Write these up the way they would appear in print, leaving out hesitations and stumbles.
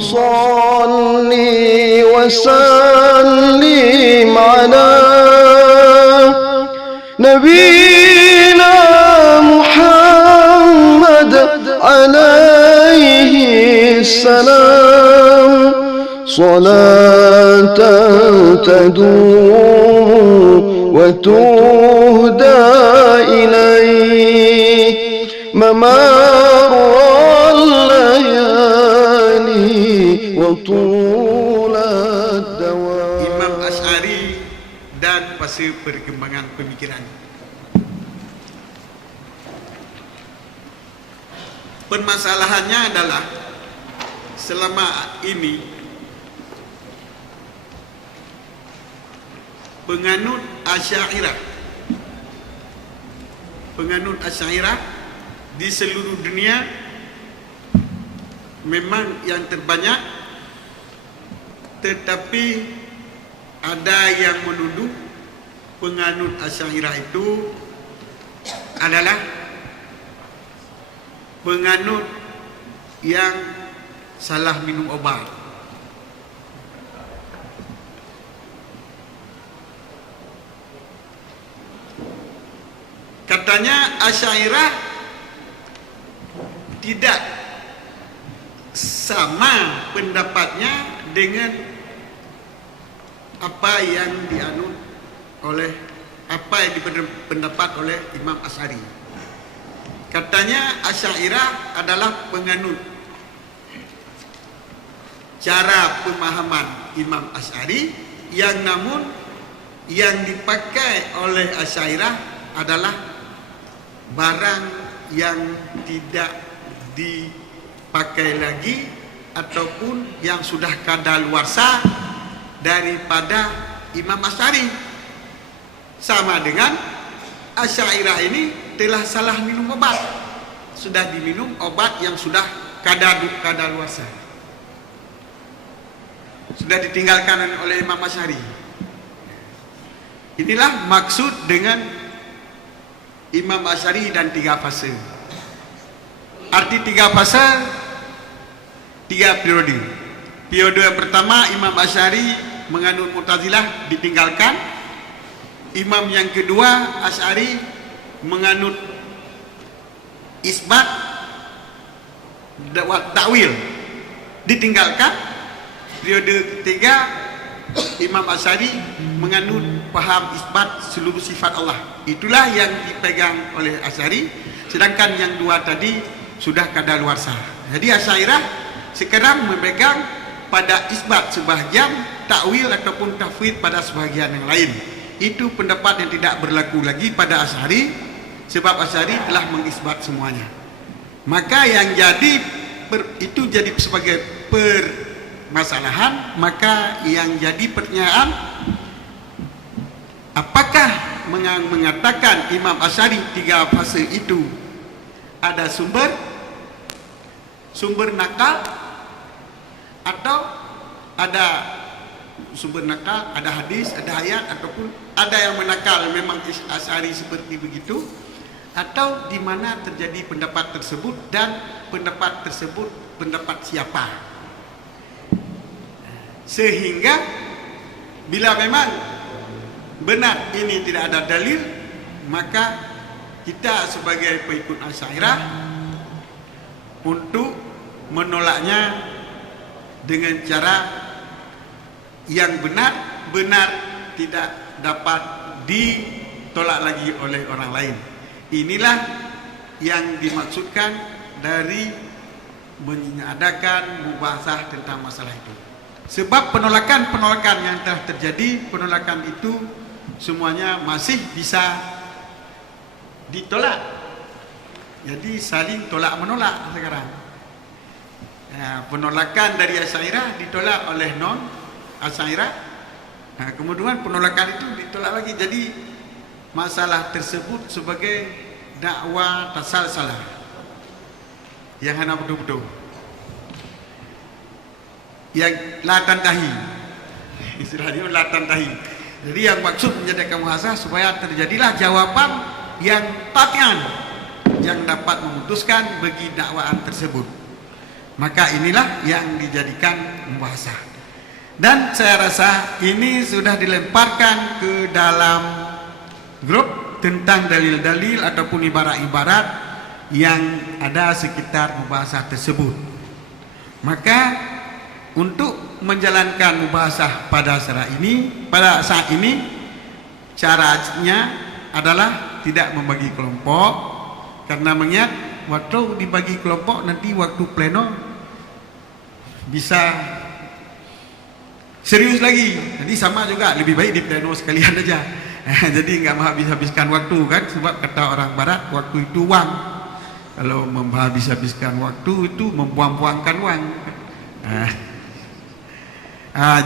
صل وسلم على نبينا محمد عليه السلام صلاة تدوم وتهدى إليه ممار الليالي وطول الدوام. Imam Asy'ari dan fase perkembangan pemikiran. Permasalahannya adalah selama ini penganut Asy'ariyah di seluruh dunia memang yang terbanyak, tetapi ada yang menuduh penganut Asy'ariyah itu adalah penganut yang salah minum obat. Katanya Asy'ariyah tidak sama pendapatnya dengan apa yang dianut oleh pendapat oleh Imam Asy'ari. Katanya Asy'ariyah adalah penganut cara pemahaman Imam Asy'ari yang namun yang dipakai oleh Asy'ariyah adalah barang yang tidak dipakai lagi ataupun yang sudah kadaluarsa daripada Imam Asy'ari. Sama dengan Asy'ariyah ini telah salah minum obat, sudah diminum obat yang sudah kadaluarsa, sudah ditinggalkan oleh Imam Asy'ari. Inilah maksud dengan Imam Asy'ari dan 3 fase. Arti 3 fase, 3 periode. Periode yang pertama Imam Asy'ari menganut Mu'tazilah, ditinggalkan. Imam yang kedua Asy'ari menganut isbat takwil, ditinggalkan. Periode ketiga Imam Asy'ari menganut paham isbat seluruh sifat Allah. Itulah yang dipegang oleh Asy'ari. Sedangkan yang 2 tadi sudah kadaluarsa. Jadi Asy'ariyah sekarang memegang pada isbat sebahagian, takwil ataupun tafwid pada sebahagian yang lain. Itu pendapat yang tidak berlaku lagi pada Asy'ari, sebab Asy'ari telah mengisbat semuanya. Maka yang jadi itu jadi sebagai permasalahan. Maka yang jadi pertanyaan, apakah mengatakan Imam Asy'ari 3 fase itu ada sumber nakal, atau ada sumber nakal, ada hadis, ada ayat, ataupun ada yang menakal memang Asy'ari seperti begitu, atau di mana terjadi pendapat tersebut, dan pendapat tersebut pendapat siapa. Sehingga bila memang benar ini tidak ada dalil, maka kita sebagai pengikut Asy'ariyah untuk menolaknya dengan cara yang benar tidak dapat ditolak lagi oleh orang lain. Inilah yang dimaksudkan dari mengadakan mubahasah tentang masalah itu. Sebab penolakan yang telah terjadi, penolakan itu semuanya masih bisa ditolak. Jadi saling tolak menolak sekarang. Penolakan dari Asy'ariyah ditolak oleh non Asy'ariyah. Kemudian penolakan itu ditolak lagi. Jadi masalah tersebut sebagai dakwah tasalsalah yang hanya betul-betul, yang latan tahi, istilahnya latan tahi. Jadi yang maksud menjadikan muhasah supaya terjadilah jawaban yang takian yang dapat memutuskan bagi dakwaan tersebut. Maka inilah yang dijadikan mubahasah. Dan saya rasa ini sudah dilemparkan ke dalam grup tentang dalil-dalil ataupun ibarat-ibarat yang ada sekitar mubahasah tersebut. Maka untuk menjalankan mubahasah pada saat ini caranya adalah tidak membagi kelompok, karena mengingat waktu dibagi kelompok nanti waktu pleno bisa serius lagi. Jadi sama juga, lebih baik di pleno sekalian aja. Jadi nggak menghabis-habiskan waktu kan, sebab kata orang barat waktu itu uang. Kalau menghabis-habiskan waktu itu membuang-buangkan uang.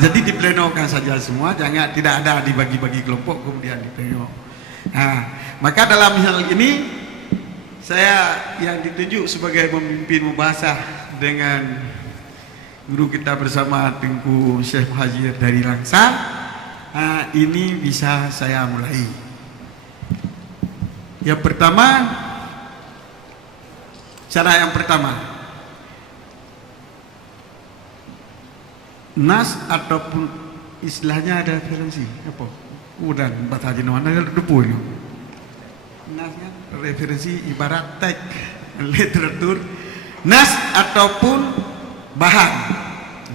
Jadi diplenokan saja semua, jangan tidak ada dibagi-bagi kelompok kemudian dipleno. Maka dalam hal ini saya yang ditunjuk sebagai pemimpin mubahasah dengan guru kita bersama Tengku Syekh Muhajir dari Langsa, ini bisa saya mulai. Yang pertama, cara yang pertama, nas ataupun istilahnya ada referensi apa? Udah baca aja nama ada depu ini. Nas kan referensi ibarat teks literatur, nas ataupun bahan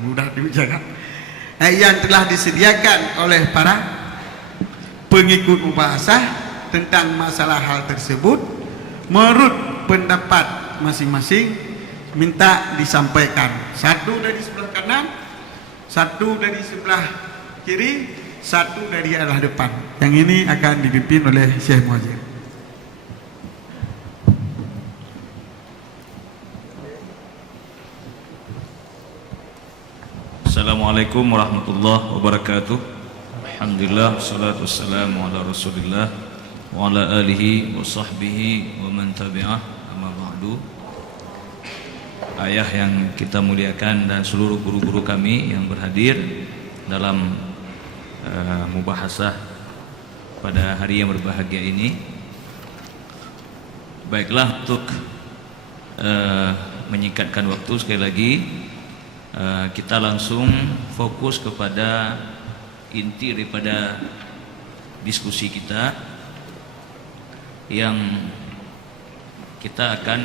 mudah dibaca yang telah disediakan oleh para pengikut mubahasah tentang masalah hal tersebut menurut pendapat masing-masing minta disampaikan. Satu dari sebelah kanan, satu dari sebelah kiri, satu dari arah depan. Yang ini akan dipimpin oleh Syekh Muhajir. Assalamualaikum warahmatullahi wabarakatuh. Alhamdulillah, wassalatu wassalamu ala rasulillah wa ala alihi wa sahbihi wa man tabi'ah, amma ba'du. Ayah yang kita muliakan dan seluruh guru-guru kami yang berhadir dalam mubahasah pada hari yang berbahagia ini. Baiklah, untuk menyingkatkan waktu sekali lagi, kita langsung fokus kepada inti daripada diskusi kita yang kita akan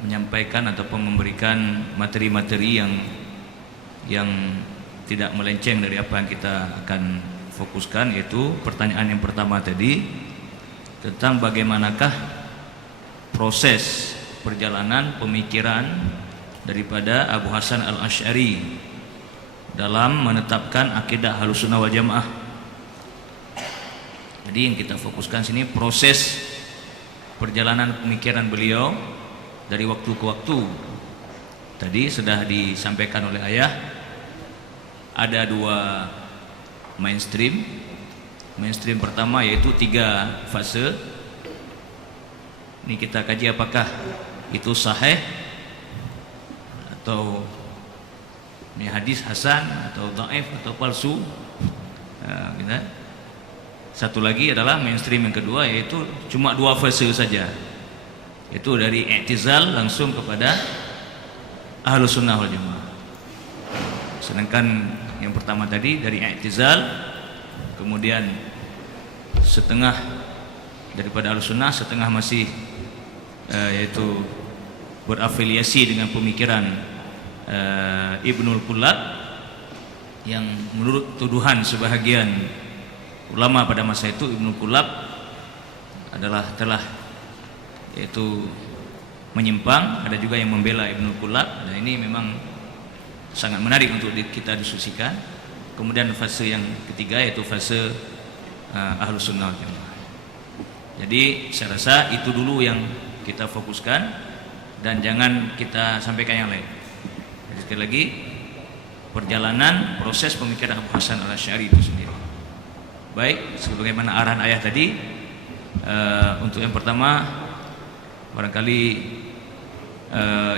menyampaikan ataupun memberikan materi-materi yang tidak melenceng dari apa yang kita akan fokuskan, yaitu pertanyaan yang pertama tadi tentang bagaimanakah proses perjalanan pemikiran daripada Abu Hasan Al-Asy'ari dalam menetapkan akidah Ahlussunnah wal Jamaah. Jadi yang kita fokuskan sini proses perjalanan pemikiran beliau dari waktu ke waktu. Tadi sudah disampaikan oleh ayah, ada dua mainstream. Mainstream pertama yaitu 3 fase. Ini kita kaji apakah itu sahih atau ini hadis hasan atau dhaif atau palsu. Satu lagi adalah mainstream yang kedua, yaitu cuma 2 fase saja, yaitu dari i'tizal langsung kepada Ahlussunnah wal Jamaah. Sedangkan yang pertama tadi dari i'tizal, kemudian setengah daripada Ahlussunnah, setengah masih yaitu berafiliasi dengan pemikiran Ibnul Kullab, yang menurut tuduhan sebahagian ulama pada masa itu Ibnul Kullab telah yaitu menyimpang. Ada juga yang membela Ibnul Kullab. Nah, ini memang sangat menarik untuk kita diskusikan. Kemudian fase yang ketiga yaitu fase Ahlussunnah wal Jamaah. Jadi saya rasa itu dulu yang kita fokuskan dan jangan kita sampaikan yang lain. Jadi sekali lagi, perjalanan proses pemikiran Abu Hasan Al-Asy'ari itu sendiri. Baik, sebagaimana arahan ayah tadi, untuk yang pertama barangkali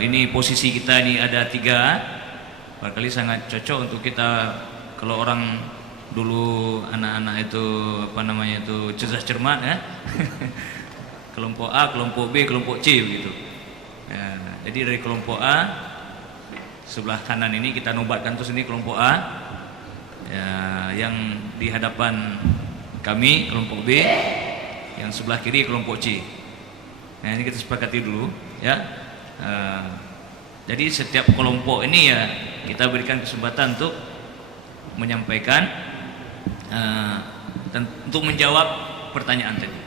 ini posisi kita ini ada 3, barangkali sangat cocok untuk kita. Kalau orang dulu anak-anak itu cerdas cermat ya. Kelompok A, kelompok B, kelompok C begitu. Jadi dari kelompok A sebelah kanan ini kita nobatkan terus, ini kelompok A ya, yang di hadapan kami kelompok B, yang sebelah kiri kelompok C. Nah, ini kita sepakati dulu ya. Jadi setiap kelompok ini ya kita berikan kesempatan untuk menyampaikan dan untuk menjawab pertanyaan tadi.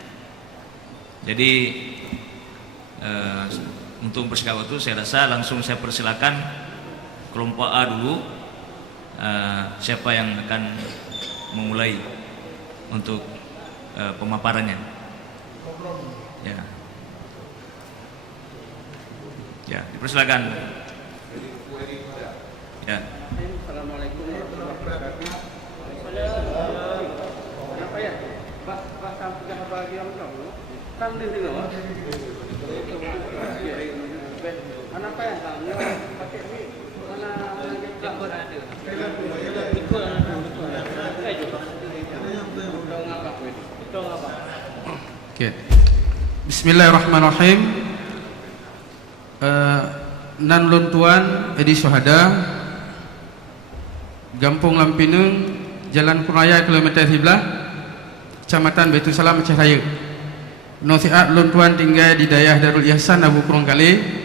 Jadi untuk mempersingkat waktu, saya rasa langsung saya persilakan kelompok A dulu. Siapa yang akan memulai untuk pemaparannya? Ya, ya, dipersilakan. Ya. Assalamualaikum warahmatullahi wabarakatuh. Kenapa ya? Bahasa bagi yang kamu. Kan di sini loh. Kenapa ya? Pakai ini mana gambar ada. Ikut Okay. Bismillahirrahmanirrahim. Nan Luntuan Edi Syuhada, Gampung Lampinung, Jalan Kuraya kilometer 11, Kecamatan Baitul Salam, Aceh Raya. Nasihat Luntuan tinggal di daerah Darul Ihsan Abu Kurung Kali.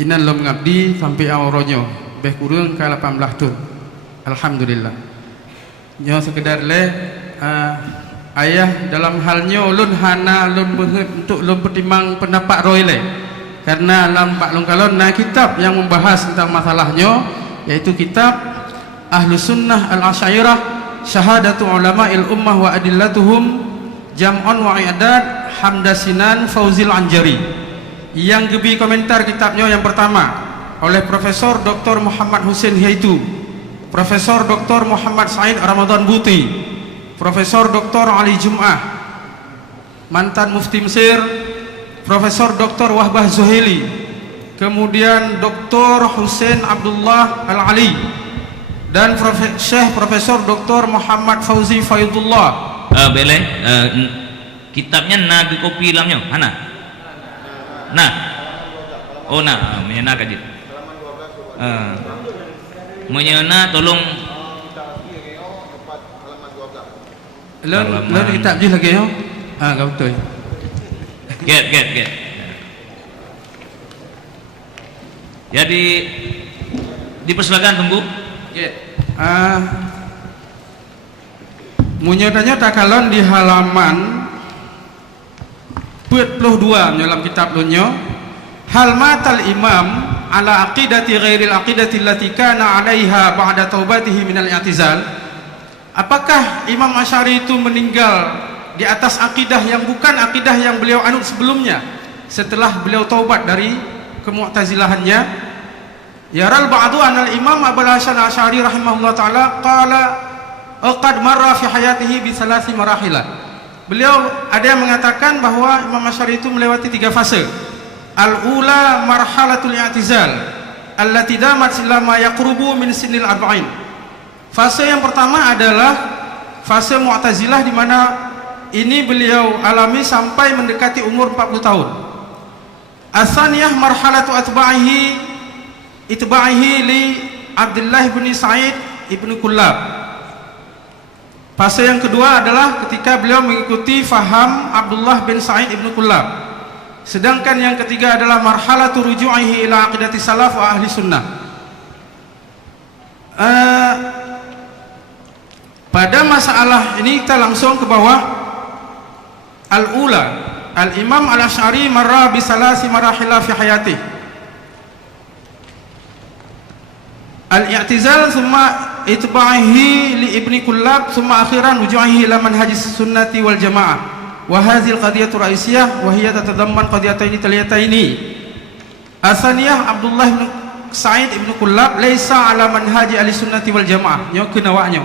Inan lom ngabdi sampai awronyo beh kurang ke 18 tu. Alhamdulillah. Nyo sekedar le ayah dalam halnya ulun hana ulun behet untuk ulun pertimbang pendapat roy le. Karena dalam Pak Longkalon nah kitab yang membahas tentang masalahnya, yaitu kitab Ahlus Sunnah Al-Asy'ariyah Syahadatu Ulama'il Ummah wa Adillatuhum Jam'un wa I'dad Hamdasinan Fauzil Anjari, yang gebi komentar kitabnya yang pertama oleh Profesor Dr. Muhammad Hussein Haitu, Profesor Dr. Muhammad Said Ramadan Buti, Profesor Dr. Ali Jum'ah, mantan Mufti Mesir Profesor Dr. Wahbah Zuhaili, kemudian Dr. Hussein Abdullah Al-Ali, dan Syekh Profesor Dr. Muhammad Fauzi Faidullah. Boleh kitabnya nak kopi lamnya mana? Nah, oh nah, menyena kaji. Menyena tolong. Lalu kitab je lagi yo. Kau betul. Get. Jadi dipersilakan tunggu. Get. Munyatanya takalon di halaman 42 dalam kitab dunyo. Hal matal imam ala aqidati ghairil aqidati allati kana 'alaiha ba'da taubatihi minal i'tizal. Apakah Imam Asy'ari itu meninggal di atas akidah yang bukan akidah yang beliau anut sebelumnya setelah beliau taubat dari kemu'tazilahannya? Yaral ba'du anal Imam Abul Hasan Asy'ari rahimahullah taala qala qad marra fi hayatihi bi thalathi marahilah. Beliau ada yang mengatakan bahwa Imam Asy'ari itu melewati 3 fase. Al-ula marhalatul i'tizal allati damat selama yaqrubu min sinil arba'in. Fase yang pertama adalah fase Mu'tazilah, di mana ini beliau alami sampai mendekati umur 40 tahun. As-saniyah marhalatu itba'ihi li Abdullah bin Sa'id ibn Kullab. Fase yang kedua adalah ketika beliau mengikuti faham Abdullah bin Sa'id ibn Kullab. Sedangkan yang ketiga adalah marhalatu ruju'ihi ila aqidati salaf wa ahli sunnah. Pada masalah ini kita langsung ke bawah. Al-ula, Al-Imam Al-Asy'ari marra bi salasi marahila fi hayatih. Al-i'tizal thumma itba'ihi li Ibni Kullab thumma akhiran ruju'ihi ila manhajis sunnati wal jamaah. Wa hadhihi al-qadiyatu ra'isiyah wa hiya tatadamman qadiyataini taliyataini. Asaniyah Abdullah bin Sa'id ibn Kullab laisa ala manhaji ahli sunnati wal jamaah. Nyo kenawaknya.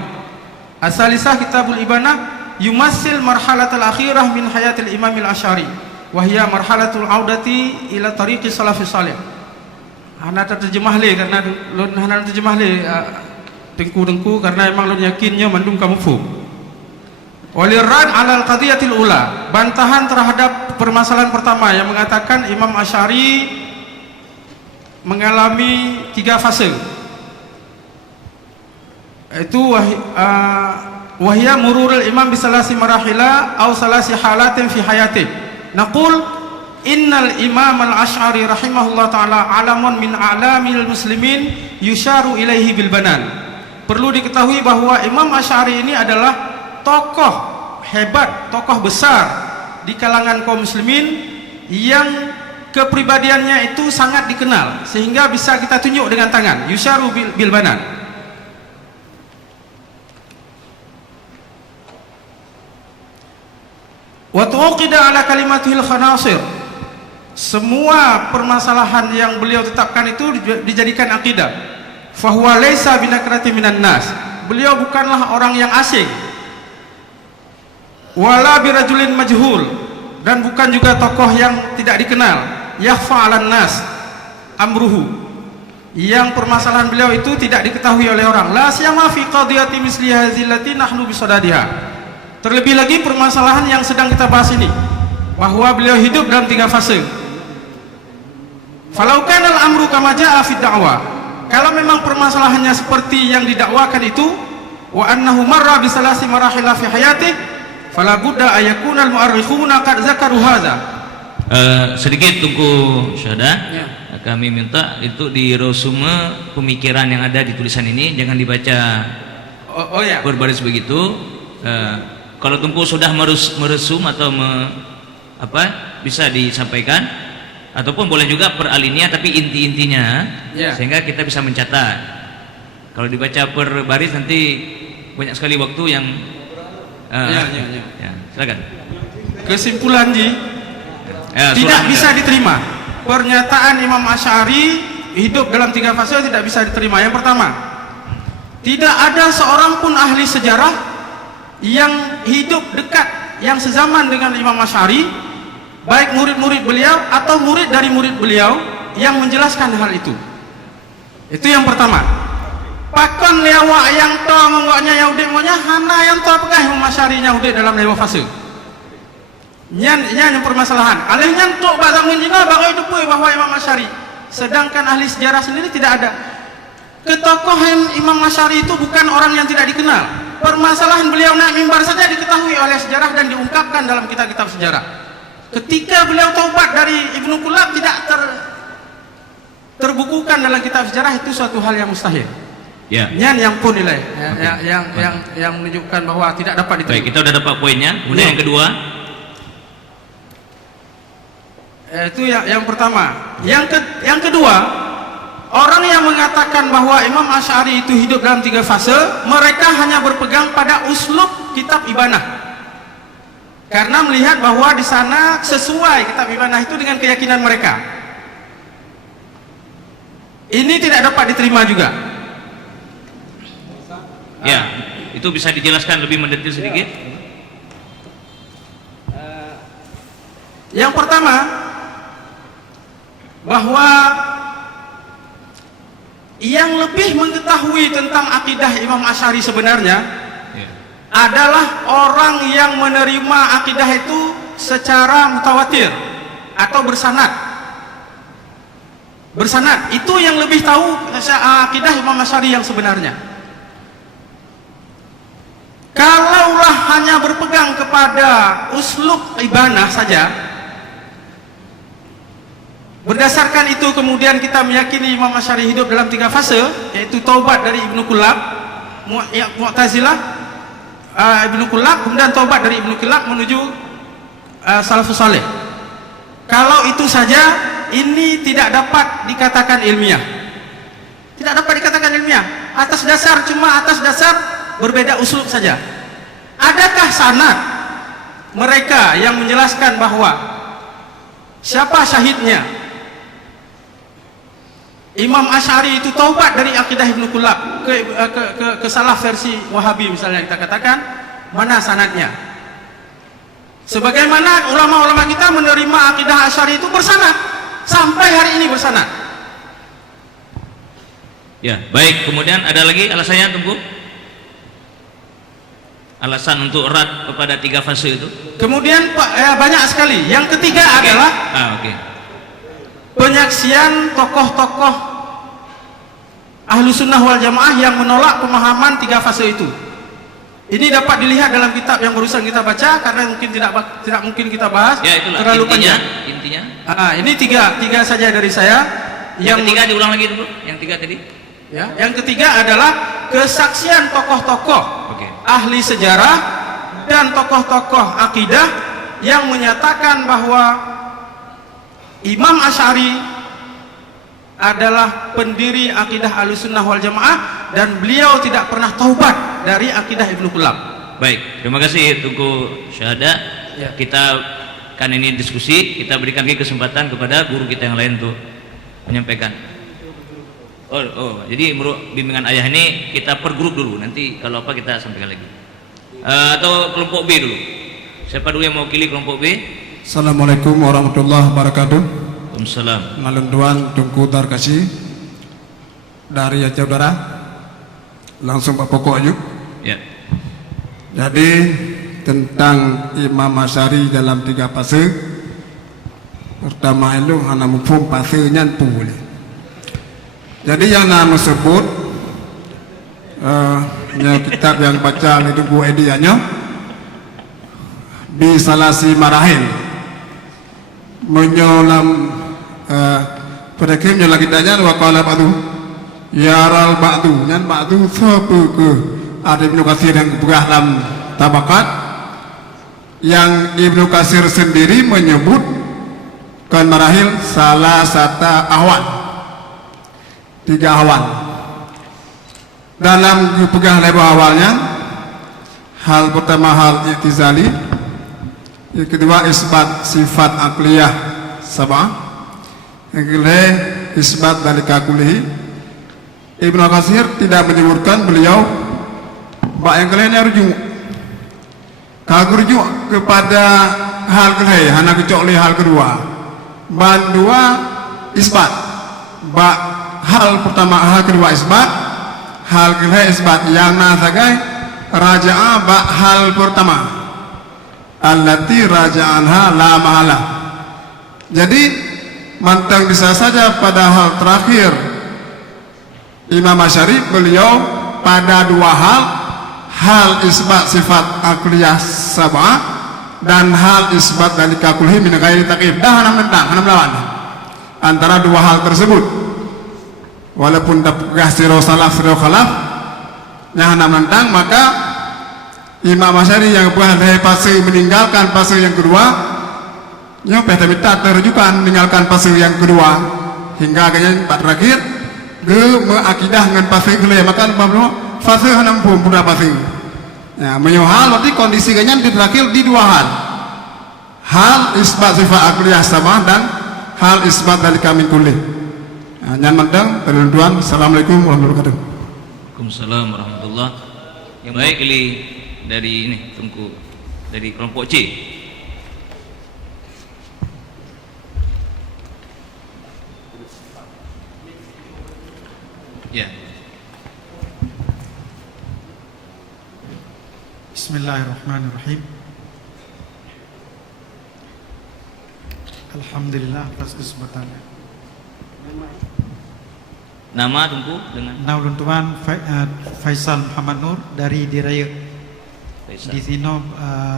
Asalisah kitabul ibanah yumassil marhalatul akhirah min hayatil Imam Al-Asy'ari wa hiya marhalatul audati ila tariqi salafus salih. Hana terjemah le karena lun hana terjemah le tengku-tengku karena memang lun yakinnya mandung kamu fu. Walirad alal qadiyatil ula, bantahan terhadap permasalahan pertama yang mengatakan Imam Asy'ari mengalami 3 fase. Itu wahya mururul imam bisalasi marahila aw salasi halatin fi hayati. Naqul innal imam al-Asy'ari rahimahullah taala alamun min a'lamil muslimin yusharu ilaihi bil banan. Perlu diketahui bahwa Imam Asy'ari ini adalah tokoh hebat, tokoh besar di kalangan kaum muslimin yang kepribadiannya itu sangat dikenal sehingga bisa kita tunjuk dengan tangan. Yusharu bil banan. Wa tuqida ala kalimatihil khanasir. Semua permasalahan yang beliau tetapkan itu dijadikan akidah. Fa huwa laisa binakrati minan nas. Beliau bukanlah orang yang asing. Wala birajulin majhul, dan bukan juga tokoh yang tidak dikenal. Yakhfa 'alan nas amruhu. Yang permasalahan beliau itu tidak diketahui oleh orang. La siyama fi qadiyati misli hazillati nahnu bisadadiha. Terlebih lagi permasalahan yang sedang kita bahas ini, bahwa beliau hidup dalam 3 fase. Falau kana al-amru kama jaa fi da'wah, kalau memang permasalahannya seperti yang didakwakan itu, wa annahu marra bi salasi marahil fi hayati, fala budda ayakuna al-mu'arrikhuna qad zakaru hadza. Sedikit tunggu Syahda. Ya. Kami minta itu di resume pemikiran yang ada di tulisan ini jangan dibaca Ya. berbaris begitu. Kalau Tunku sudah meresum atau bisa disampaikan, ataupun boleh juga per alinea tapi inti-intinya, Ya. sehingga kita bisa mencatat. Kalau dibaca per baris nanti banyak sekali waktu yang Ya. silakan. Kesimpulan tidak surah bisa diterima. Pernyataan Imam Asy'ari hidup dalam 3 fase tidak bisa diterima. Yang pertama, tidak ada seorang pun ahli sejarah yang hidup dekat, yang sezaman dengan Imam Asy'ari, baik murid-murid beliau atau murid dari murid beliau, yang menjelaskan hal itu. Itu yang pertama. Pakon lewa yang to menguaknya yaudek monya hana yang to apakah Imam Asy'ari yaudek dalam lewa fase. Yang permasalahan. Alihnya untuk bazangun jina bagai itu bahwa Imam Asy'ari. Sedangkan ahli sejarah sendiri tidak ada. Ketokohan Imam Asy'ari itu bukan orang yang tidak dikenal. Permasalahan beliau naik mimbar saja diketahui oleh sejarah dan diungkapkan dalam kitab-kitab sejarah. Ketika beliau taubat dari Ibnu Kullab tidak terbukukan dalam kitab sejarah, itu suatu hal yang mustahil. Ya. Yang pun nilai yang menunjukkan bahwa tidak dapat diterima. Baik, kita sudah dapat poinnya. Kemudian yang kedua, itu yang pertama. Yang kedua, orang yang mengatakan bahwa Imam Asy'ari itu hidup dalam 3 fase, mereka hanya berpegang pada uslub kitab Ibanah, karena melihat bahwa di sana sesuai kitab Ibanah itu dengan keyakinan mereka. Ini tidak dapat diterima juga. ya, itu bisa dijelaskan lebih mendetil sedikit. Yang pertama, bahwa yang lebih mengetahui tentang akidah Imam Asy'ari sebenarnya adalah orang yang menerima akidah itu secara mutawatir atau bersanad. Itu yang lebih tahu akidah Imam Asy'ari yang sebenarnya. Kalaulah hanya berpegang kepada uslub Ibanah saja, berdasarkan itu kemudian kita meyakini Imam Asy'ari hidup dalam 3 fase, yaitu taubat dari Ibnu Kullab, Mu'tazilah, Ibnu Kullab, kemudian taubat dari Ibnu Kullab menuju salafus saleh. Kalau itu saja, ini tidak dapat dikatakan ilmiah. Tidak dapat dikatakan ilmiah. Atas dasar berbeda usul saja. Adakah sanad mereka yang menjelaskan bahwa siapa syahidnya Imam Asy'ari itu taubat dari akidah Ibnu Kullab ke salah versi Wahabi misalnya, kita katakan, mana sanadnya? Sebagaimana ulama-ulama kita menerima akidah Asy'ari itu bersanad, sampai hari ini bersanad. Ya, baik. Kemudian ada lagi alasannya, Tunggu? Alasan untuk rad kepada 3 fase itu? Kemudian banyak sekali. Yang ketiga adalah penyaksian tokoh-tokoh Ahlus Sunnah wal Jamaah yang menolak pemahaman 3 fase itu. Ini dapat dilihat dalam kitab yang barusan kita baca, karena mungkin tidak mungkin kita bahas, Ya, itulah terlalu intinya, panjang. intinya. Ini tiga saja dari saya. Yang ketiga diulang lagi dulu. Yang 3 tadi. Ya, yang ketiga adalah kesaksian tokoh-tokoh Oke. ahli sejarah dan tokoh-tokoh akidah yang menyatakan bahwa Imam Asy'ari adalah pendiri akidah Ahlussunnah wal Jamaah dan beliau tidak pernah taubat dari akidah Ibnu Qulab. Baik, terima kasih Tunku Syahada. Ya. Kita kan ini diskusi, kita berikan lagi kesempatan kepada guru kita yang lain untuk menyampaikan. Jadi menurut bimbingan ayah ini kita per grup dulu, nanti kalau apa kita sampaikan lagi. Atau kelompok B dulu. Siapa dulu yang mau pilih kelompok B? Assalamualaikum warahmatullahi wabarakatuh. Waalaikumsalam. Ngalun Tuan Tunku Tarkasi dari Aceh Udara. Langsung Pak pokok aja. Ya. Jadi tentang Imam Asy'ari dalam 3 fase. Pertama itu hana mufhum fase nyanpu. Jadi yang nama sebut kitab yang baca itu Bu Ediannya Bisalasi Marahil menyolam pada kimnya lagi tanya waqala ba'du yaral ba'du nyan ba'du sapa ke ada Ibnu Katsir yang berah dalam Tabaqat, yang Ibnu Katsir sendiri menyebut kan marahil salah satu awan, 3 awan. Dalam pegang lebar awalnya, hal pertama hal i'tizali, yang kedua isbat sifat akliyah sab'ah, yang kedua isbat dalika kulihi. Ibnu Katsir tidak menyebutkan beliau bak yang kalian rujuk, kalau rujuk kepada hal kedua, hanya kecuali hal kedua. Ban 2 isbat, bak hal pertama hal kedua isbat, hal kedua isbat yang nasagai raja'ah bak hal pertama allati raja'anha la mahala. Jadi mantang bisa saja pada hal terakhir Imam Asy'ari beliau pada 2 hal isbat sifat akliyah sab'ah dan hal isbat dari kakulhi min ghairi taqif. Dah hana melawan antara 2 hal tersebut, walaupun dapegah siro salaf siro khalaf yang hana menentang. Maka Imam Asy'ari yang berada fase meninggalkan fase yang kedua, nyopeh tapi tak terujukan meninggalkan fase yang kedua hingga akhirnya terakhir ke mengakidah dengan fase kelima. Maka fase hana pun fase ya, menyohal berarti kondisi kayaknya di terakhir di 2 hal isbat sifat akliyah sama dan hal isbat dari kami kulit. Nyan mandang perluan. Assalamualaikum warahmatullahi wabarakatuh. Waalaikumsalam warahmatullah. Yang baik pilih dari ini Tunku dari kelompok C. Ya. Bismillahirrahmanirrahim. Alhamdulillah atas kesempatan. Nama Tunku dengan Naulun Tuan Faisal Muhammad Nur dari Diraya. Faisal. Di sini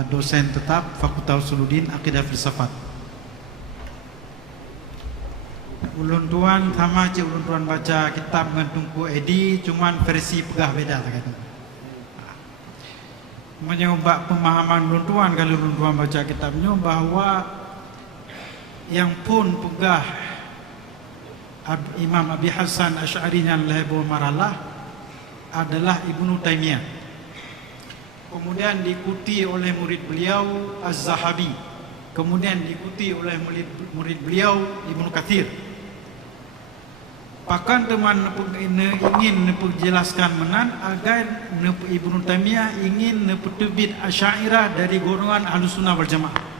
dosen tetap Fakultas Usuluddin Akidah Filsafat. Ulun Tuan sama cik ulun Tuan baca kitab dengan Tunku Edi, cuman versi pegah beda kata. Mencoba pemahaman ulun Tuan kalau ulun Tuan baca kitabnya bahwa yang pun pegah Imam Abi Hasan Asy'ari yang lebar maralah adalah Ibnu Taimiyah. Kemudian diikuti oleh murid beliau Az-Zahabi. Kemudian diikuti oleh murid beliau Ibnu Katsir. Bahkan teman ingin jelaskan menan agar Ibnu Taimiyah ingin tebit Asy'ariyah dari golongan Ahlussunnah wal Jamaah.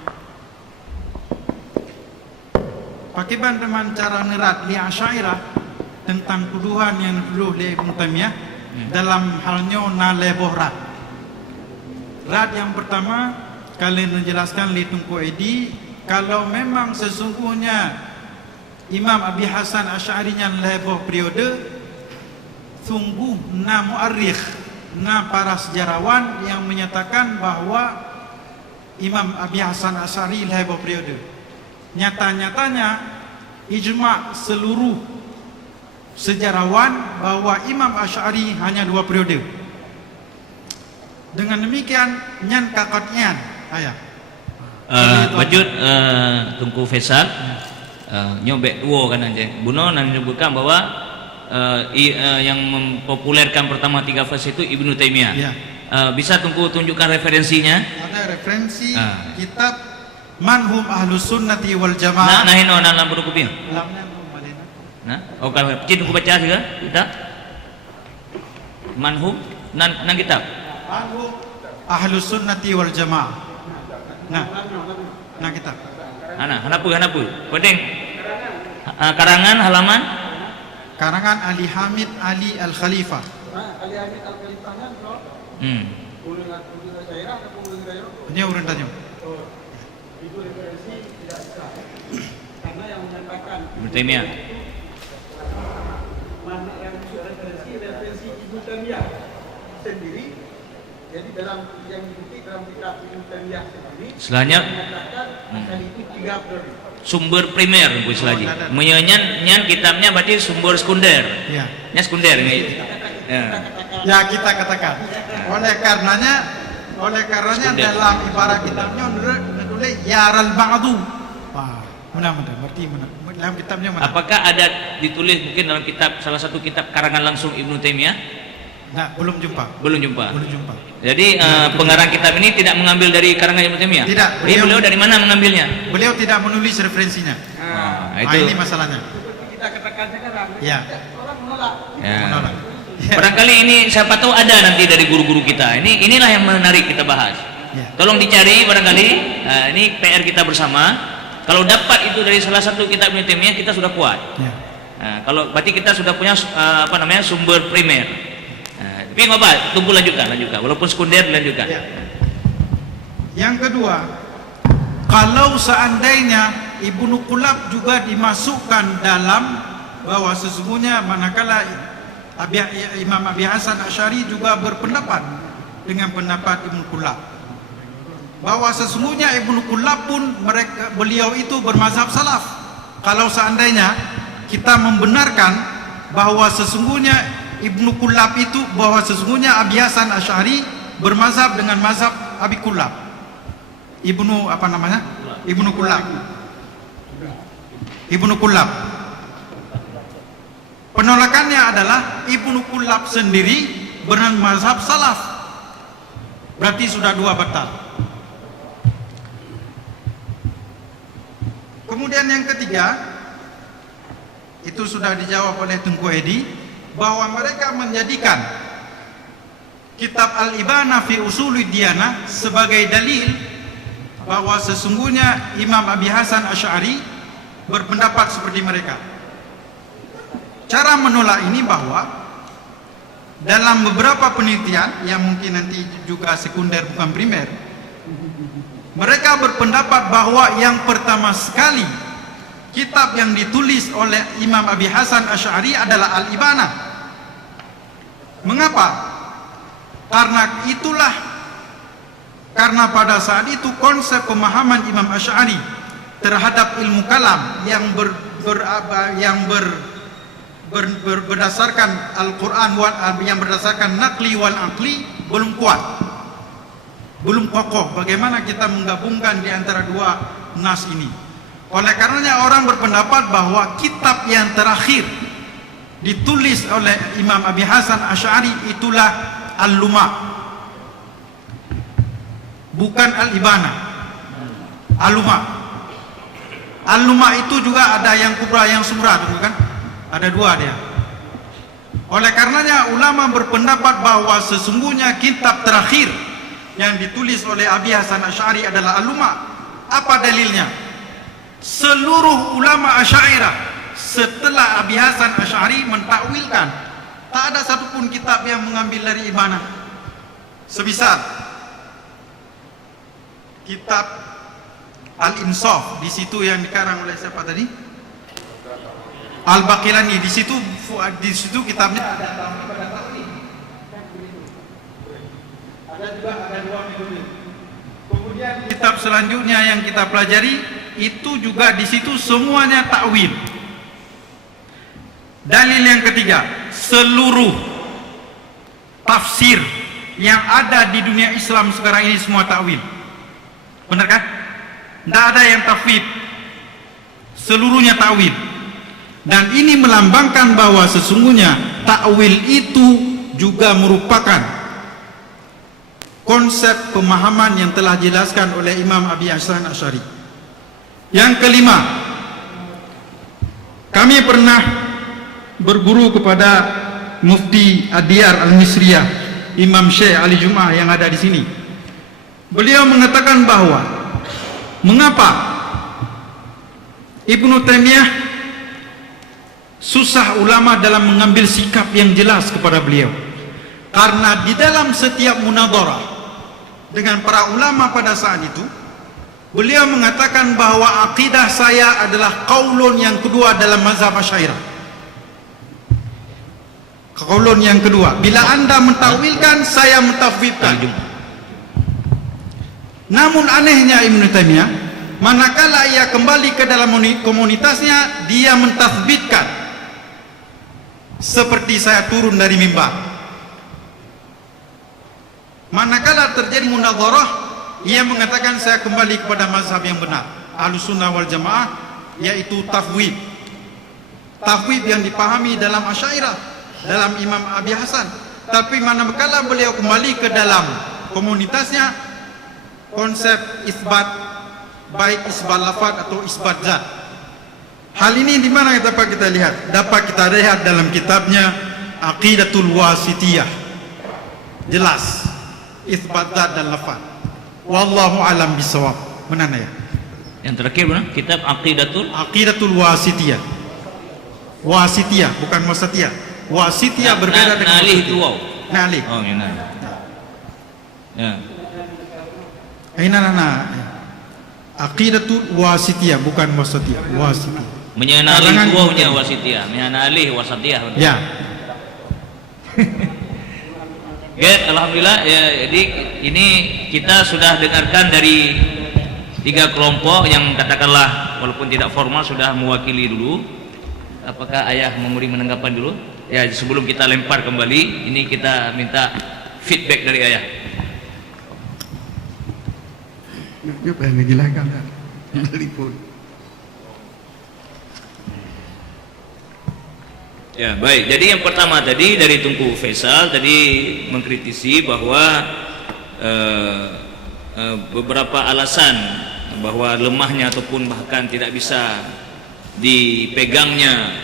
Pakiban teman cara nerat li Asy'ariyah tentang tuduhan yang dituduh oleh Ibnu Taimiyah dalam halnya na leboh rat. Rat yang pertama kalian menjelaskan li Tunku Edi, kalau memang sesungguhnya Imam Abi Hasan Asy'ari yang leboh periode sungguh na muarrikh, na para sejarawan yang menyatakan bahwa Imam Abi Hasan Asy'ari leboh periode. Nyata-nyatanya ijma' seluruh sejarawan bahwa Imam Asy'ari hanya 2 periode. Dengan demikian nyan kakotnyan ayah. Bajut Tungku Faisal nyobek dua kan aja. Buno nan menyebutkan bahwa yang mempopulerkan pertama 3 fase itu Ibnu Taimiyah. Ya. Bisa Tungku tunjukkan referensinya? Ada referensi kitab Manhum Ahlus Sunnati wal Jamaah. Nah, hino nan lampu kopi. Lamnya malena. Nah, kalau Tungku baca juga kita. Manhum nan kitab. Manhum Ahlus Sunnati wal Jamaah. Nah kitab. Hanapu. Penting. Karangan halaman. Karangan Ali Hamid Ali Al Khalifah. Ali Hamid Al Khalifahnya bro. Ulun daerah atau ulun daerah? Ini urun tanya. Itu referensi tidak sah. Karena yang menyatakan Ibnu Taimiyah. mana yang referensi Ibnu Taimiyah sendiri. Jadi dalam yang diikuti dalam kitab Ibnu Taimiyah sendiri. Setelahnya Menyatakan akan itu 3 periode. sumber primer istilahnya. Menyanyian kitabnya berarti sumber sekunder. Ya. Nya sekunder nih. Ya. Ya kita katakan. Oleh karenanya Sekunder. dalam ibarat kitabnya menulis yaral ba'du. Wah, benar-benar berarti dalam kitabnya mana? Apakah ada ditulis mungkin dalam kitab salah satu kitab karangan langsung Ibnu Taimiyah? Nah, belum jumpa. Belum jumpa. Jadi Nah, pengarang kitab ini tidak mengambil dari karangan Ibnu Taimiyah. Tidak, Beliau dari mana mengambilnya? Beliau tidak menulis referensinya. Nah, Nah, ini masalahnya. Kita katakan sekarang. Ya. Orang menolak. Ya. Menolak. Ya. Barangkali ini siapa tahu ada nanti dari guru-guru kita. Inilah yang menarik kita bahas. Ya. Tolong dicari barangkali. Ini PR kita bersama. Kalau dapat itu dari salah satu kitab Ibnu Taimiyah kita sudah kuat. Ya. Kalau berarti kita sudah punya sumber primer. Tapi nggak apa, tunggu lanjutkan. Walaupun sekunder lanjutkan. Ya. Yang kedua, kalau seandainya Ibnu Qulab juga dimasukkan dalam bahwa sesungguhnya manakala Imam Abi Hasan Asy'ari juga berpendapat dengan pendapat Ibnu Qulab bahwa sesungguhnya Ibnu Qulab pun beliau itu bermazhab salaf. Kalau seandainya kita membenarkan bahwa sesungguhnya Ibnu Qulab itu bahwa sesungguhnya Abi Hasan Asy'ari bermazhab dengan mazhab Abi Qulab. Ibnu Qulab. Penolakannya adalah Ibnu Qulab sendiri bermazhab salaf. Berarti sudah 2 batal. Kemudian yang ketiga, itu sudah dijawab oleh Tungku Edi, bahwa mereka menjadikan kitab Al-Ibana fi Usulid Diyanah sebagai dalil bahwa sesungguhnya Imam Abi Hasan Asy'ari berpendapat seperti mereka. Cara menolak ini bahwa dalam beberapa penelitian yang mungkin nanti juga sekunder bukan primer, mereka berpendapat bahwa yang pertama sekali kitab yang ditulis oleh Imam Abi Hasan Asy'ari adalah Al-Ibana. Mengapa? Karena pada saat itu konsep pemahaman Imam Asy'ari terhadap ilmu kalam yang berdasarkan Al-Quran yang berdasarkan nakli wal aqli belum kuat, belum kokoh. Bagaimana kita menggabungkan di antara 2 nas ini? Oleh karenanya orang berpendapat bahwa kitab yang terakhir ditulis oleh Imam Abi Hasan Asy'ari itulah Al-Luma', bukan Al-Ibana. Al-Luma' itu juga ada yang kubra yang sumra, bukan? Ada 2 dia. Oleh karenanya ulama berpendapat bahwa sesungguhnya kitab terakhir yang ditulis oleh Abi Hasan Asy'ari adalah Al-Luma'. Apa dalilnya? Seluruh ulama Asy'ariyah setelah Abi Hasan Asy'ari mentakwilkan, tak ada satupun kitab yang mengambil dari Ibana. Semisal kitab Al-Insaf, di situ yang dikarang oleh siapa tadi? Al-Baqilani di situ kitabnya ada tafsir pada takwil. Ada juga ada dua metode. Kemudian kitab selanjutnya yang kita pelajari itu juga di situ semuanya takwil. Dalil yang ketiga, seluruh tafsir yang ada di dunia Islam sekarang ini semua takwil. Benar kan? Tidak ada yang tafwid, seluruhnya takwil. Dan ini melambangkan bahwa sesungguhnya takwil itu juga merupakan konsep pemahaman yang telah dijelaskan oleh Imam Abi Hasan Asy'ari. Yang kelima, kami pernah berguru kepada Mufti Ad-Diyar Al-Misriyah, Imam Syekh Ali Jum'ah yang ada di sini. Beliau mengatakan bahwa mengapa Ibnu Taimiyah susah ulama dalam mengambil sikap yang jelas kepada beliau, karena di dalam setiap munadharah dengan para ulama pada saat itu, beliau mengatakan bahwa akidah saya adalah qaulun yang kedua dalam mazhab Asy'ariyah. Qaulun yang kedua, bila anda mentawilkan, saya mentafwidkan. Namun anehnya Ibnu Taimiyah, manakala ia kembali ke dalam komunitasnya, dia mentasbitkan seperti saya turun dari mimbar. Manakala terjadi munadharah, ia mengatakan saya kembali kepada mazhab yang benar, Ahlussunnah wal Jamaah, yaitu tafwid. Tafwid yang dipahami dalam Asy'ariyah, dalam Imam Abi Hasan. Tapi manakala beliau kembali ke dalam komunitasnya, konsep isbat, baik isbat lafaz atau isbat zat. Hal ini di mana dapat kita lihat? Dapat kita lihat dalam kitabnya Aqidatul Wasitiyah. Jelas isbat zat dan lafaz. Wallahu alam bisawab. Benar ya? Yang terakhir benar? Kitab Aqidatul Wasitiyah. Wasitiyah bukan wasatiyah. Wasitiyah berbeda dengan nalih itu wow. Nalih. Oh, ya nalih. Ya. Aqidatul Wasitiyah bukan wasatiyah. Wasitiyah. Menyenali wawnya wasitiyah, menyenali wasatiyah. Ya. Good, alhamdulillah. Ya, jadi ini kita sudah dengarkan dari 3 kelompok yang katakanlah walaupun tidak formal sudah mewakili dulu. Apakah ayah memberi menanggapan dulu? Ya, sebelum kita lempar kembali, ini kita minta feedback dari ayah. Ya, baik. Jadi yang pertama tadi dari Tunku Faisal tadi mengkritisi bahwa beberapa alasan bahwa lemahnya ataupun bahkan tidak bisa dipegangnya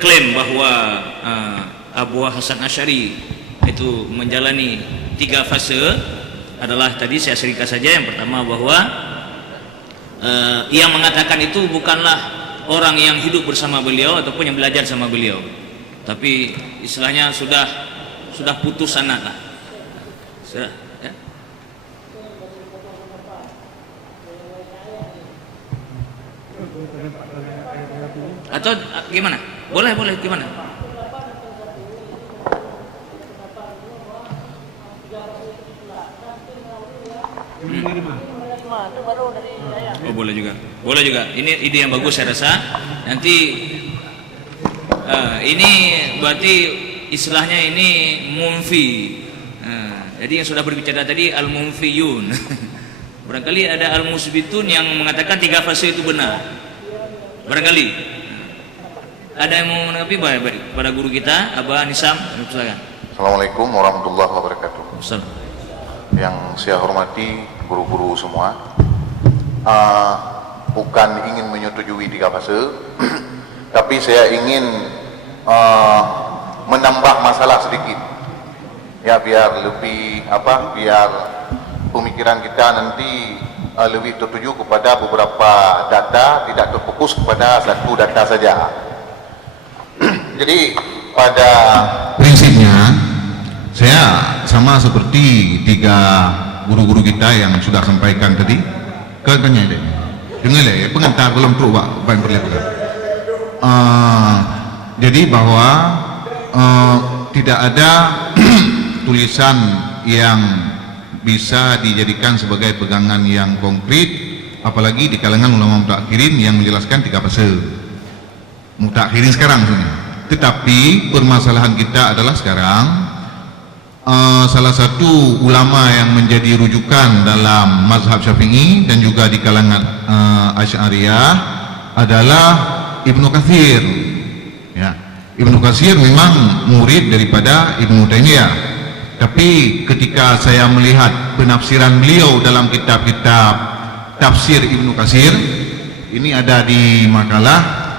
klaim bahwa Abu Hasan Asy'ari itu menjalani 3 fase adalah tadi saya seringkas saja. Yang pertama bahwa yang mengatakan itu bukanlah orang yang hidup bersama beliau ataupun yang belajar sama beliau, tapi istilahnya sudah putus anak lah. Sudah, ya? Atau gimana? Boleh gimana? Oh, boleh juga. Ini ide yang bagus saya rasa. Nanti ini berarti istilahnya ini munfi. Jadi yang sudah berbicara tadi al-munfiyun. Barangkali ada al-musbitun yang mengatakan 3 fase itu benar. Barangkali ada yang mau menanggapi pada guru kita Abah Nisam. Assalamualaikum warahmatullahi wabarakatuh. Assalamualaikum. Yang saya hormati guru-guru semua, bukan ingin menyetujui 3 fase, tapi saya ingin menambah masalah sedikit, ya biar lebih biar pemikiran kita nanti lebih tertuju kepada beberapa data, tidak terfokus kepada satu data saja. Jadi pada prinsipnya saya sama seperti 3 guru-guru kita yang sudah sampaikan tadi. Terima dengar ya, pengantar belum perlu bahan perlihatkan. Jadi bahwa tidak ada tulisan yang bisa dijadikan sebagai pegangan yang konkret, apalagi di kalangan ulama mutakhirin yang menjelaskan 3 fase mutakhirin sekarang sebenarnya. Tetapi permasalahan kita adalah sekarang salah satu ulama yang menjadi rujukan dalam mazhab Syafi'i dan juga di kalangan Asy'ariyah adalah Ibnu Katsir. Ya, Ibnu Katsir memang murid daripada Ibnu Taimiyah. Tapi ketika saya melihat penafsiran beliau dalam kitab-kitab tafsir Ibnu Katsir, ini ada di makalah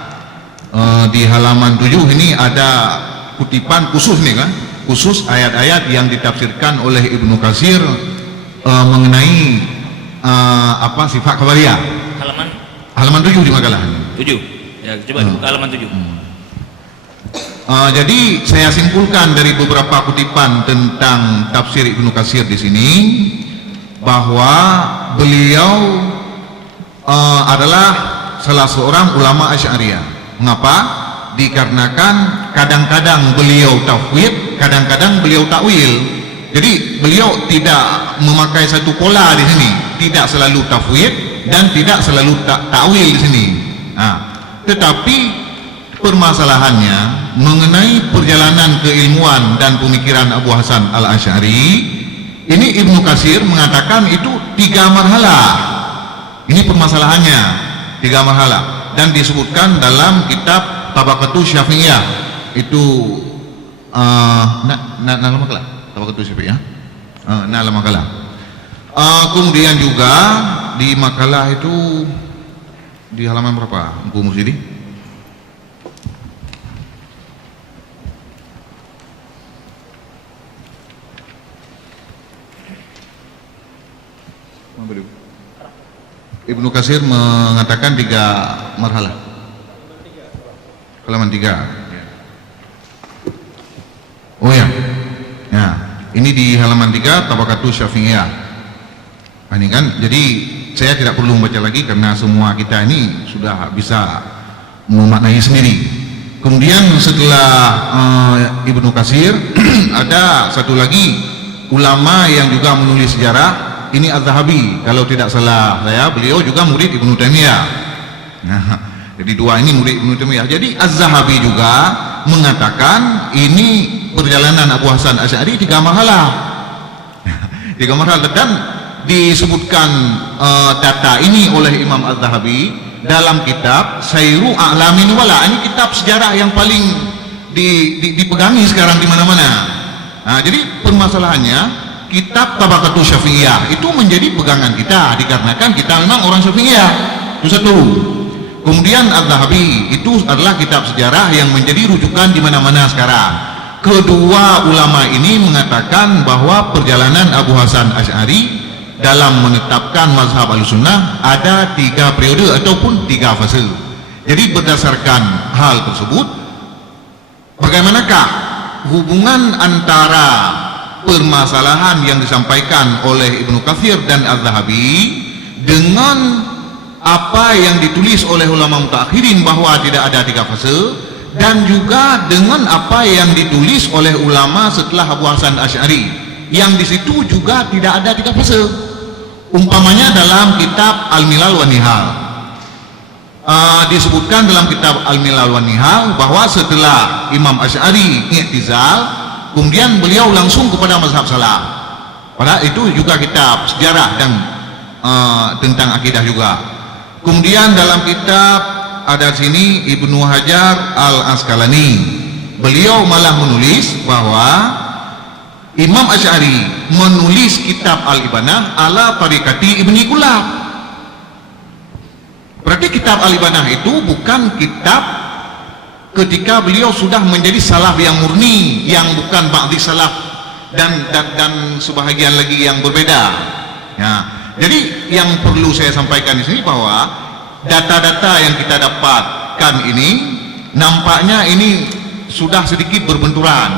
di halaman 7 ini ada kutipan khusus nih kan, khusus ayat-ayat yang ditafsirkan oleh Ibnu Katsir mengenai sifat khabariyah. Halaman 7 di makalah 7 ya, coba dibuka halaman 7. Jadi saya simpulkan dari beberapa kutipan tentang tafsir Ibnu Katsir di sini bahwa beliau adalah salah seorang ulama Asy'ariyah. Mengapa? Dikarenakan kadang-kadang beliau tafwid, kadang-kadang beliau takwil. Jadi beliau tidak memakai satu pola di sini, tidak selalu tafwid dan tidak selalu takwil di sini. Tetapi permasalahannya mengenai perjalanan keilmuan dan pemikiran Abu Hasan Al-Asy'ari, ini Ibnu Katsir mengatakan itu 3 marhalah. Ini permasalahannya 3 marhalah dan disebutkan dalam kitab Tabaqatus Syafi'iyah. Itu nama makalah Tabaqatus Syafi'iyah. Nama makalah. Kemudian juga di makalah itu di halaman berapa? Bu Musidi? Ibnu Katsir mengatakan 3 marhalah. Halaman 3. Oh ya. Nah, ini di halaman 3 Tabaqatus Syafi'iyah. Ini kan, jadi saya tidak perlu membaca lagi karena semua kita ini sudah bisa memaknai sendiri. Kemudian setelah Ibnu Katsir ada satu lagi ulama yang juga menulis sejarah. Ini Az-Zahabi, kalau tidak salah saya, beliau juga murid Ibnu Taimiyah. Nah, jadi 2 ini murid Ibnu Taimiyah. Jadi Az-Zahabi juga mengatakan ini perjalanan Abu Hasan Asy'ari 3 marhalah. 3 marhalah dan disebutkan data ini oleh Imam Az-Zahabi dalam kitab Sayru A'lamin Wala. Ini kitab sejarah yang paling dipegangi sekarang di mana-mana. Nah, jadi permasalahannya kitab Tabaqatus Syafi'iyah itu menjadi pegangan kita dikarenakan kita memang orang Syafi'iyah. Itu satu. Kemudian Az-Zahabi itu adalah kitab sejarah yang menjadi rujukan di mana-mana sekarang. Kedua ulama ini mengatakan bahwa perjalanan Abu Hasan Asy'ari dalam menetapkan mazhab Ahlussunnah ada 3 periode ataupun 3 fase. Jadi berdasarkan hal tersebut, bagaimanakah hubungan antara permasalahan yang disampaikan oleh Ibnu Katsir dan Az-Zahabi dengan apa yang ditulis oleh ulama mutakhirin bahwa tidak ada 3 fase, dan juga dengan apa yang ditulis oleh ulama setelah Abu Hasan Asy'ari yang di situ juga tidak ada 3 fase. Umpamanya dalam kitab Al-Milal wa Nihal disebutkan dalam kitab Al-Milal wa Nihal bahwa setelah Imam Asy'ari i'tizal, kemudian beliau langsung kepada mazhab salaf. Padahal itu juga kitab sejarah dan tentang akidah juga. Kemudian dalam kitab ada sini Ibnu Hajar Al-Asqalani, beliau malah menulis bahwa Imam Asy'ari menulis kitab Al-Ibanah ala tariqati Ibni Kulab. Berarti kitab Al-Ibanah itu bukan kitab ketika beliau sudah menjadi salaf yang murni, yang bukan ba'di salaf dan sebahagian lagi yang berbeda. Ya, jadi yang perlu saya sampaikan di sini bahwa data-data yang kita dapatkan ini nampaknya ini sudah sedikit berbenturan.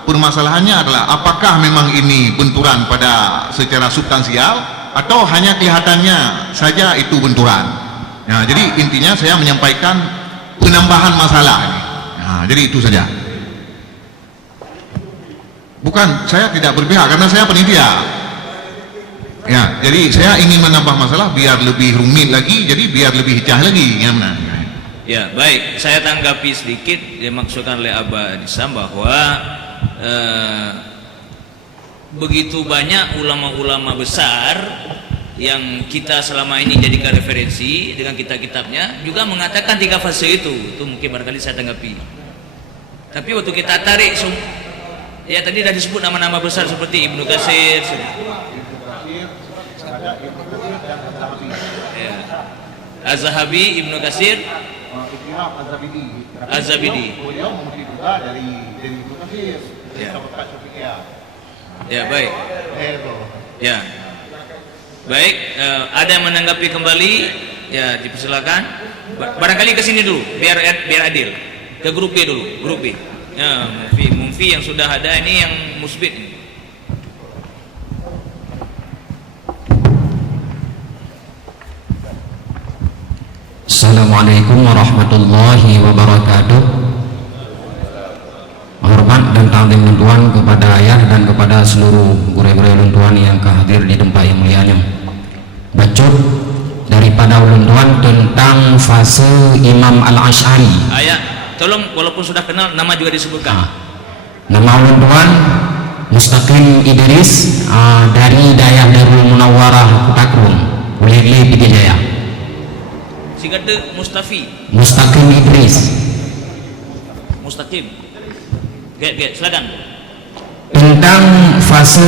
Permasalahannya adalah apakah memang ini benturan pada secara substansial atau hanya kelihatannya saja itu benturan. Ya, jadi intinya saya menyampaikan penambahan masalah ini. Ya, jadi itu saja. Bukan, saya tidak berpihak karena saya panitia. Ya, jadi saya ingin menambah masalah biar lebih rumit lagi, jadi biar lebih hijau lagi. Ya, benar. Ya, baik. Saya tanggapi sedikit dimaksudkan oleh Aba Adisam bahwa begitu banyak ulama-ulama besar yang kita selama ini jadikan referensi dengan kitab-kitabnya juga mengatakan 3 fase itu mungkin barangkali saya tanggapi. Tapi waktu kita tarik ya tadi dah disebut nama-nama besar seperti Ibnu Katsir, ya, Az-Zahabi, Ibnu Katsir, Az-Zabidi. Ya, baik. Ya. Baik, ada yang menanggapi kembali? Ya, dipersilakan. Barangkali ke sini dulu biar adil. Ke grup B dulu, grup B. Ya, Mumfi yang sudah ada ini yang musbit ini. Assalamualaikum warahmatullahi wabarakatuh. Hormat dan taklim luntuan kepada ayah dan kepada seluruh guru-guru luntuan yang hadir di tempat yang mulianya. Bacot daripada luntuan tentang fase Imam Al-Asy'ari. Ayah, tolong walaupun sudah kenal nama juga disebutkan. Nama luntuan Mustaqim Idris dari Dayah Darul Munawwarah Kutakrun, Ulirli Pidijaya. Sigade Mustaqim Idris. Mustaqim. Silakan. Tentang fase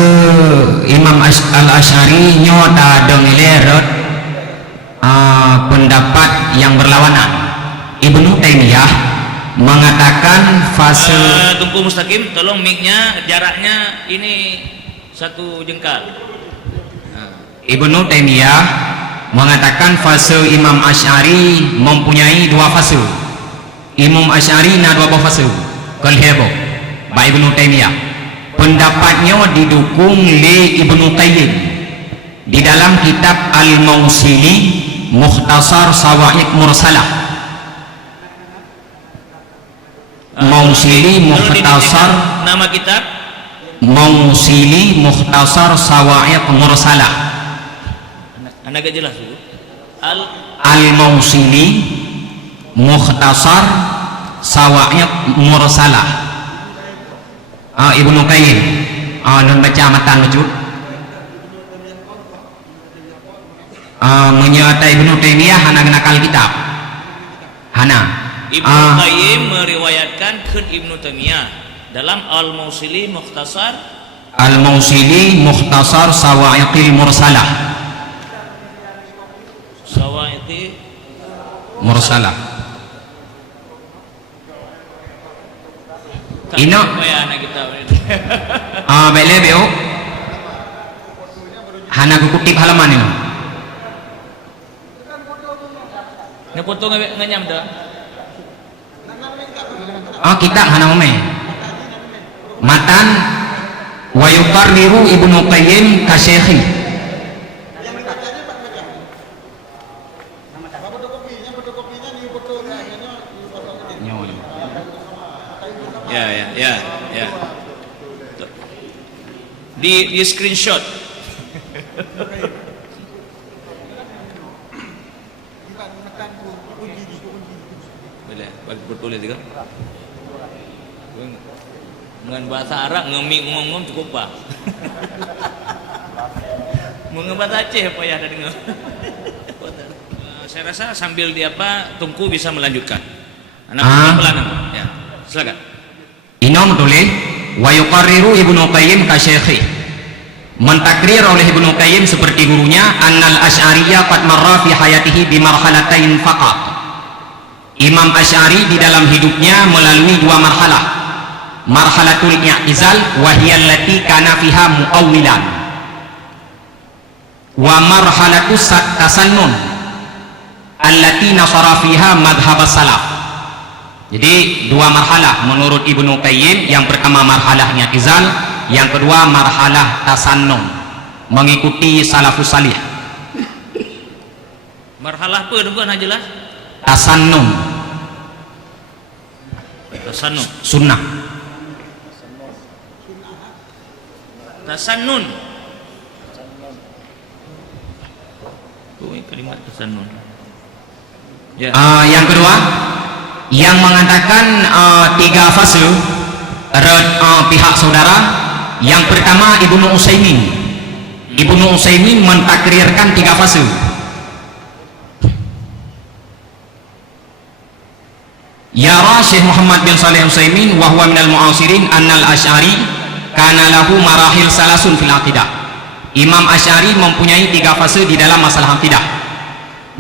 Imam Al-Asy'ari nyota dengilerot pendapat yang berlawanan. Ibnu Taimiyah mengatakan fase Tunggu Mustaqim, tolong mic-nya jaraknya ini 1 jengkal. Ibnu Taimiyah mengatakan fase Imam Asy'ari mempunyai 2 fase. Imam Asy'ari na 2 fase. Kalhebo ba Ibnu Taimiyah. Pendapatnya didukung oleh Ibnu Qayyim di dalam kitab Al-Mawsili Mukhtasar Sawa'iq Mursalah. Mawsili Mukhtasar, nama kitab Mawsili Mukhtasar Sawa'iq Mursalah. Anda agak jelas dulu. Al-Mawsili Mukhtasar Sawa'iq Mursalah. Ibnu Qayyim non baca matan wujud menyertai Ibnu Taimiyah hana nakal kitab hana Ibnu Qayyim meriwayatkan ke Ibnu Taimiyah dalam Al-Mawsili Mukhtasar Sawa'iqil Mursalah. Sawa'iqil Mursalah. Ino anak kita. bele beo hana kutip halaman ini. Ini foto nganyam dah. Kita hana ume matan wa yuqarriru Ibnu Qayyim ka syekhi. Ya. Di screenshot. Boleh, bagi bertulis juga. Dengan bahasa Arab ngomong cukup pak. Mengen bahasa Aceh apa ya tadi dengar. Saya rasa sambil Tungku bisa melanjutkan. Anak pelan ya. Silakan. Inom tulis wa yuqarriru Ibnu Qayyim ka syekhi. Mentakrir oleh Ibnu Qayyim seperti gurunya annal Asy'ariyya qad marra fi hayatihi bi marhalatain faqat. Imam Asy'ari di dalam hidupnya melalui 2 marhalah. Marhalatul i'tizal wa hiya allati kana fiha muawwilan. Wa marhalatus tasannun allati nasara fiha madhhab salaf. Jadi 2 marhalah menurut Ibnu Qayyim. Yang pertama marhalah i'tizal, yang kedua marhalah tasannun. mengikuti salafus salih. Marhalah apa tuan jelas? Tasannum, Tasannum. sunnah. Tasannun. Oh, ini kalimat tasannun. Ya. Yang kedua, yang mengatakan 3 fase pihak saudara. Yang pertama Ibnu Utsaimin. Ibnu Utsaimin mentakrirkan 3 fase. Yara Syekh Muhammad bin Shalih Utsaimin wa huwa minal mu'asirin annal Asy'ari kana lahu marahil salasun fil aqidah. Imam Asy'ari mempunyai 3 fase di dalam masalah akidah.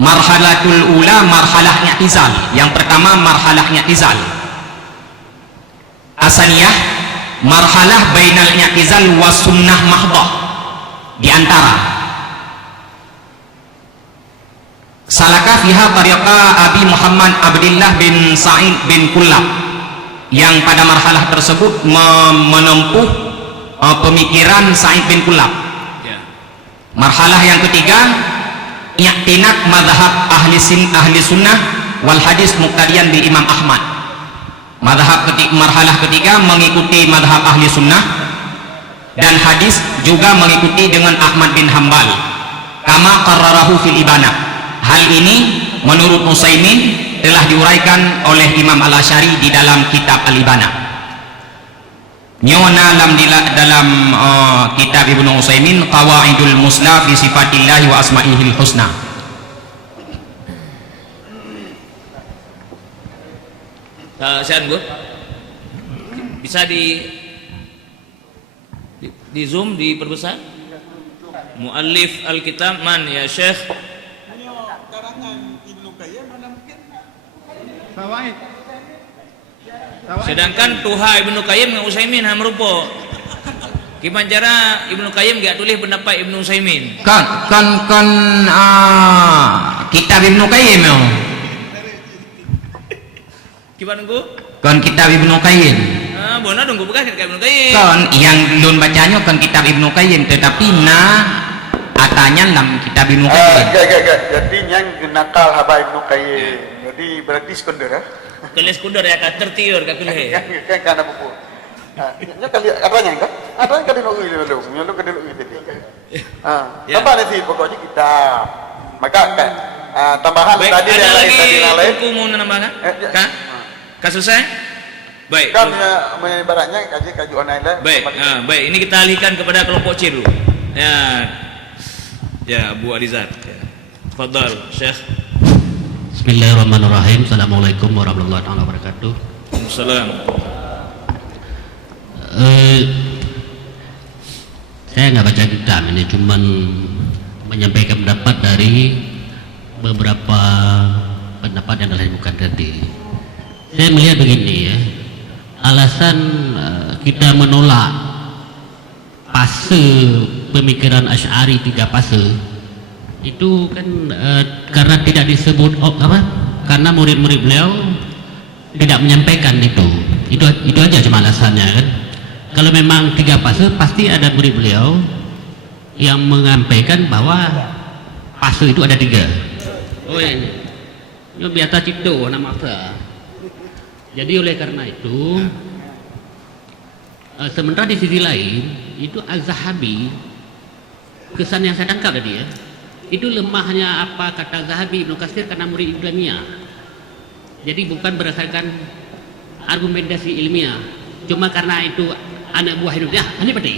Marhalatul ula marhalah i'tizal. Yang pertama marhalah i'tizal. Asaniyah marhalah bainal i'tizal wa sunnah mahdhah. Di antara salaka fiha tariqa Abi Muhammad Abdullah bin Sa'id bin Kullab, yang pada marhalah tersebut menempuh pemikiran Sa'id bin Kullab. Marhalah yang ketiga i'tinaq madhab ahli sunnah wal hadis muqtadiyan bil Imam Ahmad. Marhalah ketiga mengikuti madhab ahli sunnah dan hadis, juga mengikuti dengan Ahmad bin Hambal kama qarrarahu fil ibanah. Hal ini menurut Utsaimin telah diuraikan oleh Imam Al-Asy'ari di dalam kitab Al-Ibana. Nyona dalam kitab Ibnu Utsaimin Qawaidul Musla fi Sifatillahi wa Asma'ihil Husna. Sian Bu, bisa di zoom, diperbesar. Muallif Alkitab man ya Syekh? Karangan Ibnu Qayyim mana mungkin? Fawaid. Sedangkan Tuha Ibnu Qayyim dengan Utsaimin merupa. Gimana cara Ibnu Qayyim gak tulis pendapat Ibnu Utsaimin? Kan kitab Ibnu Qayyim yo. Gimana nunggu? Kan kitab Ibnu Qayyim. Bona nunggu bekas kitab Ibnu Qayyim. Kan yang belum bacanya kan kitab Ibnu Qayyim, tetapi atanya dalam kitab Ibnu Qayyim. Jadi yang nakal haba Ibnu Qayyim. Jadi berarti sekunder ya. Keles kunder ya kan tertiur kan kuliah. Kan kana buku. Nya kali katanya kan? Ada yang kali lu lu, lu kali lu itu. Tambah nanti pokoknya kita. Maka tambahan baik, tadi ada yang lagi tadi lain. buku mau menambahkan? Kak? Kak selesai? Baik. Kan ibaratnya kaji online lah. Baik. Baik, ini kita alihkan kepada kelompok C dulu. Ya, Abu Alizat. Tafadhal, Syekh. Bismillahirrahmanirrahim. Assalamualaikum warahmatullahi wabarakatuh. Waalaikumsalam. Saya nggak baca kitab ini, cuman menyampaikan pendapat dari beberapa pendapat yang telah dibuka tadi. Saya melihat begini ya, alasan kita menolak fase pemikiran Asy'ari 3 fase itu kan karena tidak disebut karena murid-murid beliau tidak menyampaikan itu aja cuma alasannya kan. Kalau memang 3 fase pasti ada murid beliau yang menyampaikan bahwa fase itu ada 3. Oh ini biasa cipto nama maksa. Jadi oleh karena itu sementara di sisi lain itu Az-Zahabi, kesan yang saya tangkap tadi ya, itu lemahnya apa kata Zahabi Ibnu Katsir karena murid Ibnu Taimiyah. Jadi bukan berdasarkan argumentasi ilmiah, cuma karena itu anak buah Ibnu Taimiyah. Ini penting.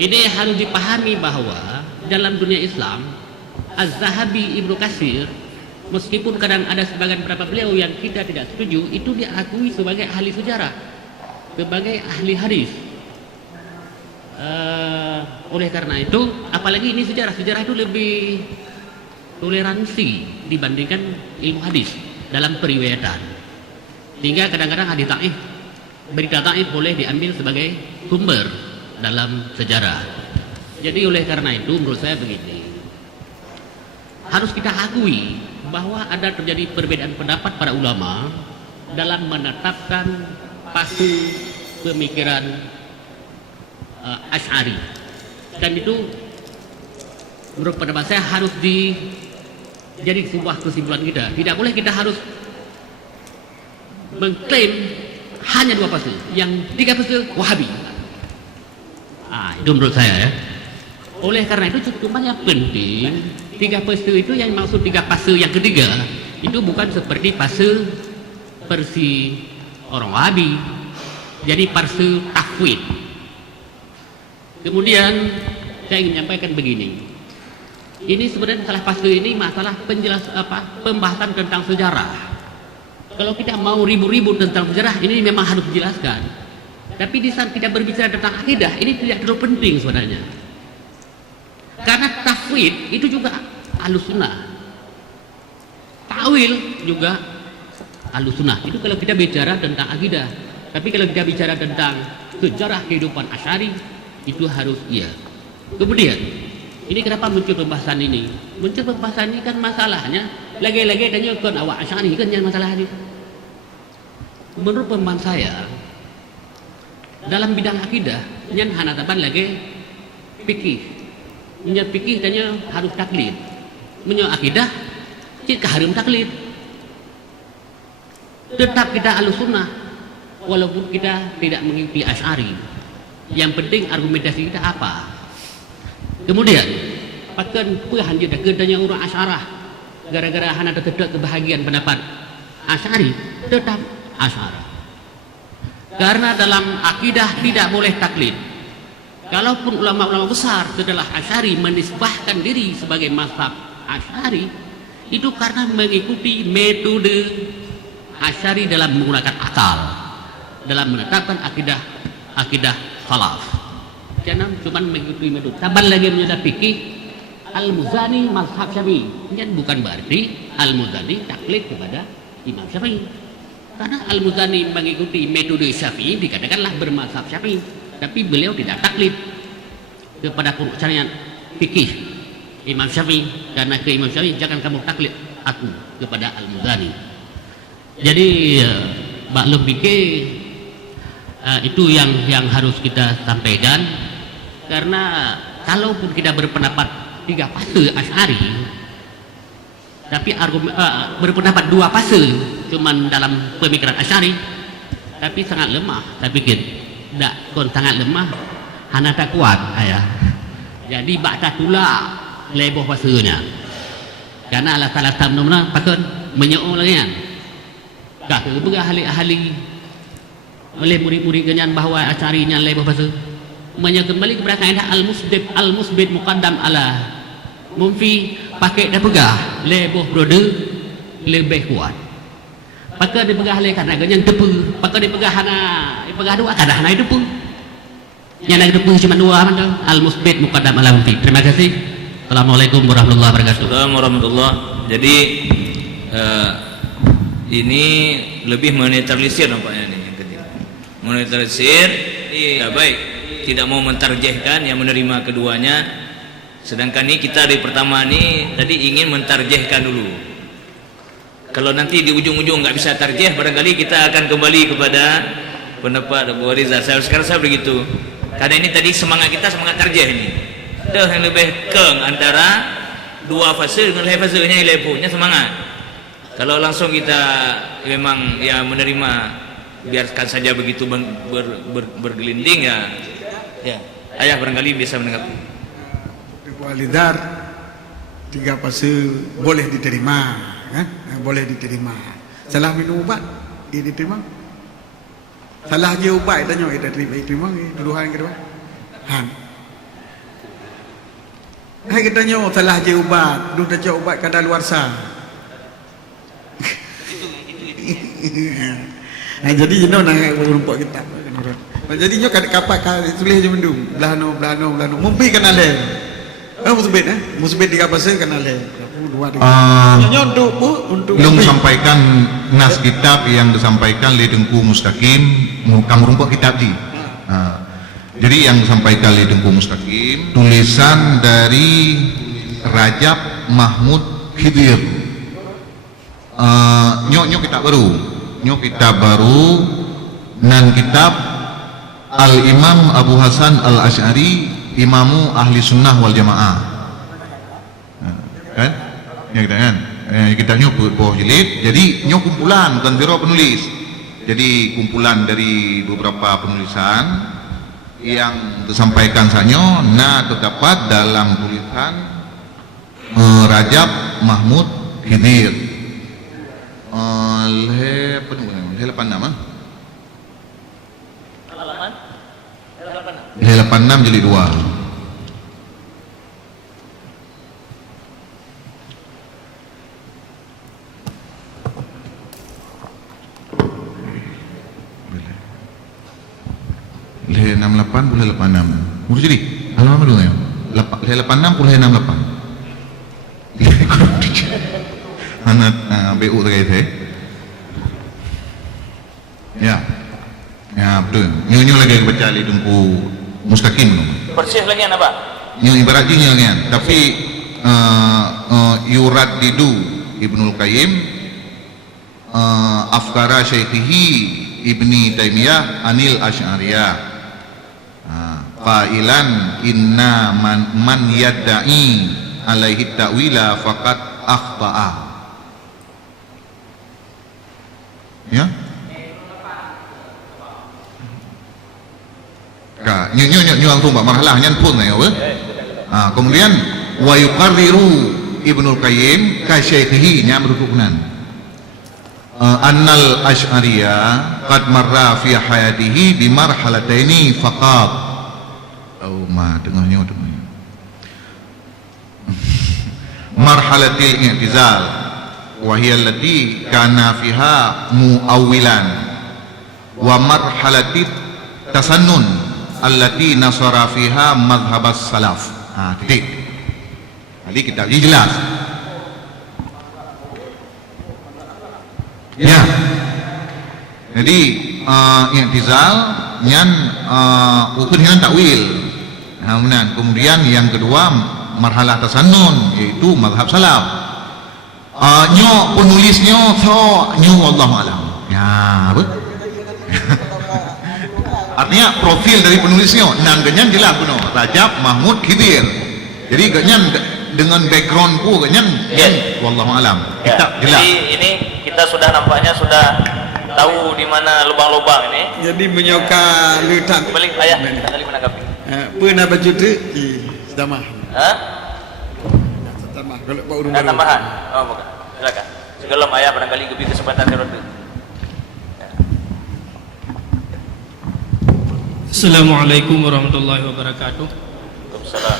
Ini harus dipahami bahwa dalam dunia Islam Az-Zahabi Ibnu Katsir, meskipun kadang ada sebagian beberapa beliau yang kita tidak setuju, itu diakui sebagai ahli sejarah, sebagai ahli hadis. Oleh karena itu, apalagi ini sejarah itu lebih toleransi dibandingkan ilmu hadis dalam periwayatan. Sehingga kadang-kadang hadis dhaif, berita dhaif boleh diambil sebagai sumber dalam sejarah. Jadi oleh karena itu menurut saya begini, harus kita akui bahwa ada terjadi perbedaan pendapat para ulama dalam menetapkan fase pemikiran Asy'ari, dan itu menurut pendapat saya harus jadi sebuah kesimpulan kita. Tidak boleh kita harus mengklaim hanya 2 fase, yang 3 fase Wahabi. Itu menurut saya ya. Oleh karena itu cuma yang penting 3 fase itu, yang maksud 3 fase yang ketiga itu bukan seperti fase versi orang Wahabi, jadi fase tafwid. Kemudian saya ingin menyampaikan begini, ini sebenarnya masalah fase ini masalah pembahasan tentang sejarah. Kalau kita mau ribut-ribut tentang sejarah, ini memang harus dijelaskan. Tapi di saat kita berbicara tentang akidah, ini tidak terlalu penting sebenarnya. Karena tafwid itu juga Ahlussunnah, ta'wil juga Ahlussunnah. Itu kalau kita bicara tentang akidah. Tapi kalau kita bicara tentang sejarah kehidupan Asy'ari, itu harus iya. Kemudian ini kenapa muncul pembahasan ini? Muncul pembahasan ini kan masalahnya lagi-lagi tanya kan awak Asy'ari kan yang masalah ini. Menurut pemahaman saya, dalam bidang akidah yang hanataban lagi fikih. Menurut fikih tanya harus taklid. Menurut akidah jika haram taklid. Tetap kita Ahlussunnah walaupun kita tidak mengikuti Asy'ari. Yang penting argumentasi kita apa. Kemudian pakan puan dia dah kedanya orang Asy'arah gara-gara hana terdedak kebahagiaan pendapat Asy'ari, tetap Asy'arah. Karena dalam akidah tidak boleh taklid. Kalaupun ulama-ulama besar setelah Asy'ari menisbahkan diri sebagai mazhab Asy'ari, itu karena mengikuti metode Asy'ari dalam menggunakan akal, dalam menetapkan akidah salaf. Jangan cuma mengikuti metode. Tambah lagi menyadap fikih Al-Muzani mazhab Syafi'i. Ini bukan berarti Al-Muzani taklid kepada Imam Syafi'i. Karena Al-Muzani mengikuti metode Syafi'i dikatakanlah bermazhab Syafi'i, tapi beliau tidak taklid kepada syariat fikih Imam Syafi'i. Karena ke Imam Syafi'i, jangan kamu taklid aku kepada Al-Muzani. Jadi maklum fikih itu yang harus kita sampaikan. Karena kalaupun kita berpendapat 3 fase Asy'ari, tapi berpendapat 2 fase cuman dalam pemikiran Asy'ari, tapi sangat lemah. Saya pikir tidak, sangat lemah, hana tak kuat ayah. Jadi bakta tula leboh fasenya. Karena alasan-alasan benar-benar pakon menyeong lagi kan. Kak beberapa ahli-ahli oleh murid-murid kenyan bahawa Asy'ari nya leboh fase. Kembali kepada kaedah al-musbit muqaddam ala mumfi, pakai dah pegah leboh brother lebih kuat. Pakai dia pegah le karena yang tepu, pakai dia pegah hana pegah 2 kada hana tepu. Yang nak tepu cuma 2 mandang al-musbit muqaddam ala mumfi. Terima kasih. Assalamualaikum warahmatullahi wabarakatuh. Assalamualaikum warahmatullahi. Jadi ini lebih menetralisir nampaknya ini yang ketiga. Menetralisir, ya baik. Tidak mau mentarjehkan yang menerima keduanya. Sedangkan ini kita dari pertama ini tadi ingin mentarjehkan dulu. Kalau nanti di ujung-ujung nggak bisa tarjeh, barangkali kita akan kembali kepada pendapat Abu Rizal. Sekarang saya begitu. Karena ini tadi semangat kita semangat tarjeh ini. Itu yang lebih keng antara 2 fase dengan fasenya levelnya semangat. Kalau langsung kita memang ya menerima, biarkan saja begitu bergelinding ya. Ya, ayah barangkali bisa mendengar. Ibu Alidar 3 fase boleh diterima, kan? Boleh diterima. Salah minum ubat, ini diterima. Salah je ubat, tanya kita terima, duluan kedua. Han. Hai kita tanya salah je ubat, dulu dah ubat kadar luar sah. Nah, jadi jenuh nak berumpuk kita. Jadi nyo kad kapak tulis je mendung belano mumpi kenal le. Musbit 3 fase kenal le. Belum sampaikan nas kitab yang disampaikan oleh Dengku Mustaqim, kamu rumput kitab di. Jadi yang disampaikan oleh Dengku Mustaqim tulisan dari Rajab Mahmud Khidir. Nyok kitab baru, nan kitab Al-Imam Abu Hasan Al-Ash'ari imamu ahli sunnah wal jamaah. Kan? Ya kita kan? Kita nyup bawah jilid. Jadi nyup kumpulan, bukan zero penulis. Jadi kumpulan dari beberapa penulisan yang disampaikan saja, nah terdapat dalam tulisan Rajab Mahmud Khidir. Leher 86 jilid 2. Leher 68 puluh 86. Mungkin jadi halaman dulu ya. Leher 86 puluh 68. Anak BU terkait saya. Ya. Ya betul. Nyo lagi baca li tungku mustaqim. Persis lagi apa? Nyo ibaratnya lagi. Tapi yuraddidu Ibnul Qayyim afkara syaikhihi Ibni Taimiyah anil Asy'ariyah. Qailan inna man yadda'i alaihi ta'wila faqad akhta'a. Ya? Nyo langsung Pak marhalah nyan pun ya apa? Kemudian wa yuqarriru Ibnul Qayyim ka syaikhihi nya merukunan. Annal Asy'ariyah qad marra fi hayatihi bi marhalataini faqat. Oh ma dengarnya marhalatil i'tizal wa hiya allati kana fiha muawwilan wa marhalatit tasannun allati nasara fiha madhhabas salaf. Titik. Jadi kita jelas. Ya. Jadi i'tizal nyan ukun hinan takwil. Kemudian yang kedua marhalah tasannun yaitu mazhab salaf. Nyo penulisnya so nyo wallahu alam. Ya, betul. Artinya profil dari penulisnya nang genyan jelas kuno Rajab Mahmud Khidir. Jadi genyan dengan background ku genyan wallahu alam. Kita jelas. Jadi ini kita sudah nampaknya sudah tahu di mana lubang-lubang ini. Jadi menyoka lutan. Balik ayah kita kali menanggapi. Pernah baju tu tamah. Tamah kalau Pak Urun. Tambahan. Oh bukan. Silakan. Sebelum ayah barangkali lebih kesempatan terus. Assalamualaikum warahmatullahi wabarakatuh. Waalaikumsalam.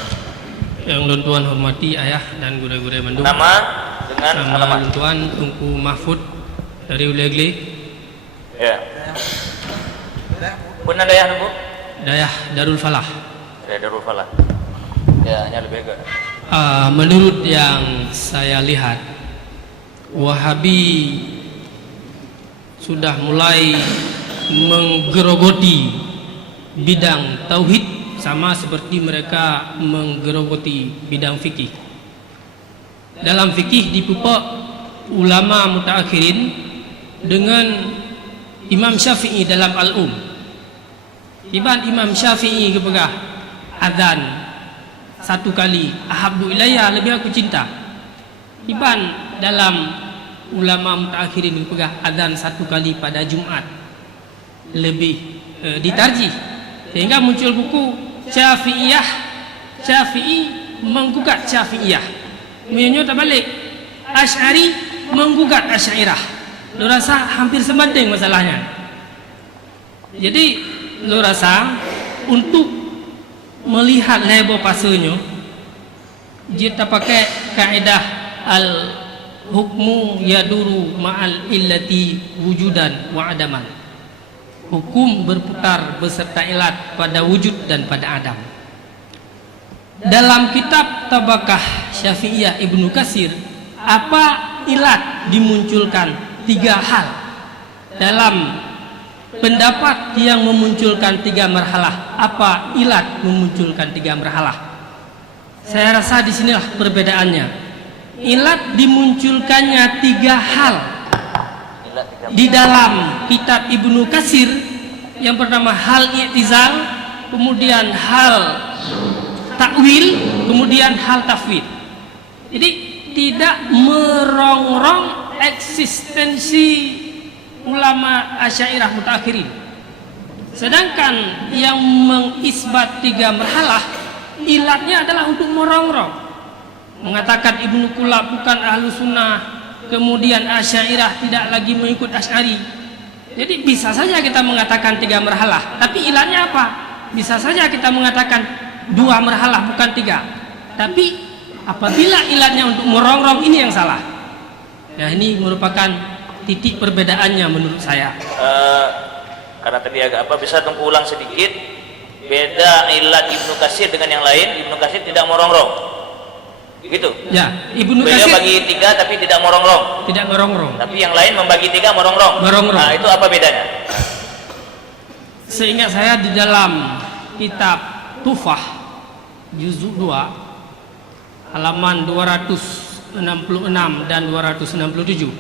Yang Tuan hormati ayah dan guru-guru Bandung. Nama dengan alamat. Tuan Tungku Mahfud dari Ulegli. Ya. Pun ada yang Bu? Dayah Darul Falah. Darul Falah. Ya, hanya lebih ke. Menurut yang saya lihat, Wahabi sudah mulai menggerogoti bidang tauhid sama seperti mereka menggerogoti bidang fikih. Dalam fikih dipupuk ulama mutaakhirin dengan Imam Syafi'i dalam Al-Um. Tiban Imam Syafi'i kepegah azan satu kali ahabbu ilayya, lebih aku cinta. Tiban dalam ulama mutaakhirin kepegah azan satu kali pada Jumat lebih ditarjih, sehingga muncul buku Syafi'iyah. Syafi'i menggugat Syafi'iyah, menyebut balik Asy'ari menggugat Asy'ariyah. Lo rasa hampir sebanding masalahnya. Jadi lo rasa untuk melihat lebar pasanya kita pakai kaedah al hukmu yaduru ma'al illati wujudan wa adaman. Hukum berputar beserta ilat pada wujud dan pada adam. Dalam kitab Tabaqah Syafi'iyah Ibnu Katsir, apa ilat dimunculkan 3 hal. Dalam pendapat yang memunculkan 3 marhalah, apa ilat memunculkan 3 marhalah? Saya rasa di sinilah perbedaannya. Ilat dimunculkannya 3 hal. Di dalam kitab Ibnu Katsir Yang pertama hal i'tizal, kemudian hal takwil, kemudian hal tafwid. Jadi tidak merongrong eksistensi ulama Asy'ariyah mutaakhirin. Sedangkan yang mengisbat 3 marhalah, ilatnya adalah untuk merongrong, mengatakan Ibnu Kulab bukan ahlu sunnah, kemudian Asy'ariyah tidak lagi mengikut Asy'ari. Jadi bisa saja kita mengatakan 3 marhalah, tapi ilatnya apa? Bisa saja kita mengatakan 2 marhalah bukan 3, tapi apabila ilatnya untuk merongrong, ini yang salah. Nah, ini merupakan titik perbedaannya menurut saya. Karena tadi agak bisa tunggu ulang sedikit. Beda ilat Ibnu Katsir dengan yang lain. Ibnu Katsir tidak merongrong, gitu ya. Ibnu Katsir bagi 3 tapi tidak merongrong. Tidak merongrong. Tapi yang lain membagi 3 merongrong. Nah, itu apa bedanya? Seingat saya di dalam kitab Tufah juzuk 2 halaman 266 dan 267,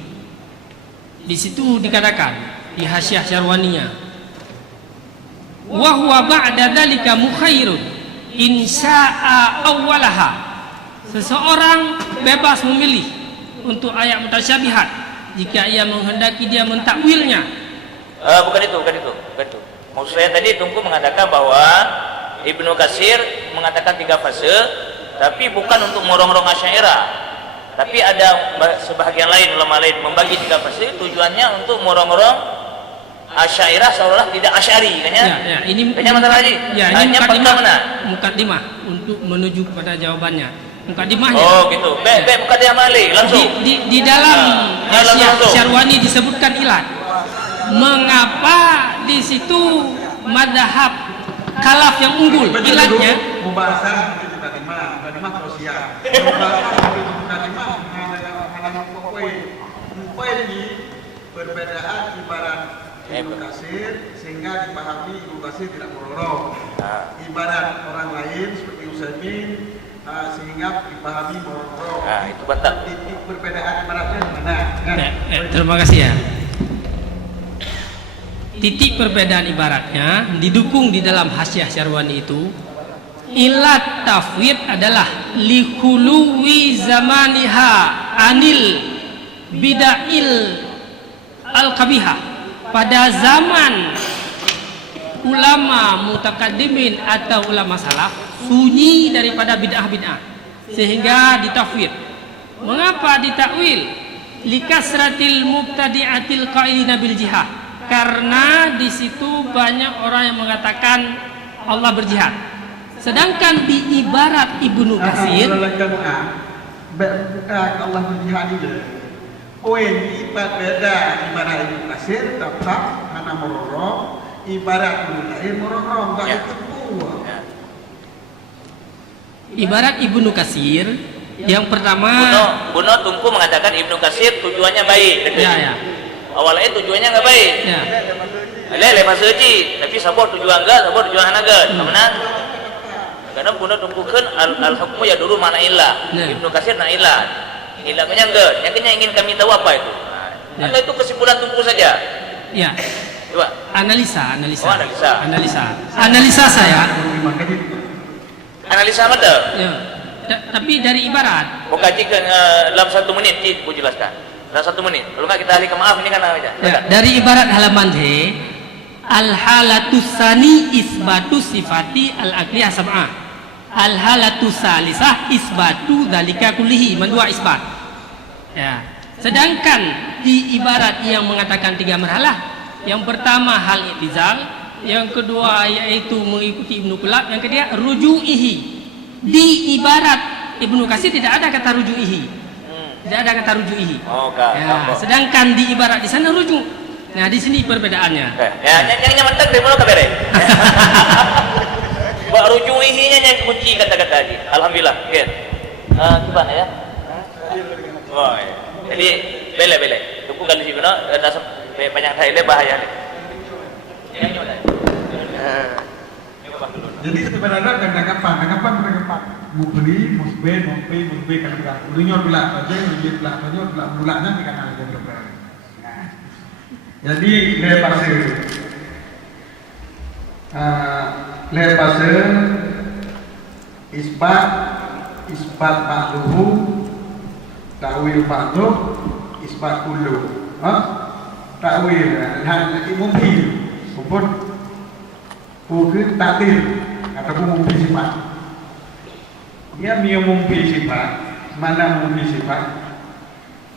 di situ dikatakan di Hasyiah Syarwaniyah, wa huwa ba'da dzalika mukhairun in syaa awwalaha. Seseorang bebas memilih untuk ayat mutasyabihat jika ia menghendaki dia mentakwilnya. Bukan itu. Maksud saya tadi Tungku mengatakan bahwa Ibnu Katsir mengatakan 3 fase, tapi bukan untuk merongrong Asy'ariyah. Tapi ada sebahagian lain ulama lain membagi 3 fase, tujuannya untuk merongrong Asy'ariyah seolah tidak Asy'ari, kan ya? Ya, ini masalah lagi. Ya, ini mukadimah untuk menuju kepada jawabannya. Mukadimahnya. Oh, gitu. Mukadimah balik langsung. Di dalam Hasyiah Syarwani disebutkan ilat. Mengapa di situ mazhab khalaf yang unggul? Ilatnya pembahasan mukadimah sosial. Mukadimah ini perbedaan ibarat Ibnu Katsir sehingga dipahami Ibnu Katsir tidak merongrong. Ibarat orang lain seperti Utsaimin sehingga dipahami merongrong. Itu bantah. Titik perbedaan ibaratnya di mana? Terima kasih ya. Titik perbedaan ibaratnya didukung di dalam Hasyiah Syarwani itu. Ilat tafwid adalah likhuluwi zamaniha anil bida'il al-qabihah. Pada zaman ulama mutakaddimin atau ulama salaf sunyi daripada bid'ah-bid'ah sehingga ditafwid. Mengapa ditakwil? Likasratil mubtadi'atil qailina bil jihad. Karena di situ banyak orang yang mengatakan Allah berjihad. Sedangkan di ibarat Ibnu Katsir Allah berjihad itu. Poin ibarat beda ibarat Ibnu Katsir tetap karena merongrong, ibarat Ibnu lain merongrong, enggak itu dua. Ibarat Ibnu Katsir yang pertama Buno Tungku mengatakan Ibnu Katsir tujuannya baik. Ya. Awalnya tujuannya nggak baik. Ya. Lepas seji, tapi sabor tujuan tujuan hanaga. Mana? Karena Buno Tungkukan al-hukmu ya dulu mana ilah. Ibnu Katsir na ilah. Ilahnya enggak, yang ingin kami tahu apa itu? Nah, itu kesimpulan Tungku saja. Ya. Coba. Analisa. Oh, Analisa saya. Analisa apa tuh? Ya. Tapi dari ibarat. Mau kaji ke dalam 1 menit, Bu jelaskan. Dalam 1 menit. Kalau nggak kita alih ke maaf ini kan aja. Ya, dari ibarat halaman H, al-halatus sani isbatu sifati al-aqliyah sab'ah. Al-halatus salisah isbatu dzalika kullihi, mandua isbat. Ya. Sedangkan di ibarat yang mengatakan 3 marhalah, yang pertama hal i'tizal, yang kedua yaitu mengikuti Ibnu Kulab, yang ketiga ruju'ihi. Di ibarat Ibnu Katsir tidak ada kata ruju'ihi. Tidak ada kata ruju'ihi. Ya, sedangkan di ibarat di sana rujuk. Nah, di sini perbedaannya. Ya, yang mentek deh mulut kabere. Mbak ruju'ihi-nya yang kunci kata-kata tadi. Alhamdulillah. Oke. Gimana ya? Oh, ya. Jadi bele. Tunggu kali sih benar, banyak hal bahaya. Jadi sebenarnya tanggapan mau beli, mau beli kan enggak. Belinya belah aja, belah mulanya di kanal yang berapa. Jadi lepas itu. Lepas isbat makluhu, takwil makluh, isbat kullu. Takwil lagi mumpi, pun bukan takwil ataupun mumpi sifat. Ia mumpi sifat, mana mumpi sifat?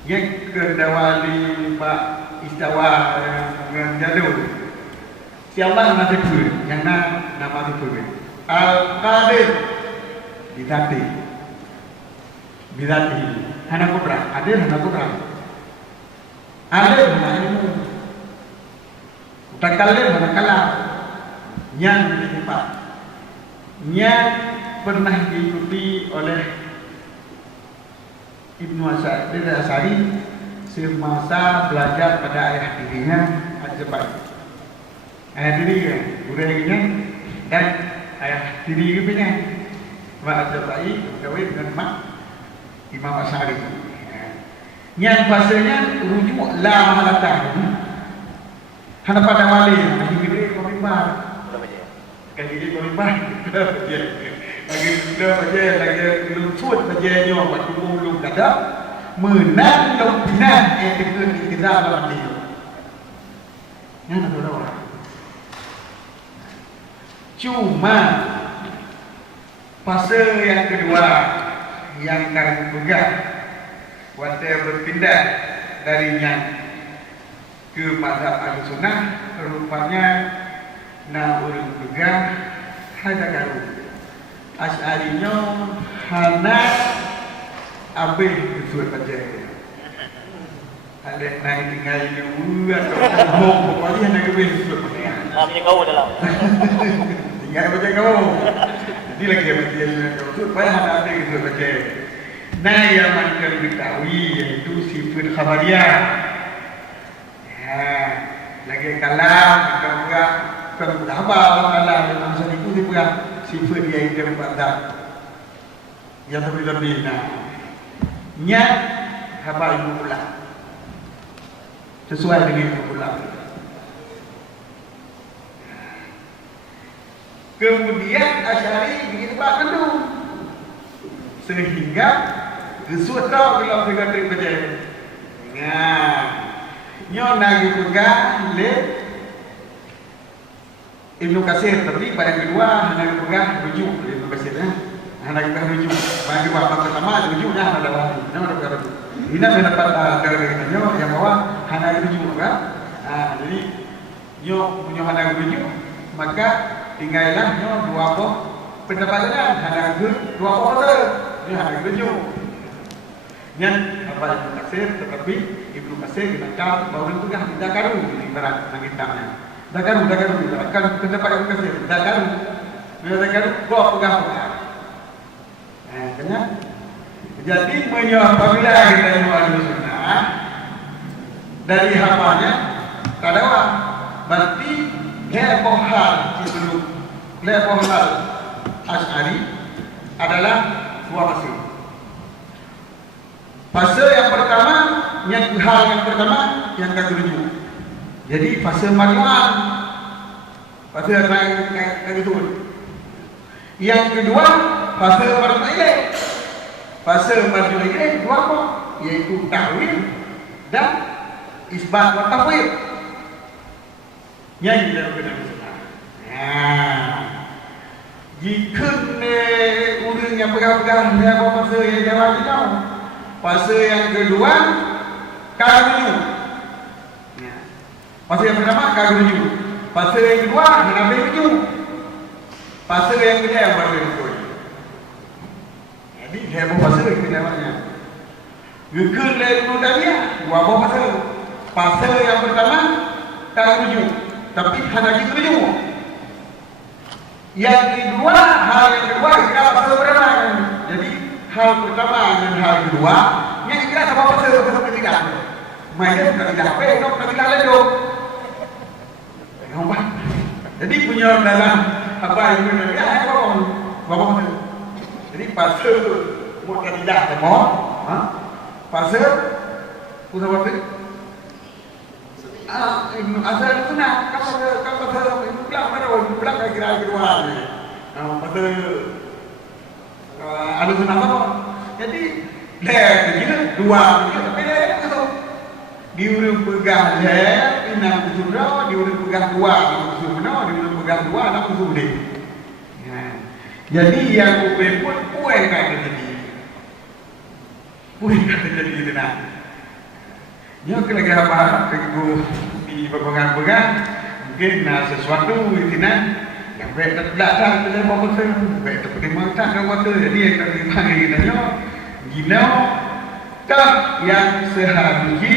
Yang kedawali pak istawa dengan jadul. Siapa nama itu? Yang nama itu. Al-Qadir bidati. Bidati. Hana kudrat. Qadir hana kudrat. Alim hana ilmu. Mutakalim hana kalam. Yang sifat. Yang pernah diikuti oleh Ibnu Asari semasa belajar pada ayah dirinya Al-Jabari. Ayah dirinya, budayanya dan ayah diri punya Mak Al-Jabari berkahwin dengan Mak Imam Asari. Yang bahasanya rujuk la mahalata. Hana pada wali, lagi gede komimbar. Lagi gede komimbar. Lagi sudah baca, lagi lucut baca nyo, waktu belum kata menang dan pinang yang kita dalam dia. Yang nak tahu. Cuma fase yang kedua yang akan bergerak waktu berpindah darinya ke mazhab Ahlussunnah, rupanya nak orang bergerak hanya karu. Asy'arinya hana abih kesuat baca. Ada naik tinggal di buat atau pokoknya hana abih kesuat baca. Namanya kau dalam. Tinggal baca kau. Jadi lagi baca kau tu supaya hana abih kesuat baca. Nah yang makan diketahui iaitu sifat khabariyah. Lagi kalam kalau apa kalam dalam satu itu dia sifat dia itu berpada yang lebih-lebih nya apa ilmu pula sesuai dengan ilmu pula. Kemudian Asy'ari begitu Pak Kendu sehingga gesut tau bila kita terbaca nyo nagi pegang le Ibnu Katsir, tapi pada kedua hanya pegang rujuk Ibnu Katsir hanya pegang rujuk. Pada bab pertama rujuknya ada wali. Nama ada rujuk. Ini mendapat dari nyo yang bawah hanya rujuk kan. Jadi nyo punya hanya rujuk, maka tinggallah nyo dua boh pendapatnya hanya dua boh saja. Ini hanya rujuk. Yang apa Ibnu Katsir, tetapi Ibnu Katsir kita baru pegang tidak karu ibarat nangitanya. Dakaru akan pendapat yang kasih. Dakaru, kau pegang. Kenapa? Jadi apabila kita Ahlussunnah dari hafalnya kadawa berarti lepohal sebelum lepohal Asy'ari adalah dua fase. Fase yang pertama, hal yang pertama yang ketujuh. Jadi fase manual, fase yang itu. Yang kedua fase marju'iyah. Fase marju'iyah dua apa? Yaitu ta'wil dan isbat wa tafwid. Yang dilakukan Ahlussunnah. Jika orang yang pegang-pegang dia apa fase yang jawab itu? Fase yang kedua karuju. Fase yang pertama kagum rujuk. Fase yang kedua menambah rujuk. Fase yang ketiga yang baru rujuk. Jadi dia mau fase kedua-duanya. Gugul dari Nudabia dua buah fase. Fase yang pertama kagum rujuk, tapi hanya gitu rujuk. Yang kedua hal yang kedua kita fase berenang. Jadi hal pertama dan hal kedua yang kita sama fase ketiga. Mainnya tidak apa, dok tidak ada dok. Jadi punya dalam apa yang benar bapak. Jadi fase muka tidak temo, fase pusat Ibnu Azhar itu nak kata Ibnu Belang kira kedua ni. Kata ada sunnah apa? Jadi dia dua tapi dia kata diurung pegang dia inam surga, diurung pegang dua nak surga, diurung pegang dua nak surga. Jadi yang upin pun puai kata jadi. Puai kata jadi gitu nak. Dia lagi apa? Begitu di pegang-pegang mungkin sesuatu itu nak yang baik tak belakang tu lepas betul, baik tak pergi makan ke betul. Jadi yang tak dipanggil kita gila tak yang seharusnya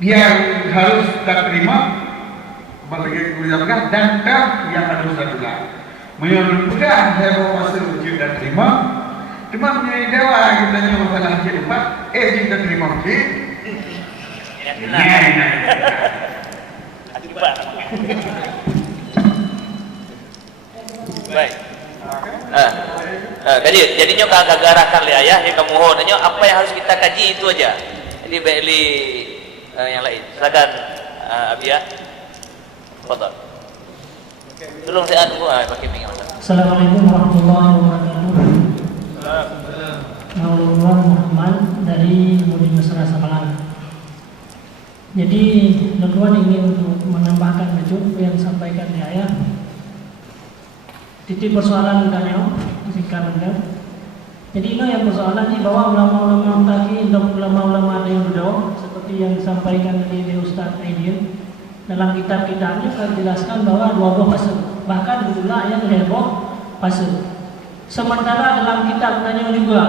yang harus tak terima bagi kuliah pegang dan tak yang harus tak terima. Menurut pegang saya bawa masa ujian dan terima. Cuma menjadi dewa kita tanya masalah kehidupan, kita terima mungkin. Baik. Kaji, jadinya kagak arahkan le ayah, dia kamu mohon, apa yang harus kita kaji itu aja. Jadi baik li yang lain. Silakan Abia. Fadhal. Tolong saya tunggu pakai mic. Assalamualaikum warahmatullahi wabarakatuh. Maulana Muhammad dari Murid Mesra Samalang. Jadi tuan-tuan ingin untuk menambahkan bajuk yang disampaikan di ayah. Titik persoalan tanya singkat saja. Jadi ini yang persoalan ni bahwa ulama-ulama tadi dan ulama-ulama ada yang berdoa seperti yang disampaikan oleh Ustaz Aidil dalam kitab-kitabnya akan dijelaskan bahwa 12 fase. Bahkan itulah yang heboh fase. Sementara dalam kitab tanya juga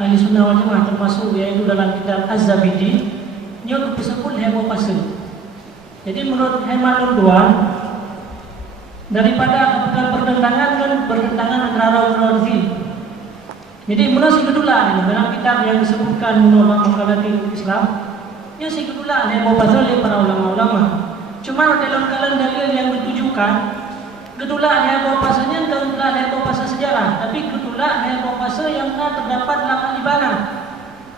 Ahli Sunnah wal Jamaah termasuk yaitu dalam kitab Az-Zabidi dia disebut heboh fase. Jadi menurut hemat tuan daripada bertentangan antara ulama. Jadi menurut si kedua dalam kitab yang disebutkan menolak mengkalatin Islam, dia si kedua heboh fase oleh para ulama-ulama. Cuma dalam kalangan dalil yang ditujukan ketulah heboh fasenya ketulah heboh fase sejarah, tapi ketulah heboh fase yang terdapat dalam ibadah.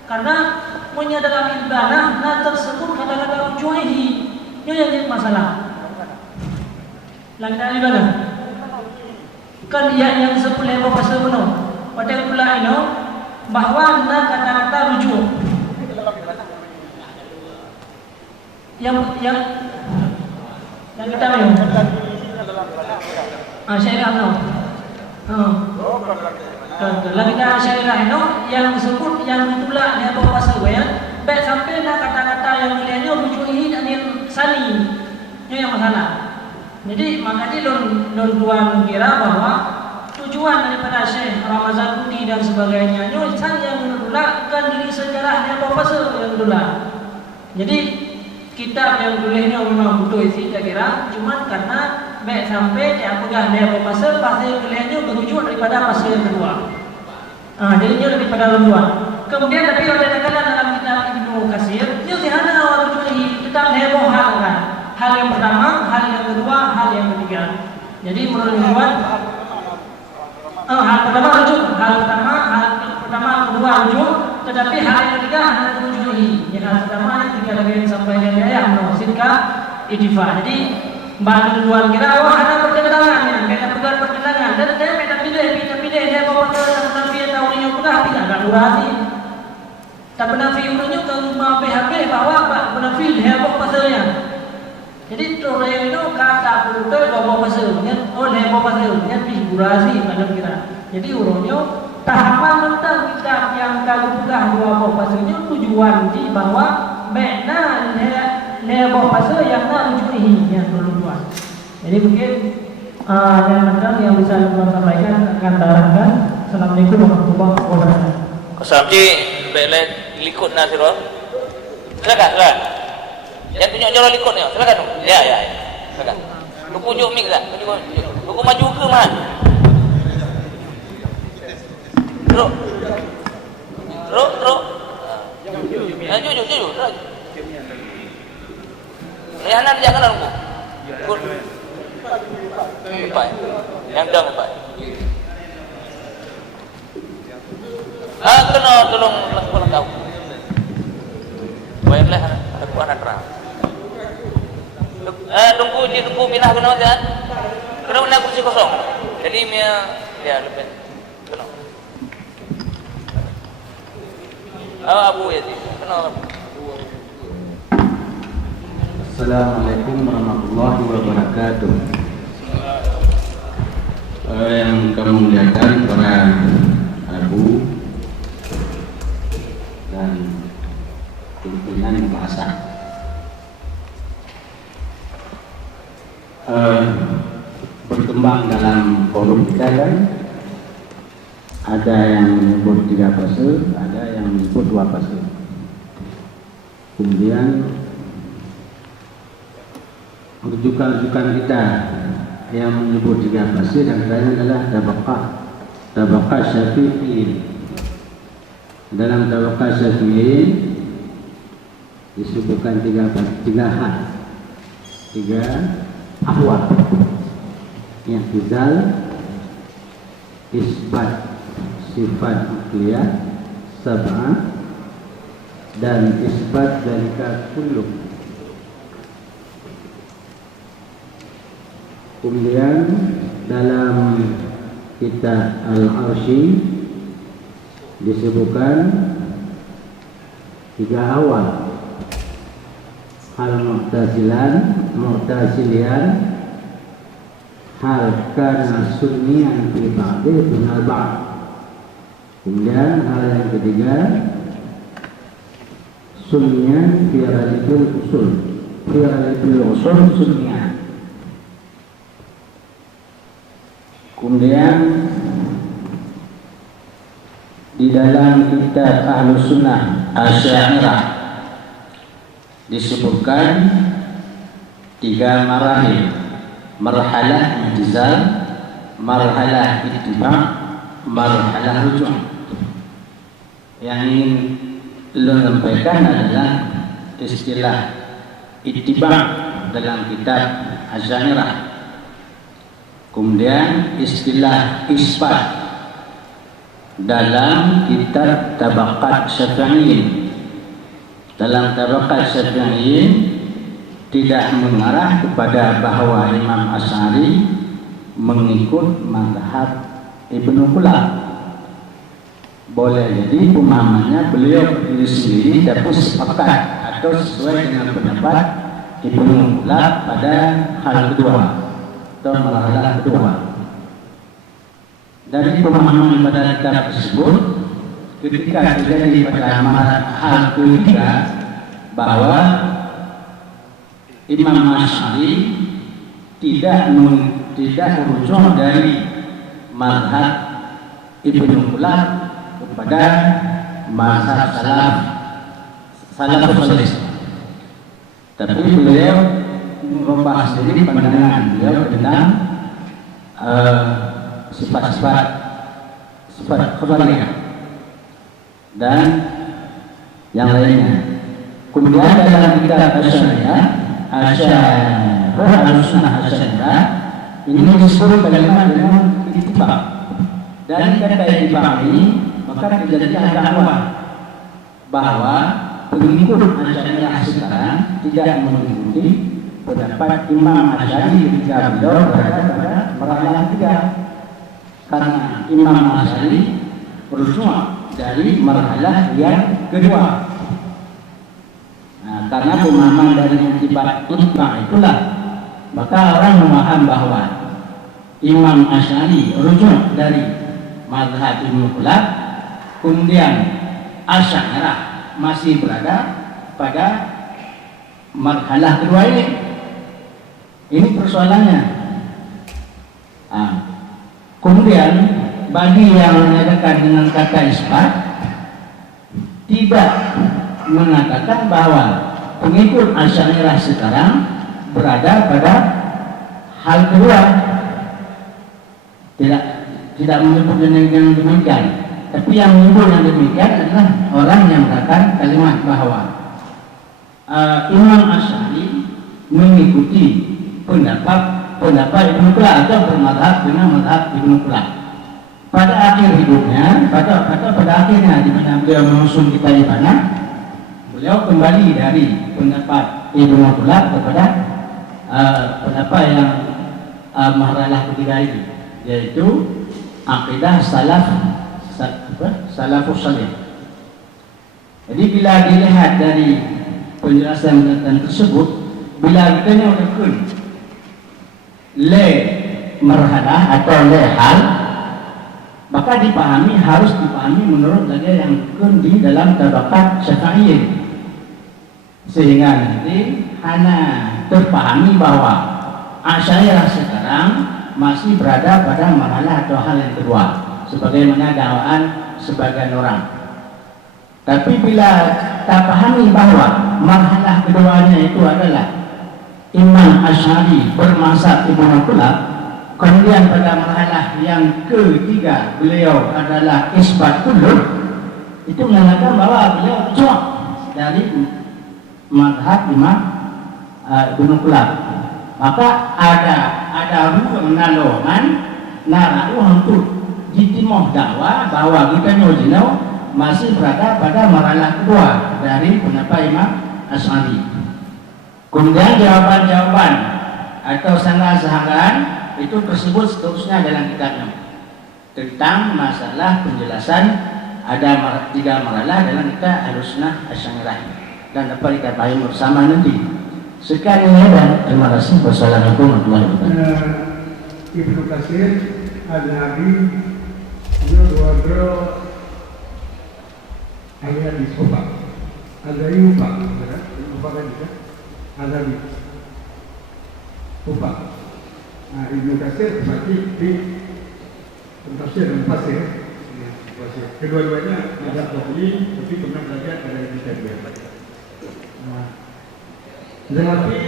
Karena punya dalam ibadah tersebut kata-kata ujuhi, ini yang jadi masalah. Dalam ibadah kan yang disebut heboh fase penuh. Pada ketulah ini bahwa kata-kata rujuk yang kita mahu syairah no. Lagi kita syairah no yang disebut yang itulah dia bawa pasal ya. Baik sampai nak kata-kata yang nilainya rujuhi dan sani. Ini yang masalah. Jadi makanya tuan kira bahwa tujuan daripada Syekh Ramazan Putih dan sebagainya ini yang menulakkan diri sejarah dia bawa pasal yang itulah. Jadi kitab yang tulisnya memang butuh isi saya kira, cuma karena baik sampai dia pegang dia pasal tulisnya berujuk daripada pasal yang kedua. Jadinya daripada luar. Kemudian tapi ada katakan dalam kitab Ibnu Katsir, dia sihana warujuhi kitab heboh hal kan. Hal yang pertama, hal yang kedua, hal yang ketiga. Jadi menurut tuan, hal pertama rujuk, hal pertama kedua rujuk, tetapi hal yang ketiga hal rujuhi. Yang hal pertama yang ketiga lagi yang disampaikan dia menurunkan ijfa. Jadi bahan tuan kira ada pertentangan, mereka pegang pertentangan. Dan dia minta pilih dia bawa ke nafi tahu ini pula tidak durasi. Tak nafi umurnya kalau PHP bahwa nafi dia bawa pasalnya. Jadi orang itu kata betul bawa pasalnya, dia bawa pasalnya durasi pada kira. Jadi urutnya tahapan tentang kitab yang kalau pegang bawa pasalnya tujuan di bahwa benar dia bawa pasal yang nak rujuhi yang tuan. Jadi mungkin yang yang bisa tuan sampaikan akan terangkan. Assalamualaikum warahmatullahi wabarakatuh. Assalamualaikum. Baiklah likut nasiro. Silakan. Yang tunjuk jalan likutnya. Silakan. Ya. Silakan. Lu pujuk mic tak? Lu maju ke man? Teruk. Jujur. Lehanan jangan nunggu. Ikut. Baik. Yang dah baik. Tolong tahu. Baiklah. warna terang. Tunggu pindah ke mana kan? Kena kursi kosong. Jadi ya lebih kena. Abu ya sih. Kena. Assalamualaikum warahmatullahi wabarakatuh. Yang kami muliakan para Abu dan pimpinan bahasa. Berkembang dalam forum kita kan, ada yang menyebut 3 fase, ada yang menyebut 2 fase. Kemudian rujukan-rujukan kita yang menyebut 3 fase dan lain adalah tabaqah Syafi'i. Dalam tabaqah Syafi'i disebutkan 3 hal, 3 ahwal, i'tizal, isbat sifat akliyah sab'ah, dan isbat dzalika kullu. Kemudian dalam kitab Al-Arsy disebutkan 3 awal, hal mu'tazilian, hal kana sunnian fi ba'di dunal ba'd. Kemudian hal yang ketiga, sunnian fi radibil usul sunnian. Kemudian di dalam kitab Ahlus Sunnah Asy'ariyah disebutkan 3 marahil, marhalah i'tizal, marhalah ittiba', marhalah rujuk'. Yang ingin disampaikan adalah istilah ittiba' dalam kitab Asy'ariyah. Kemudian istilah isbat dalam kitab Tabaqat Syafi'iyyin. Dalam Tabaqat Syafi'iyyin tidak mengarah kepada bahwa Imam Asy'ari mengikut mazhab Ibnu Qulab. Boleh jadi pemahamannya beliau berdiri sendiri tapi sepakat atau sesuai dengan pendapat Ibnu Qulab pada hal kedua atau marhalah kedua. Dari pemahaman pada kitab tersebut, ketika terjadi pada hal ketiga bahwa Imam Asy'ari tidak merujuk dari mazhab Ibnu Qulab kepada mazhab salafus salih. Tapi beliau merubah sendiri pandangan beliau tentang sifat khabariyah dan yang lainnya. Kemudian dalam kitab Asy'ariyah ini disebut kalimat dengan ittiba'. Dan kata ittiba' ini maka terjadi dakwah bahwa pengikut Asy'ariyah sekarang tidak mengikuti pendapat Imam Asy'ari ketika beliau berada pada marhalah ketiga. Karena Imam Asy'ari merujuk dari marhalah yang kedua. Nah, karena pemahaman dari ittiba' itulah maka orang memaham bahwa Imam Asy'ari rujuk dari mazhab Ibnu Qulab, kemudian Asy'ariyah masih berada pada marhalah kedua ini. Ini persoalannya. Kemudian bagi yang menyatakan dengan kata isbat tidak mengatakan bahwa pengikut Asy'ariyah sekarang berada pada hal kedua. Tidak menyebut yang demikian. Tapi yang menyebut yang demikian adalah orang yang mengatakan kalimat bahwa Imam Asy'ari mengikuti pendapat Ibnu Qulab atau bermadhab dengan madhab Ibnu Qulab. Pada akhir hidupnya, pada akhirnya di mana beliau mengusung kita di mana, beliau kembali dari pendapat Ibnu Qulab kepada pendapat yang mahralah ketiga ini, yaitu akidah salafus salih. Jadi bila dilihat dari penjelasan tersebut, bila kita nyatakan le marhalah atau le hal, maka harus dipahami menurut lagi yang di dalam tabakat Syafi'iyah, sehingga nanti hanya terpahami bahwa Asy'ariyah sekarang masih berada pada marhalah atau hal yang kedua, sebagaimana dakwaan sebagian orang. Tapi bila kita pahami bahwa marhalah keduanya itu adalah Imam Asy'ari bermazhab Ibnu Qulab, kemudian pada marhalah yang ketiga beliau adalah isbat kullu, itu menandakan bahwa beliau jauh dari mazhab Imam Ibnu Qulab. Maka ada ruang nalongan narahu untuk ditimoh dakwah bahwa kita nyojino masih berada pada marhalah kedua dari pendapat Imam Asy'ari. Kemudian jawaban-jawaban atau sanggahan-sanggahan itu tersebut seterusnya dalam kitabnya tentang masalah penjelasan ada tiga marhalah dalam kitab Ahlussunnah Asy'ariyah, dan dapat kita pahami bersama nanti. Sekian dan terima kasih. Wassalamualaikum warahmatullahi wabarakatuh. Ibnu Katsir, Al-Nabi, dua ayat di sofa. Ada yufa, yufa kan juga. Ada yufa. Nah, Ibnu Katsir berarti di tafsir dan fasir. Kedua-duanya ada tohli, tapi pernah belajar pada Ibnu Katsir. Tetapi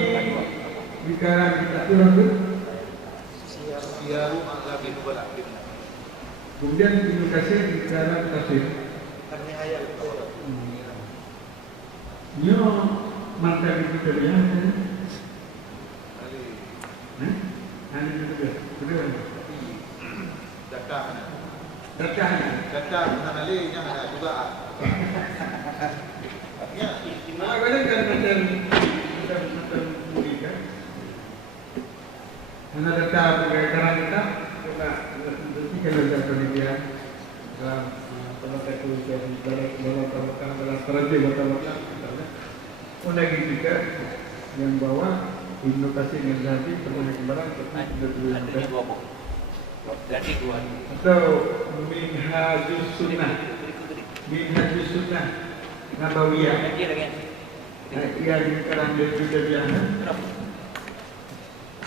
bicara kita itu kemudian Ibnu Katsir bicara tafsir. Nyo mantan itu kerja. Hari itu kerja. Data mengenali yang ada juga. Ya, mana kan macam karena data berkaitan kita nanti kalau ada penelitian dalam dalam lagi juga yang bawa Ibnu Katsir yang nanti pernah kembaran atau Minhajus Sunnah Nabawiyah yang sekarang dia juga biasa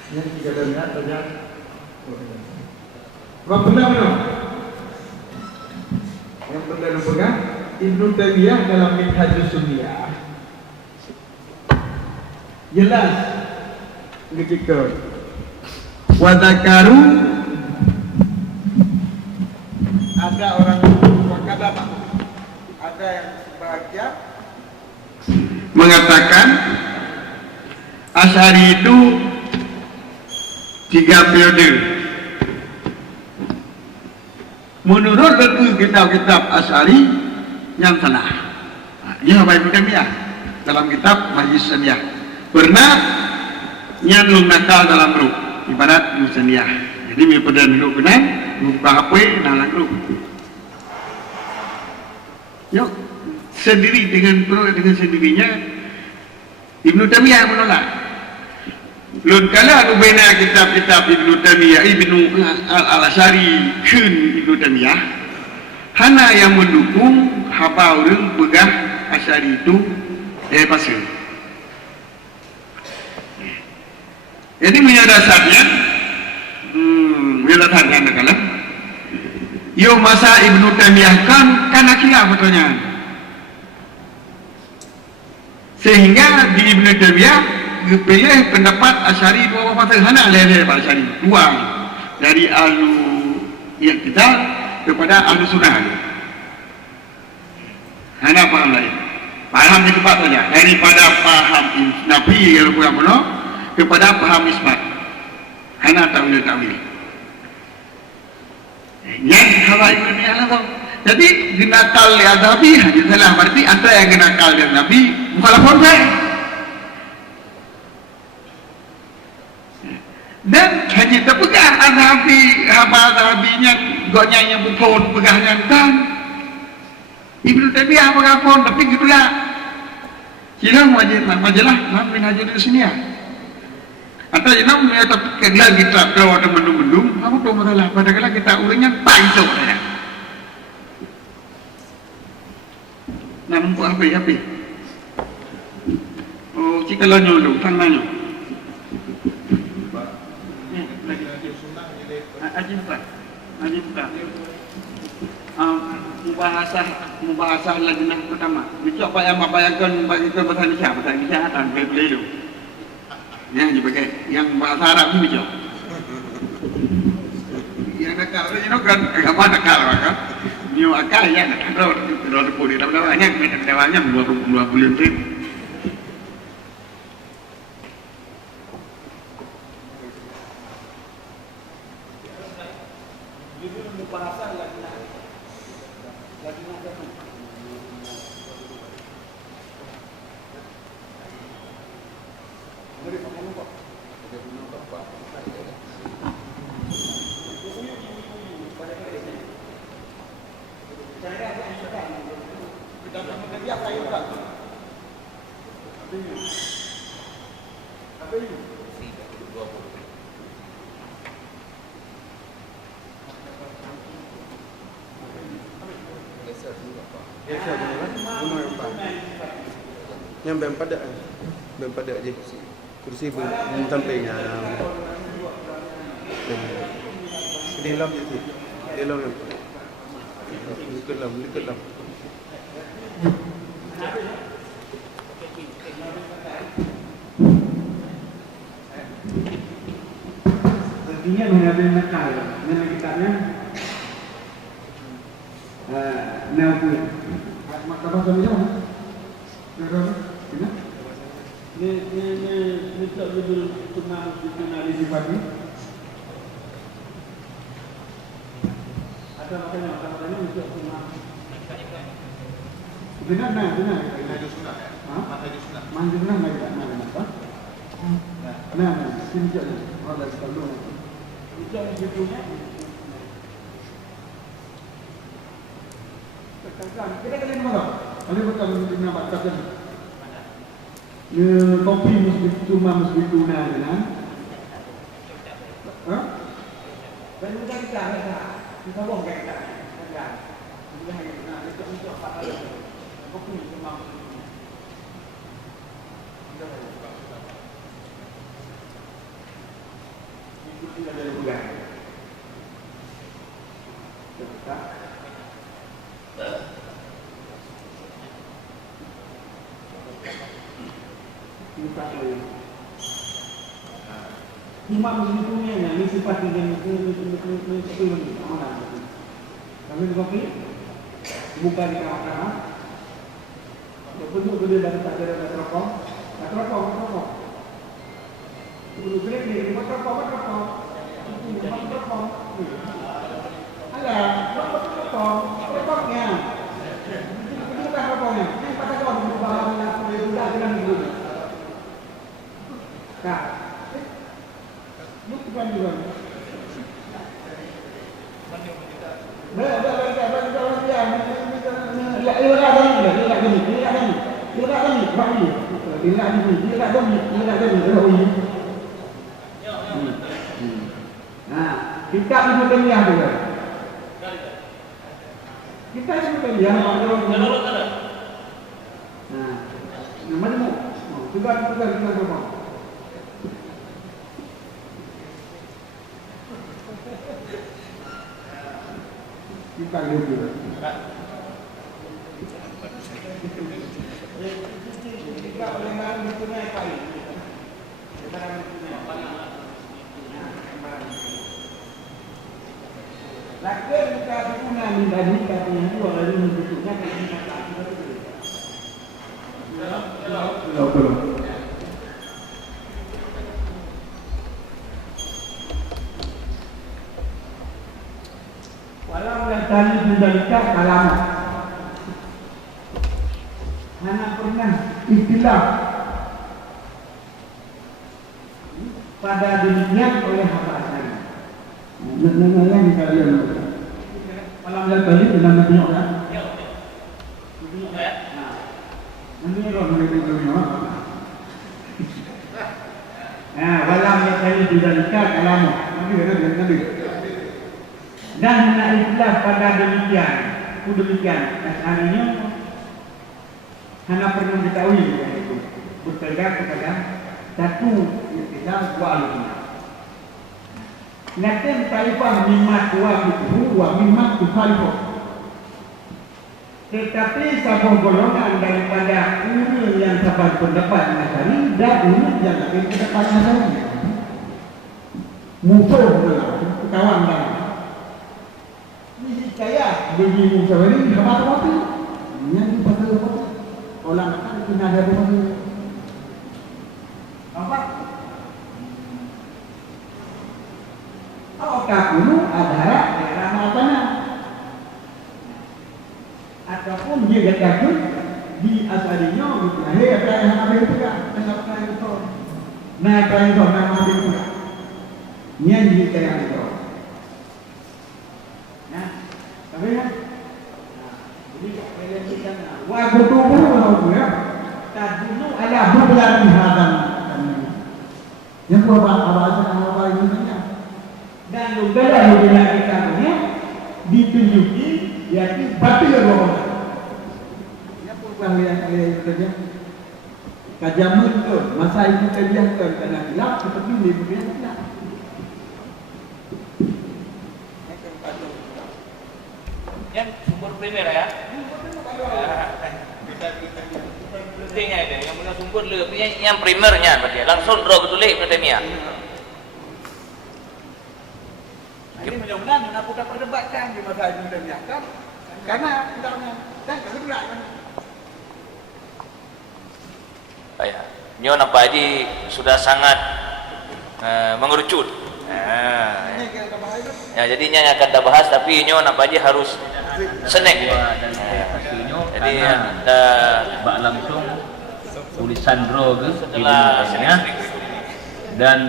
yang tiga dengar saja. Apa benar? Yang pertama pegang Ibnu Taimiyah dalam Minhajus Sunnah jelas ketika wadakaru ada orang wakadama, ada yang sebahagia mengatakan Asy'ari itu 3 periode. Menurut kitab-kitab Asy'ari yang salah. Ya, Bapak Ibu dalam kitab Majlis Saniyah pernah nyalung nakal dalam ruh ibarat Musaniyah. Jadi mepedan dulu kenal buka HP nalang ruh. Yuk sendiri dengan sendirinya Ibnu Taimiyah menolak. Lun kala bina kitab-kitab Ibnu Taimiyah Ibnu Al-Asy'ari kun Ibnu Taimiyah hana yang mendukung haba orang pegah Asy'ari itu pasal. Jadi punya dasarnya bila tanya anda yo masa Ibnu Taimiyah kan akhirnya betulnya, sehingga di Ibnu Taimiyah pilih pendapat Asy'ari bahwa pasal hana lele Asy'ari dua dari ahlu yang kita kepada ahlu sunnah hana paham lain, paham di tempat saja daripada paham Nabi yang kurang penuh kepada paham isbat hana ta'wil yang kalau ini adalah jadi dinakal liadabi salah berarti antara yang kena akal dan Nabi mukhalafah baik. Dan hanya terpegang Nabi Nabi-nya goknya yang bukan pegahnya kan Ibnu Taimiyah mengapun tapi gitulah hilang majalah Nabi Hajjul Islamiyah atau hilang tapi kena kita kalau ada mendung-mendung kamu tahu masalah padahal kita urangnya panjang ya nampak apa oh jika lo nyolong tangannya Haji buka mubahasah lagi nak pertama itu apa yang membayangkan bagi bahasa Indonesia dan beliau yang dipakai yang bahasa Arab ni bijak yang nakal itu kan agama nakal kan new akal ya nakal kalau boleh dalam-dalamnya dua bulan tu yang bem pada je kursi belum sampai di dalam je sih di dalam dekat dalam Artinya mengambil nakal, nama kitabnya Nabi. Maktabah kami mana? Ini tak judul tentang analisis pagi. Ada makanya untuk tentang. Benar. Manhajus sunnah. Manhajus sunnah apa? Nah, sini je. Allah sekalian. Itu judulnya. Kita kali mana? Kali betul dengan baca kopi mesti cuma tuna dengan. Hah? Dan kita kita buang kita. Kan. Kita hanya untuk apa? Kopi cuma tidak ada pegang. Imam sebetulnya ini sifat yang kami kopi buka di kamar. Betul dan tak ada rokok. Dulu kira ni motor rokok. Ada rokoknya. Itu bukan rokoknya. Ini pada kau bawa sudah dengan dulu. Kak. Bukan juga. Nah, kita Ibnu Taimiyah juga. Kita Ibnu Taimiyah nah, namanya juga kita semua. Kita juga. Kita boleh mempunyai baik. Lagi kita guna menjadi katanya itu orang yang bentuknya kayak kata betul. Walau yang tadi menjadikan kalam hanya pernah istilah pada demikian oleh Habib Asy'ari. Yang kalian malam tadi dalam tengok kan? Tengok ya. Nanti kalau mereka tengok. Malam tadi tidak dekat kalam. Nanti. Dan hanya istilah pada demikian. Demikian. Asalnya hanya perlu diketahui itu berpegang kepada satu istilah dua alunan. Natem taifah mimat wa mimat tukhalifah. Tetapi sabung golongan daripada ulul yang sabar pendapat Asy'ari dan ulul yang lain pendapat Asy'ari. Musuh kawan dah. Ini saya bagi musuh ini apa-apa. Yang pasal apa? Orang akan kena ada apa? Nampak? Apakah dulu adalah daerah mana? Ataupun dia katakan di Asy'arinya lahir apa yang ambil juga, kenapa itu? Nah, apa itu nama ambil juga? Yang dikatakan itu. Nah, tapi kan? Jadi kalian kita wah betul ya. Tadulu ala bulan hadam. Yang apa ini? Dan juga bila kita punya ditunjuki yaitu batil rohani. Ya pun yang kalian saja. Kajaman tu masa itu kajian tu karena hilaf seperti ini begini tidak. Yang sumber primer ya. Pentingnya ini yang punya sumber lebihnya yang primernya berarti langsung draw betul Ibnu Taimiyah. Ini mudah-mudahan nak buka perdebatan di masa Ibnu Taimiyah kan? Karena tidaknya dan kegerak kan. Baik. Nyo nampak Haji sudah sangat mengerucut. Ya jadinya yang akan kita bahas tapi nyo nampak Haji harus senek. Jadi kita bak langsung tulisan draw ke dan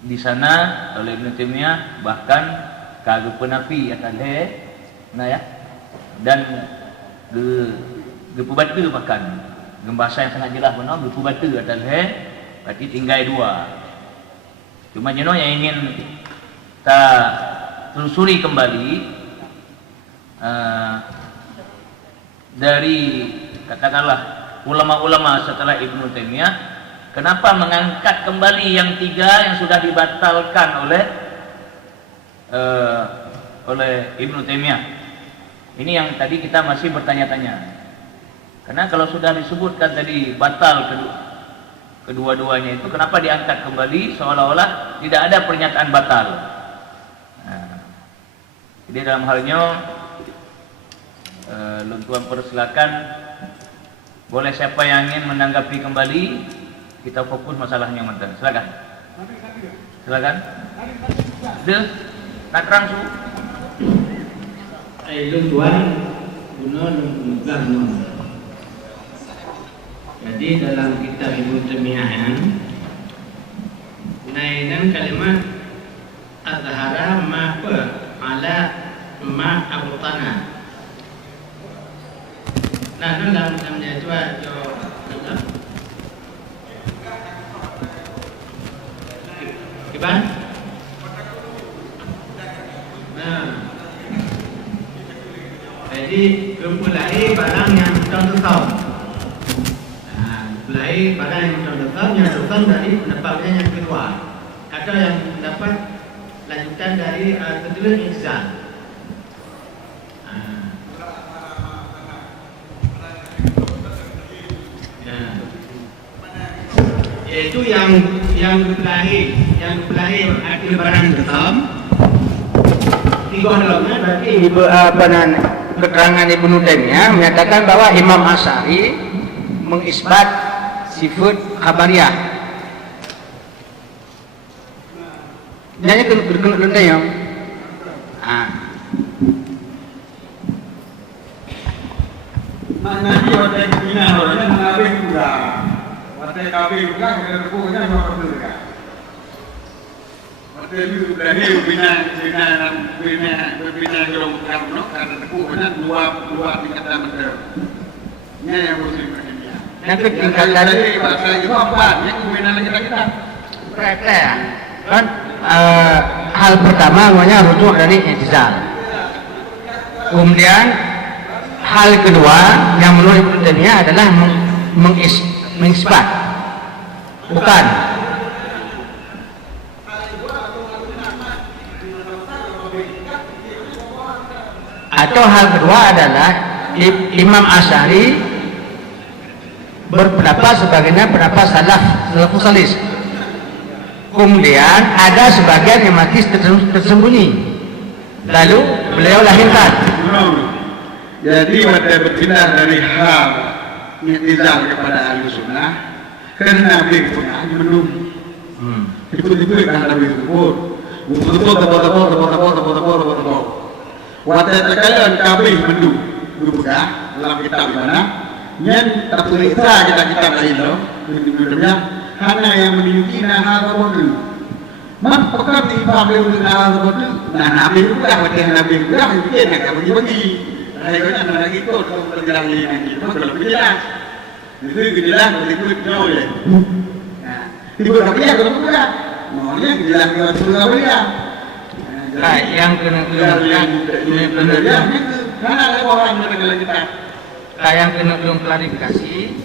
di sana oleh Ibnu Taimiyah bahkan kagak penapi akan nah ya dan gebubatu bahkan bahasa yang sangat jelas benar gebubatu akan berarti tinggal dua. Cuma jenuh yang ingin kita telusuri kembali dari katakanlah ulama-ulama setelah Ibnu Taimiyah. Kenapa mengangkat kembali yang tiga yang sudah dibatalkan oleh Ibnu Taimiyah? Ini yang tadi kita masih bertanya-tanya. Karena kalau sudah disebutkan tadi batal kedua-duanya itu, kenapa diangkat kembali seolah-olah tidak ada pernyataan batal? Nah, jadi dalam halnya, Tuan persilakan, boleh siapa yang ingin menanggapi kembali? Kita fokus masalahnya mantan. Silakan. Silakan. Deh, nak langsung. Tuan, guna dan jadi dalam kitab Ibnu Taimiyah nainan kalimat azhara ma ala ma abtana. Nah, dalam namanya coba Iban? Nah, jadi mempelai barang yang contoh. Nah, mempelai barang yang contoh dari pendapatnya yang kedua, atau yang dapat lanjutan dari kedua ihsan. Yaitu yang berkelahi arti barang betam tiga dalamnya berarti keterangan Ibnu Taimiyah menyatakan bahwa Imam Asy'ari mengisbat sifat khabariyah. Jadi kena lenteng ya. Mana dia hotel Kina orangnya mengabing juga. Hotel kabing juga kita punya sama juga. Hotel itu dari bina gelong kamu karena punya dua tingkatan betul. Ini yang muslim dunia. Yang ketiga tadi bahasa itu apa? Yang bina kita. Kan hal pertama namanya rujuk dari i'tizal. Kemudian hal kedua yang menurut Ibnu Taimiyah adalah mengisbat, bukan. Atau hal kedua adalah Imam Asy'ari berpendapat sebagaimana pendapat salafus salih. Kemudian ada sebagian yang masih tersembunyi, lalu beliau lahirkan. Jadi pada berpindah dari hal i'tizal kepada ahli sunnah karena Nabi punya menung. Tiba-tiba kan Nabi sebut, betul. Waktu terkadang kabeh menung berbuka dalam kitab mana? Yang terperiksa kitab lain loh, kemudian hanya yang menunjuki hal tersebut. Man pekat di paham dengan hal tersebut. Nah Nabi juga, waktu Nabi juga mungkin agak bagi-bagi. Akhirnya anak itu terjelang ini itu kalau jelas. Itu jelas itu jauh ya. Nah, tiba tapi ya kalau bukan, maunya jelas kalau sudah belia. Nah, yang kena benar karena ada orang mengenal kita. Yang kena belum klarifikasi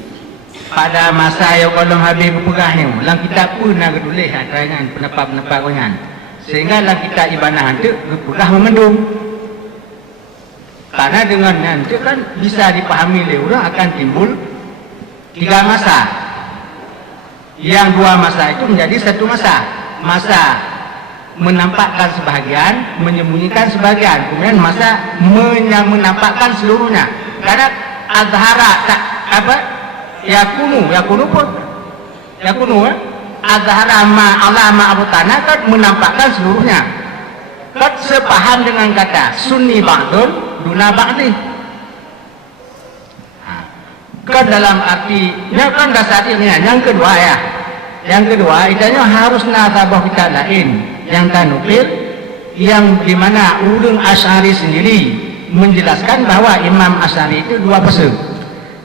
pada masa yang kalau habis berpegahnya, lang kita pun nak tulis dengan pendapat-pendapat orang. Sehingga lang kita ibadah itu berpegah memendung. Karena dengan nanti kan bisa dipahami oleh orang akan timbul 3 masa. Yang 2 masa itu menjadi 1 masa. Masa menampakkan sebahagian, menyembunyikan sebahagian. Kemudian masa menampakkan seluruhnya. Karena azhara tak apa? Yakunu azhara ma Allah ma abutana kan menampakkan seluruhnya. Kan sepaham dengan kata sunni ba'dun duna ba'di. Kan dalam artinya kan dasarnya yang kedua ya. Yang kedua itanya harus nasabah kita lain yang tanukil yang dimana ulun Asy'ari sendiri menjelaskan bahwa Imam Asy'ari itu 2 fase.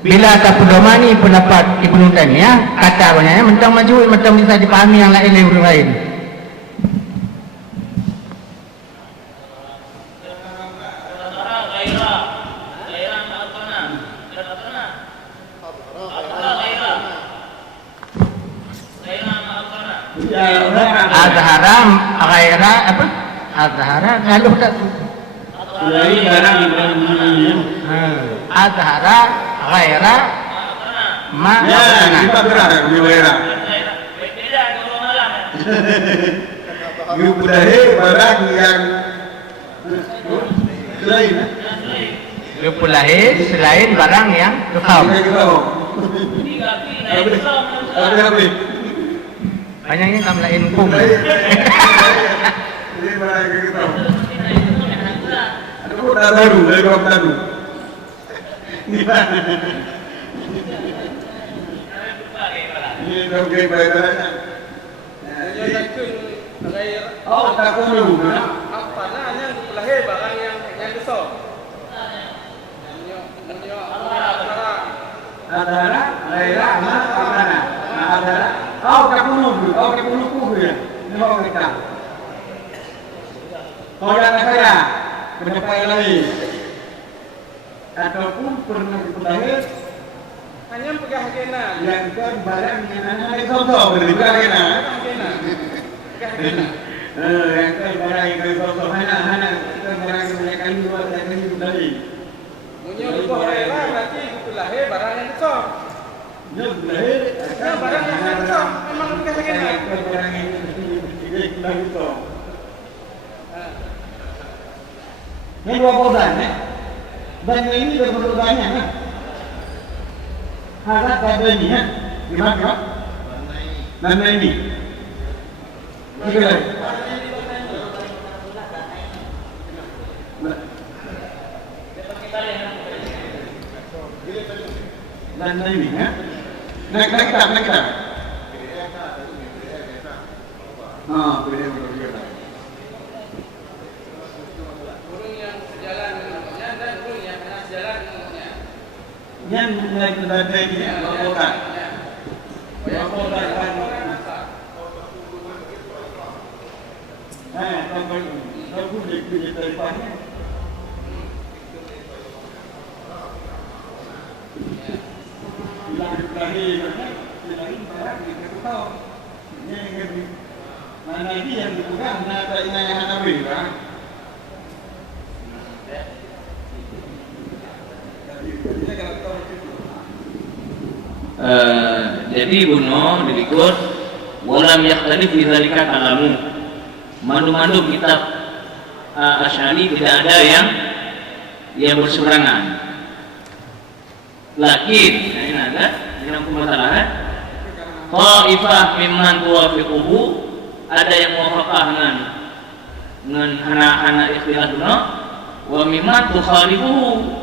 Bila tak pedomani pendapat Ibnu Taimiyah kata banyak mentang maju mentang bisa dipahami yang lain oleh orang lain. Azhara ghaira apa? Azhara kalau tak azhara ghaira ma kita benar ghaira. Yubudahi barang yang lain. Yubudahi selain barang yang kekal. Banyaknya kamu lain hukum. Ini barang yang kita. Ada kota baru, dari kota baru. Ini oke baiknya. Oh, tak perlu. Apa hanya lahir barang yang besar. Adara, Laila, mana? Adara. Oh, tak perlu ya. Ini mau kita. Oh, yang saya pendapat yang lain. Ataupun pernah dipelajari hanya pegah agena yang kan barang yang ada contoh pegah agena. Yang kan barang yang contoh hana kita barang yang kali dua kali tadi. Punya lupa daerah berarti itu lahir barang yang besar. Lahir barang yang besar memang pegah agena. Barang yang kita besar. Ini dua korban ya. Dan ini berbentuknya nih. Harap pada ini ya. Gimana? Mana ini? Tiga lagi. Dan ini ya. Nak kita. PDF juga. Yang naik ke lantai ini laporan. Laporan kan. Tambah lagu di telefonnya. Mana ini yang dipegang, nada ini yang Hanawi kan? Jadi Buno berikut walam yakhtalif fi dzalika kalamu. Mandu-mandu kitab Asy'ari tidak ada yang berseberangan. Lakin ini ada dengan permasalahan Ta'ifah mimman tuwafiquhu, ada yang muwafaqah dengan hana ikhtilaf Buno, wa mimman tukhalifuhu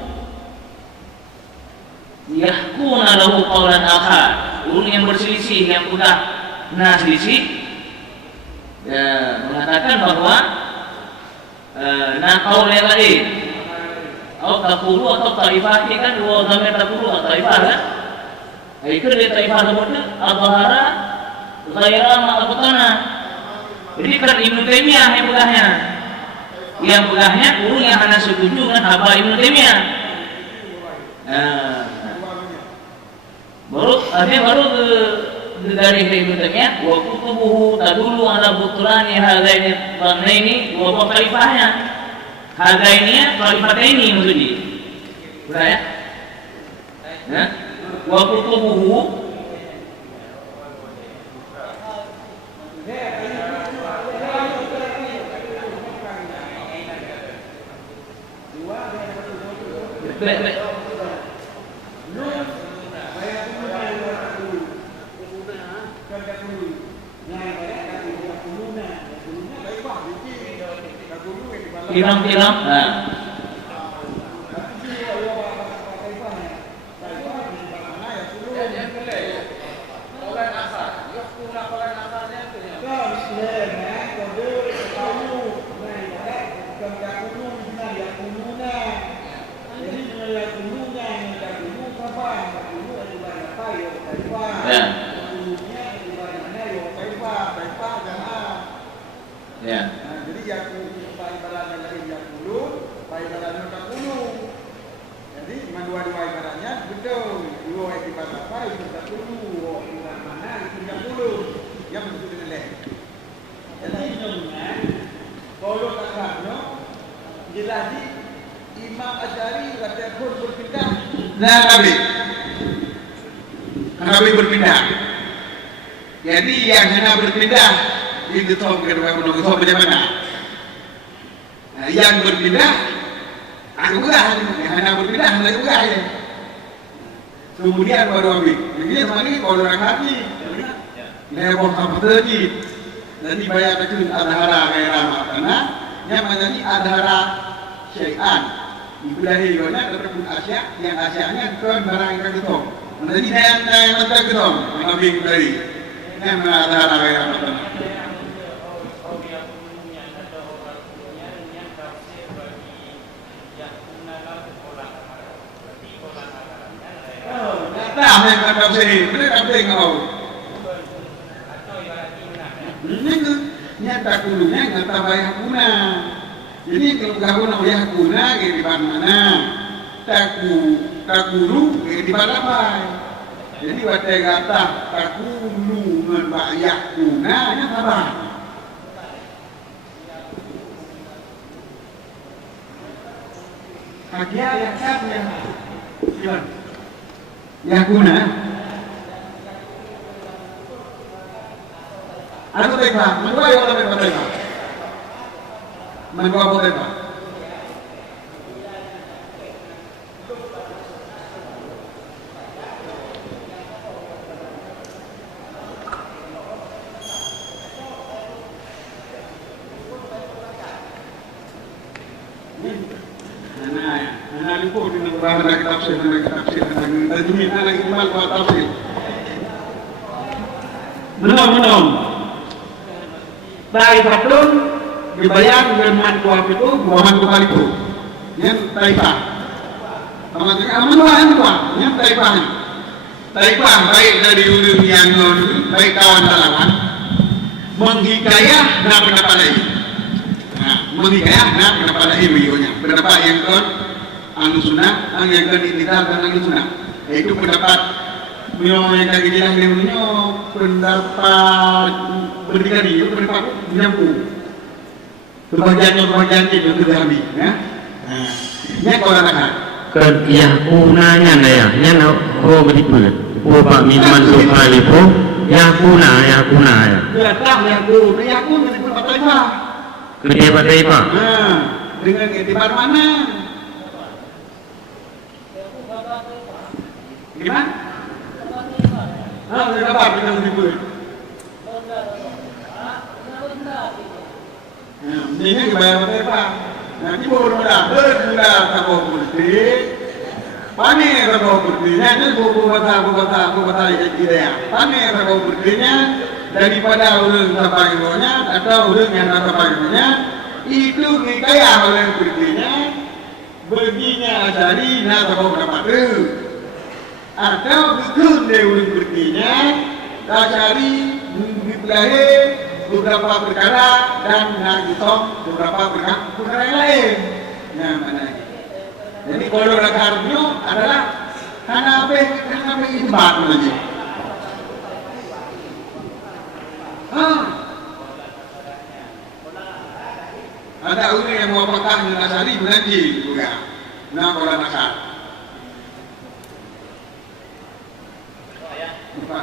yahkuna lahu qawlan akhar. Urung yang berselisih, yang udah selisih mengatakan bahwa qaul yang lain atau taqulu atau ta'ifah, ini kan dua zamir taqulu atau ta'ifah kan. Itu dari ta'ifah tersebut adhara ghaira ma'abutana. Jadi kan Ibnu Taimiyah yang pegahnya urung yang hanya setuju dengan apa Ibnu Taimiyah. Baru dari Ibnu Taimiyah wa kutubuhu tadullu ala butlani hadaini dhannaini wa ta'ifahnya. Hadaini ta'ifataini maksudnya. Sudah ya? Wa kutubuhu Tiram-tiram. Jadi ibaratnya dari yakulu, ibaratnya takulu. Jadi dua ibaratnya betul. Dua ibarat apa? Ibarat takulu, ibarat mana? Ibarat takulu. Yang betul dengan lain. Jadi sebenarnya kalau takano jelas Imam Asy'ari pun berpindah. Hanafi berpindah. Jadi yang Hanafi berpindah itu tahu bagaimana? Yang berpindah, aku juga hanya berpindah, hanya juga ya. Kemudian baru ambil. Jadi sama ini kalau orang hati, level apa tadi? Nanti bayar itu adhara gairah makna, yang menjadi adhara syai'an. Ibulahi wana terpun asya, yang asyanya kan barang yang ketong. Menjadi yang mentah ketong, mengambil ibulahi. Yang adhara gairah makna. Nah, yang kata sini, benar apa yang kau? Ini tak kulunya kata bayar guna. Jadi kalau kau nak bayar guna, di mana? Tak kulu, di mana apa? Jadi waktu kata tak kulu membayar guna, ini apa? Kagia yang siapa? Siapa? Yakuna Aku teka, menua yang lebih teka. Menua apa teka? Anak lupa dengan bahan tafsir tajwid ana imal wa tafsir. Menom. Taifatun dibayar dengan mantuah itu Muhammad Bukhari itu yang taifah. Yang taifah baik dari ulun yang baik kawan lawan menghikayah dan pendapat lain. Menghikayah dan pendapat lain videonya. Pendapat yang ke Ahlus Sunnah, yang ke Ittihad dan Ahlus Sunnah. Yaitu pendapat yang kaki jelas namanya pendapat berdikari, pendapat menyambung. Kebahagiaan itu terjadi, ya. Ini kalau nak. Yakunanya ya, nya ho berikut. Ho pak minuman sukali po, yakuna ya. Datang yakun disebut taifah. Kedua taifah. Dengan etibar mana? Gimana? Berapa kita disebut? Ini kebayang taifah. Nanti baru bermula tahu berarti, panen tahu berartinya, jadi buku kata idea. Panen tahu berartinya daripada orang sampai gonya atau orang yang sampai gonya itu dikaya oleh berartinya, baginya dari nak tahu berapa tu, atau betul dia orang berartinya, cari dipelajari beberapa perkara dan hitung beberapa perkara yang lain. Nah, mana ini? Jadi kalau rakarnya adalah karena apa isbat saja. Ada orang yang mau makan nasari berjanji juga. Nah, kalau nakar. Apa?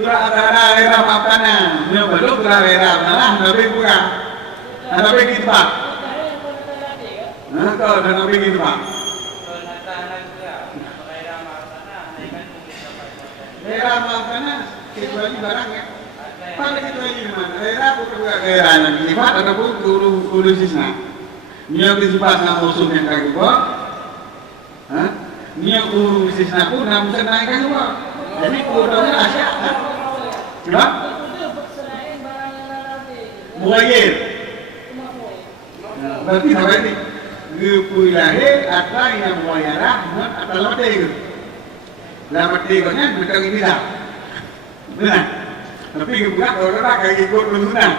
Surah daerah makanan, dia belum daerah malah nabi kurang, nabi kita. Nah, kalau ada nabi kita. Daerah makanan, kita barang ya. Paling itu aja mana? Daerah bukan daerahnya, sifat ataupun guru sisna. Dia sifat nama usul yang kayak gua. Dia guru sisna pun nama usul naik kayak gua. Jadi kudonya asya. Coba. Muayir. Berarti apa ini? Gepulahe atau yang muayarah atau lemati. Lemati nya bukan ini dah. Benar. Tapi bukan orang kayak ikut tuntunan.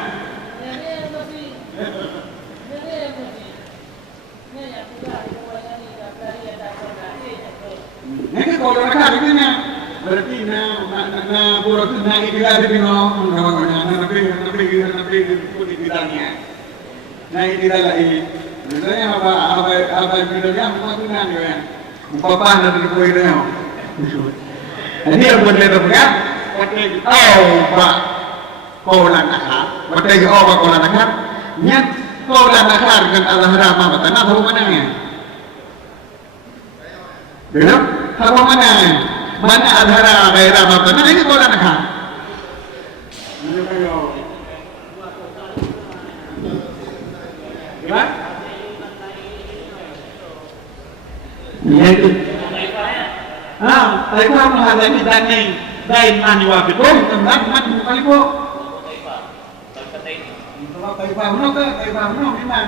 Ini kalau orang begini, berarti na pura tu na ikilah di no, nabi pun ikilahnya. Na ikilah lagi. Misalnya apa ikilah mau tunang ya, apa nanti kau ini. Ini yang boleh terbuka. Pak kaulan akar, berarti pak kaulan akar. Nyat kaulan akar dengan Allah ramah batana apa mananya? Belum? Apa mana? Mana adhara gairah batana ini kaulan akar. Gimana? Yaitu. Taifah menghadani dani dain mani wafikum tentang mani mukalifu. Taifah menang iman.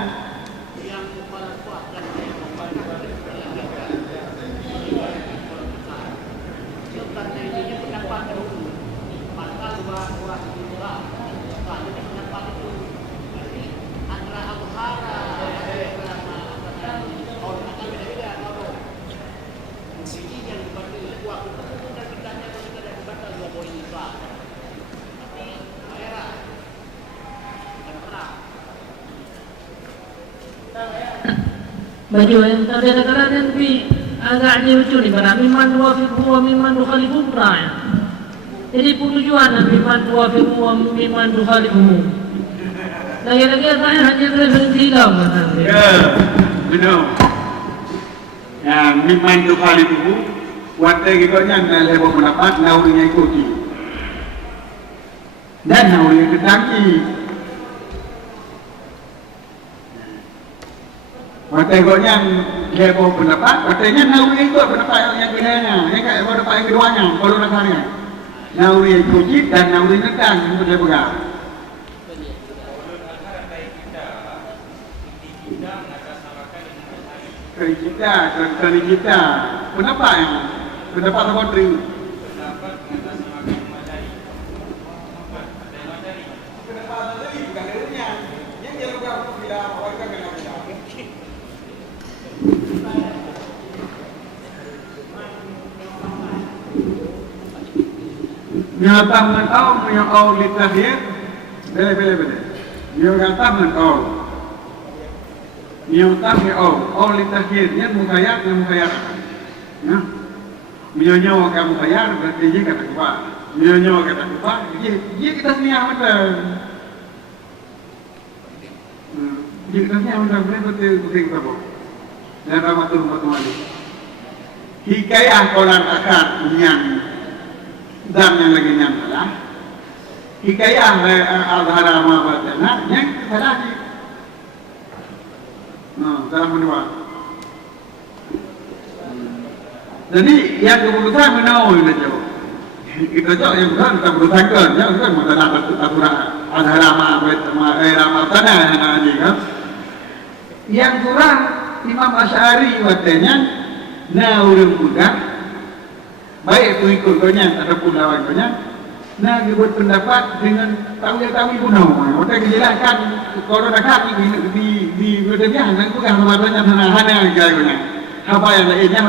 Bagi yang kadang-kadang nanti agaknya lucu nih, karena miman wafiqhu wa miman mukhalifun ya. Jadi tujuan mimman tuwafiqu wa mimman tukhalifu. Lagi-lagi saya hanya berhenti hilang kata. Ya, benar. Ya, mimman tukhalifu. Waktu ikutnya adalah pendapat naurinya ikuti. Dan naurinya ketangi. Waktu ikutnya level pendapat, waktunya naurinya ikut pendapat yang keduanya. Yang pendapat yang keduanya, kalau nakanya. Naurinya ikuti dan naurinya ketang untuk dia pegang. Kali kita, pendapat yang pendapat apa terima? Nyata menau menyau litahir, bela. Nyata menau. Nyata menyau litahirnya mukayat. Ya. Menyonya kamu khayar berarti dia kata kuat. Menyonya kata kuat, dia kita senyap betul. Dia kita senyap betul kita bawa. Dan rahmatullah. Hikayah kolan akad yang dan yang lagi yang salah. Hikayah al-hara ma'batana yang salah. Dalam menua. Jadi yang keputusan menau itu jauh. Kita jauh yang bukan kita keputusan kan, yang bukan masalah aturan al-hara ma'batana yang kan. Yang kurang Imam Asy'ari waktunya naurun budak baik itu ikutnya ataupun lawannya. Nah, dia buat pendapat dengan tahu-tahu punau. Kita kejelaskan kalau nak di berdebat dengan bukan matanya hana gayanya. Apa yang lainnya yang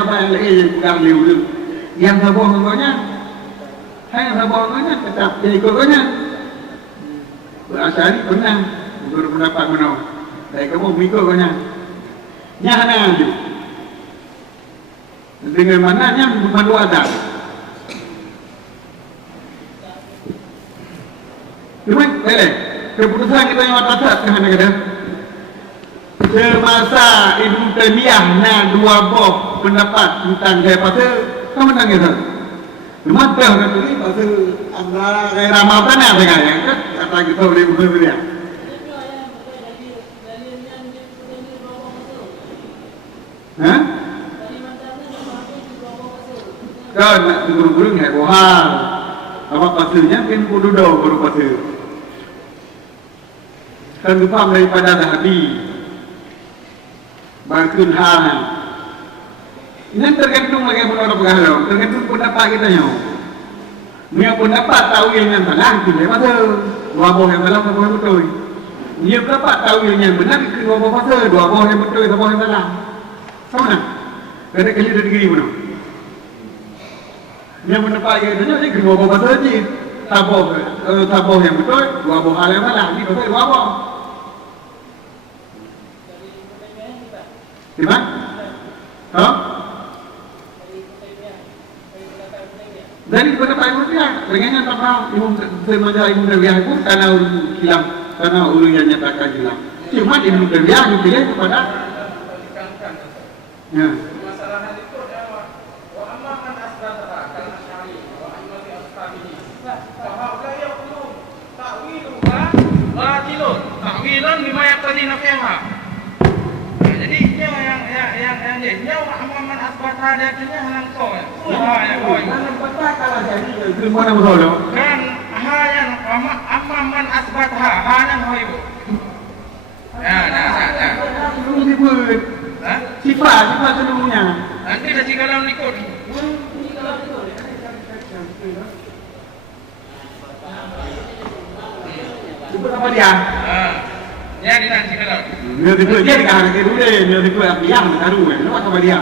bukan liu. Yang sabongnya, hanya sabongnya tetap jadi ikutnya. Asy'ari pernah berpendapat punau. Saya kamu ikutnya. Nyana aja. Dengan mananya bukan dua adab. Cuma, keputusan kita yang atas ke negara. Semasa Ibnu Taimiyah na dua buah pendapat tentang gaya pasal, kamu nangis tak? Cuma dah kata ni pasal antara gaya ramadhan ada gaya kan? Kata kita boleh berbeda. Hah? Kan nak guru-guru ni bohal. Apa pasalnya kan kudu baru pasal. Kan faham daripada Zahabi. Bakun hal. Ini tergantung lagi menurut pengaruh, tergantung pendapat kita nyaw. Punya pendapat tahu yang salah, kita pasal. Dua boh yang salah, satu yang betul. Dia pendapat tahu yang benar, dua boh pasal. Dua boh yang betul, satu boh yang salah. Sama tak? Kerana kali ada diri mana? Yang pendapat kita nyaw, dia dua boh pasal je. Taboh yang betul, dua boh hal yang salah. Ini pasal dua boh. Terima? Oh? Dari pendapat Ibnu Taimiyah, dengannya tak Imam Taimiyah pun karena hilang, karena ulun yang nyatakan hilang. Cuma Ibnu Taimiyah dipilih kepada. Ya. Masalah itu adalah wa amma man asbatha kal asy'ari wa amma bi ashabihi. Fa haula yaqulun ta'wiluha batilun. Ta'wilan bima yaqtadi nafiha. Jadi yang amaman asbata dia punya langsung. Mana betul? Kan hanya amaman asbata hanya hoibu. Ya, nah. Sifat seluruhnya. Nanti dah jika dalam ikut. Sebut apa dia? Ya, di nanti kalau. Dia dikatakan ke dulu, dia dikatakan yang baru kan. Apa sama dia?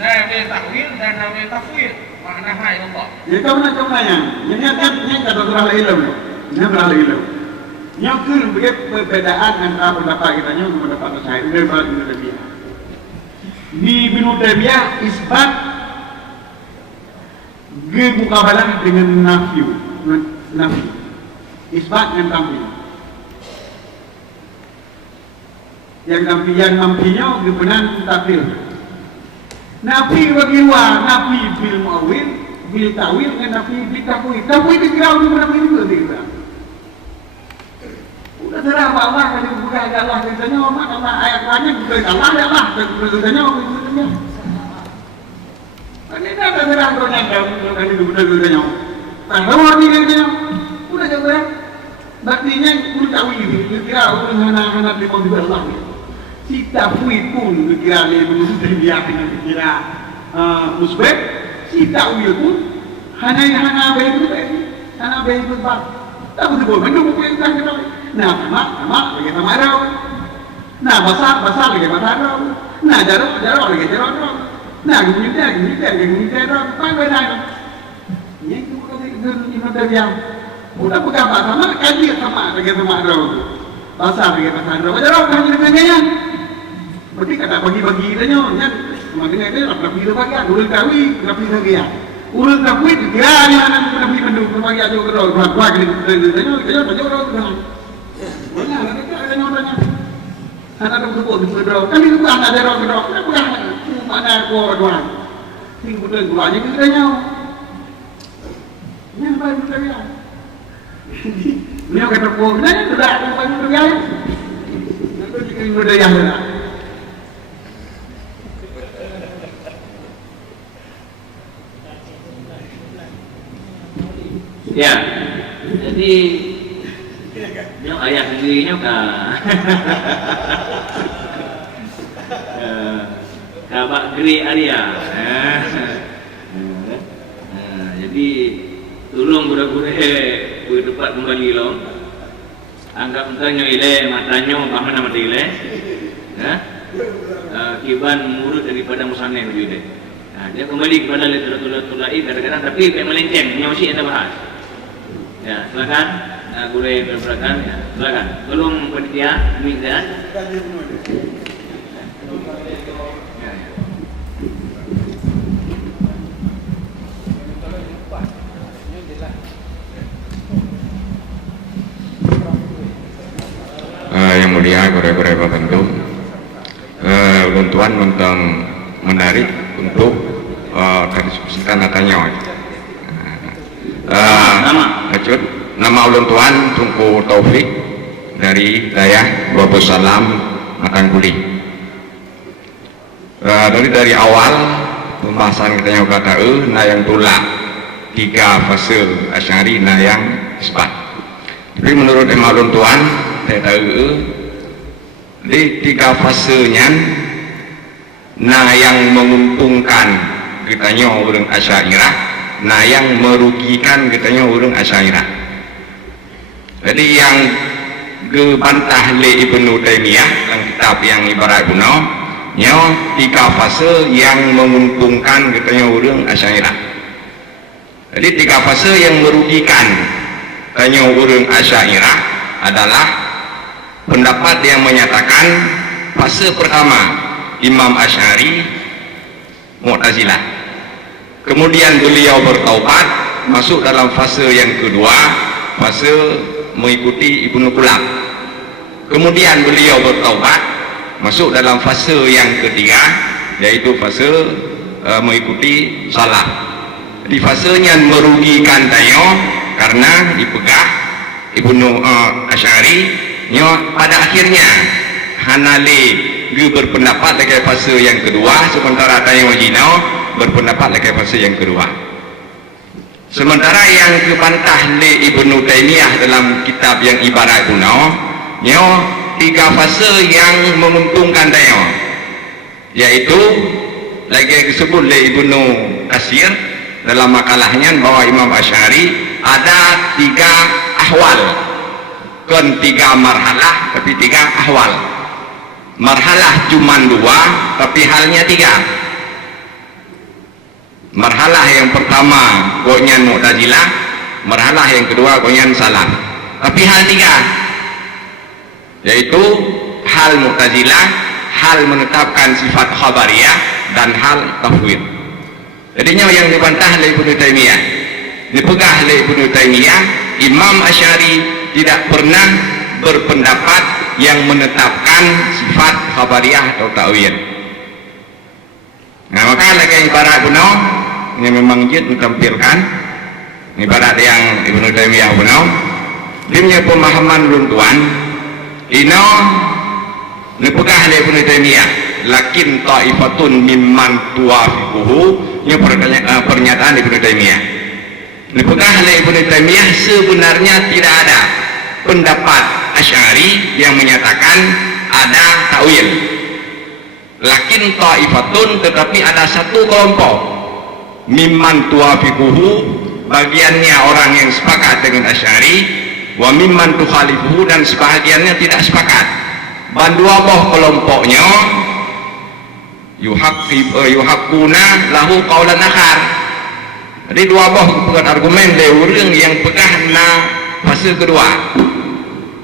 Nah, dia takwil dan dia tafwid. Makna hai Allah. Ya kau nak yang. Yang kata surah ilmu. Yang surah ilmu. Yang tu perbedaan antara pendapat kita dengan pendapat saya. Ini adalah Ibnu Taimiyah. Di Ibnu Taimiyah isbat Mukabalah dengan nafi, isbat dengan tampil. Yang nampinya kebenaran tampil. Nafi bagi luar, nafi bil muawil, bil tawil dengan nafi bil takwil. Takwil itu kira untuk nafi juga dia. Udah terang Allah kalau bukan Allah katanya Allah ayat banyak bukan Allah katanya katanya. Ini dah terang katanya kalau bukan katanya. Tahu ni katanya. Udah juga. Artinya udah tahu ini kira orang anak-anak di bawah Allah. Si takwil pun kira dia menurut dia kira musbih. Si takwil pun hanya baik bak. Tak betul mendung pun tak kira. Nah, mak lagi sama raw. Nah, basah lagi basah raw. Nah, jarok lagi jarok raw. Nah, gini raw. Apa beda? Yang itu kalau dia udah pegang sama kaji sama lagi sama raw. Basah lagi basah raw. Jarok kan dengan berarti kata bagi-bagi dia nya. Cuma dengan dia rapi dia bagi, urang kawi, rapi dia. Urang kawi kira dia anak rapi mendung bagi aja ke raw. Kuat dia raw. Banyak lagi ada nyoranya. Anak tersebut berdoa. Kami itu anak ada berdoa. Bukan mana doa. Tinggal betul doanya kita nyau. Ini apa yang kita lihat? Ini kata pun, ini sudah apa yang kita lihat? Nanti kita muda yang mana? Ya, jadi yang ayah sendirinya Kabak Geri Arya. Jadi tolong gura-gura berdebat kembali lo. Anggap entahnya ile matanya mana mati ile. Kiban murid daripada musaneh begitu. Dia kembali kepada literatur-literatur kadang-kadang tapi kayak melenceng, masih ada bahas. Ya, silakan. Guru berperasaan ya, silakan. Tolong panitia minta. Yang mulia guru-guru Bapak bantuan tentang menarik untuk diskusikan katanya. Nama ulun tuan Tunku Taufik dari Dayah Bapak Salam Makan Kuli. Dari awal pembahasan kita yang kata nah yang tulak 3 fase Asy'ari nah yang isbat. Tapi menurut ulun tuan saya tahu di 3 fasenya nah yang menguntungkan kitanya orang Asy'ariyah, nah yang merugikan kitanya orang Asy'ariyah. Jadi yang gebantah le Ibnu Taimiyah dalam kitab yang ibarat kuno, nyo 3 fase yang menguntungkan katanya orang Asy'ariyah. Jadi 3 fase yang merugikan katanya orang Asy'ariyah adalah pendapat yang menyatakan fase pertama Imam Asy'ari Mu'tazilah. Kemudian beliau bertaubat masuk dalam fase yang kedua, fase mengikuti Ibnu Qulab. Kemudian beliau bertaubat masuk dalam fase yang ketiga, yaitu fase mengikuti salaf. Di fasenya merugikan tayo karena dipegah Ibnu Asy'ari nyo pada akhirnya hanale berpendapat dekat fase yang kedua, sementara tayo jino berpendapat dekat fase yang kedua. Sementara yang kebantah le Ibnu Taimiyah dalam kitab yang ibarat kuno, nyo 3 fase yang menguntungkan tayo, yaitu lagi disebut le Ibnu Katsir dalam makalahnya bahwa Imam Asy'ari ada 3 ahwal, bukan 3 marhalah tapi 3 ahwal. Marhalah cuma 2 tapi halnya 3. Marhalah yang pertama konyan Mu'tazilah, marhalah yang kedua konyan salaf. Tapi hal 3, yaitu hal Mu'tazilah, hal menetapkan sifat khabariyah dan hal tafwid. Jadinya yang dibantah oleh Ibnu Taimiyah, dipegah oleh Ibnu Taimiyah, Imam Asy'ari tidak pernah berpendapat yang menetapkan sifat khabariyah atau ta'wil. Nah, maka lagi ibarat kuno ini memang jid menampilkan ibarat yang Ibnu Taimiyah kuno, dia punya pemahaman runtuhan ino dipegah oleh Ibnu Taimiyah, lakin ta'ifatun mimman tuwafiquhu, ini pernyataan Ibnu Taimiyah. Dipegah oleh Ibnu Taimiyah, sebenarnya tidak ada pendapat Asy'ari yang menyatakan ada ta'wil. Lakin ta'ifatun, tetapi ada satu kelompok mimman tuwafiquhu, bagiannya orang yang sepakat dengan Asy'ari, wa mimman tukhalifuhu, dan sebahagiannya tidak sepakat. Dan dua boh kelompoknya yuhaqquna lahu qaulan akhar. Jadi dua boh bukan argumen dari orang yang pegah na fase kedua.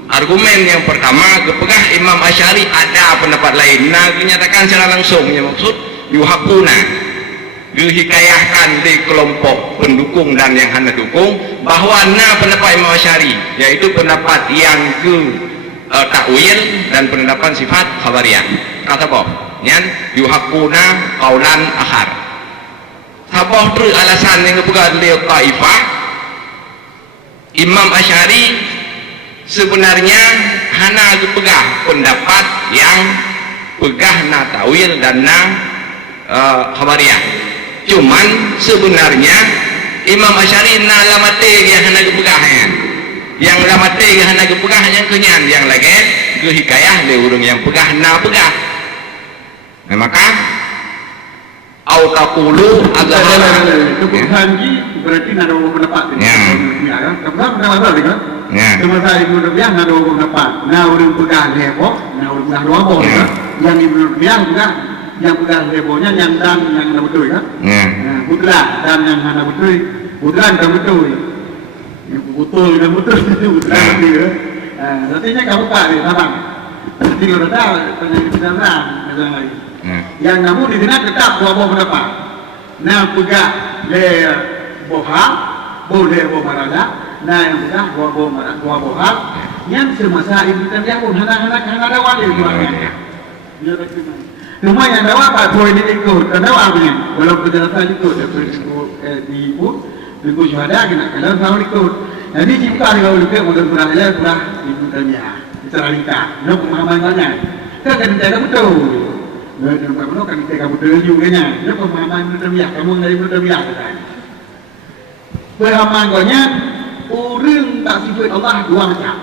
Argumen yang pertama, kepegah Imam Asy'ari ada pendapat lain. Nah, dinyatakan secara langsung, yang maksud yuhaqquna, dihikayahkan di kelompok pendukung dan yang hendak dukung bahwa na pendapat Imam Asy'ari, yaitu pendapat yang ke ta'wil dan pendapat sifat khabariyah. Kata apa? Yang yuhaqquna qaulan akhar. Sabah tu alasan yang kepegah beliau taifah, Imam Asy'ari sebenarnya hana kepegah pendapat yang pegah na ta'wil dan na khabariyah. Cuman sebenarnya Imam Asy'ari na lamate yang hana kepegahnya, yang lamate yang hana kepegah yang kenyan, yang lagi ke hikayah le urang yang pegah na pegah. Nah, maka au taqulu agama kebutuhan berarti ada pendapat ini. Ya, kemudian ada kan? Ya. Sementara Ibnu Taimiyah ada pendapat. Nah, urang pegah lebo, nah urang pegah lebo kan? Yang Ibnu Taimiyah juga yang pegah lebonya yang dan yang ada betul kan? Ya. Nah, putra dan yang ada betul, putra dan betul. Betul dan betul itu putra dia. Artinya kamu tak ada sama. Jadi kalau ada penjelasan lagi. Yang namun di sini tetap dua pendapat. Nah, pegah le boham, boleh bomarada. Nah, yang pegah dua boham. Yang semasa Ibnu Taimiyah pun hana wali keluarnya. Cuma yang dawa Pak poin ini ikut, dawa punya. Walau penjelasan ikut, di buku syuhada kena kalau sama ikut. Jadi jika kalau ikut mudah-mudahan pernah Ibnu Taimiyah. Secara ringkas, no pemahamannya. Kan kita betul. Dan kamu kan kita betul juga nya. No pemahaman Ibnu Taimiyah, kamu dari Ibnu Taimiyah kan. Pemahamannya orang tak sifat Allah dua macam.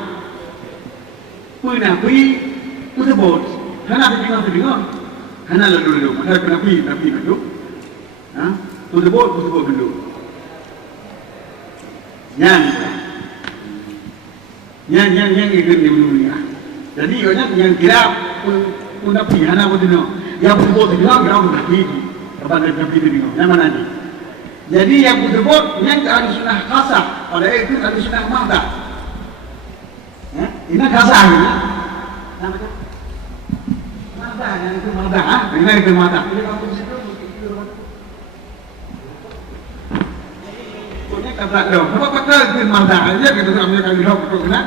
Nabi itu sebut, hana terdengar. Hana lalu, hana Nabi dulu. Itu sebut dulu. Yang ikut di dunia. Jadi yang kira pun Nabi hana betul. Yang sebut terdengar berapa Nabi? Kepada Nabi terdengar. Yang mana ni? Jadi yang disebut yang ahli sunnah khasah, pada itu ahli sunnah mahdah. Ini khasah ini. Namanya mahdah, yang itu mahdah. Ini itu mahdah. Punya kata dong. Apa kata itu mahdah aja kita sambil kali dok kena.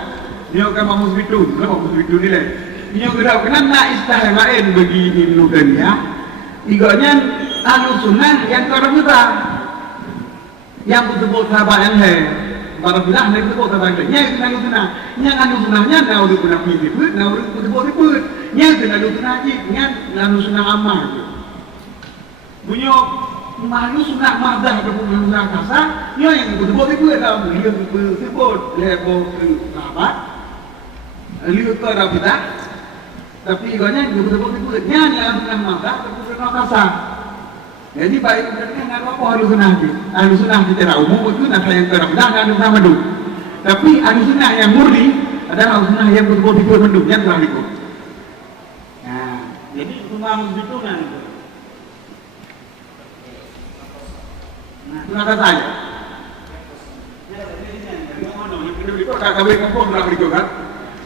Dia kan mamus itu, ni lah. Dia kira kena nak istilah lain bagi Ibnu Taimiyah. Iganya ahli sunnah yang terbuka. Yang betul-betul sahabat yang lain, Alhamdulillah mereka betul sahabat yang lain. Yang anu sunnah, yang anu sunnahnya nak urut guna pilih pun, nak urut betul-betul pun. Yang anu sunnah je, yang anu sunnah amal je. Punya malu sunnah mahdah ataupun sunnah kasar, yang betul-betul pun dalam dia betul-betul level sahabat, lihat tu ada kita. Tapi iganya betul-betul pun, yang sunnah mahdah ataupun sunnah kasar. Jadi baik sebenarnya nak apa ahli sunnah ni? Ahli sunnah secara umum itu nak yang terapkan ahli sunnah madu. Tapi ahli sunnah yang murni adalah ahli sunnah yang betul-betul madu yang telah ikut. Nah, jadi cuma begitu kan? Nah, kenapa saja? Tak kawin kampung nak berikut kan?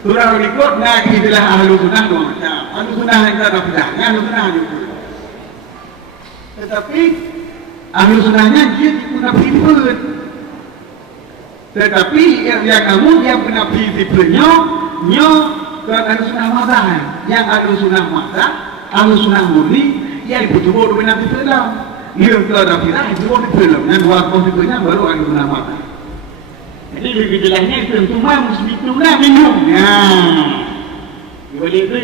Surah berikut nak itulah ahli sunnah dua macam. Ahli sunnah yang terapkan, ahli sunnah juga. Tetapi Ahli sunnahnya dia guna prinsip. Tetapi yang kamu dia guna prinsipnya nyo ke ahli sunnah mazhab. Yang ahli sunnah mazhab, ahli sunnah murni yang betul-betul guna prinsip dalam. Dia kalau ada firman itu betul. Yang dua prinsipnya baru ahli sunnah mazhab. Jadi lebih jelasnya itu cuma musbituna minum. Boleh itu.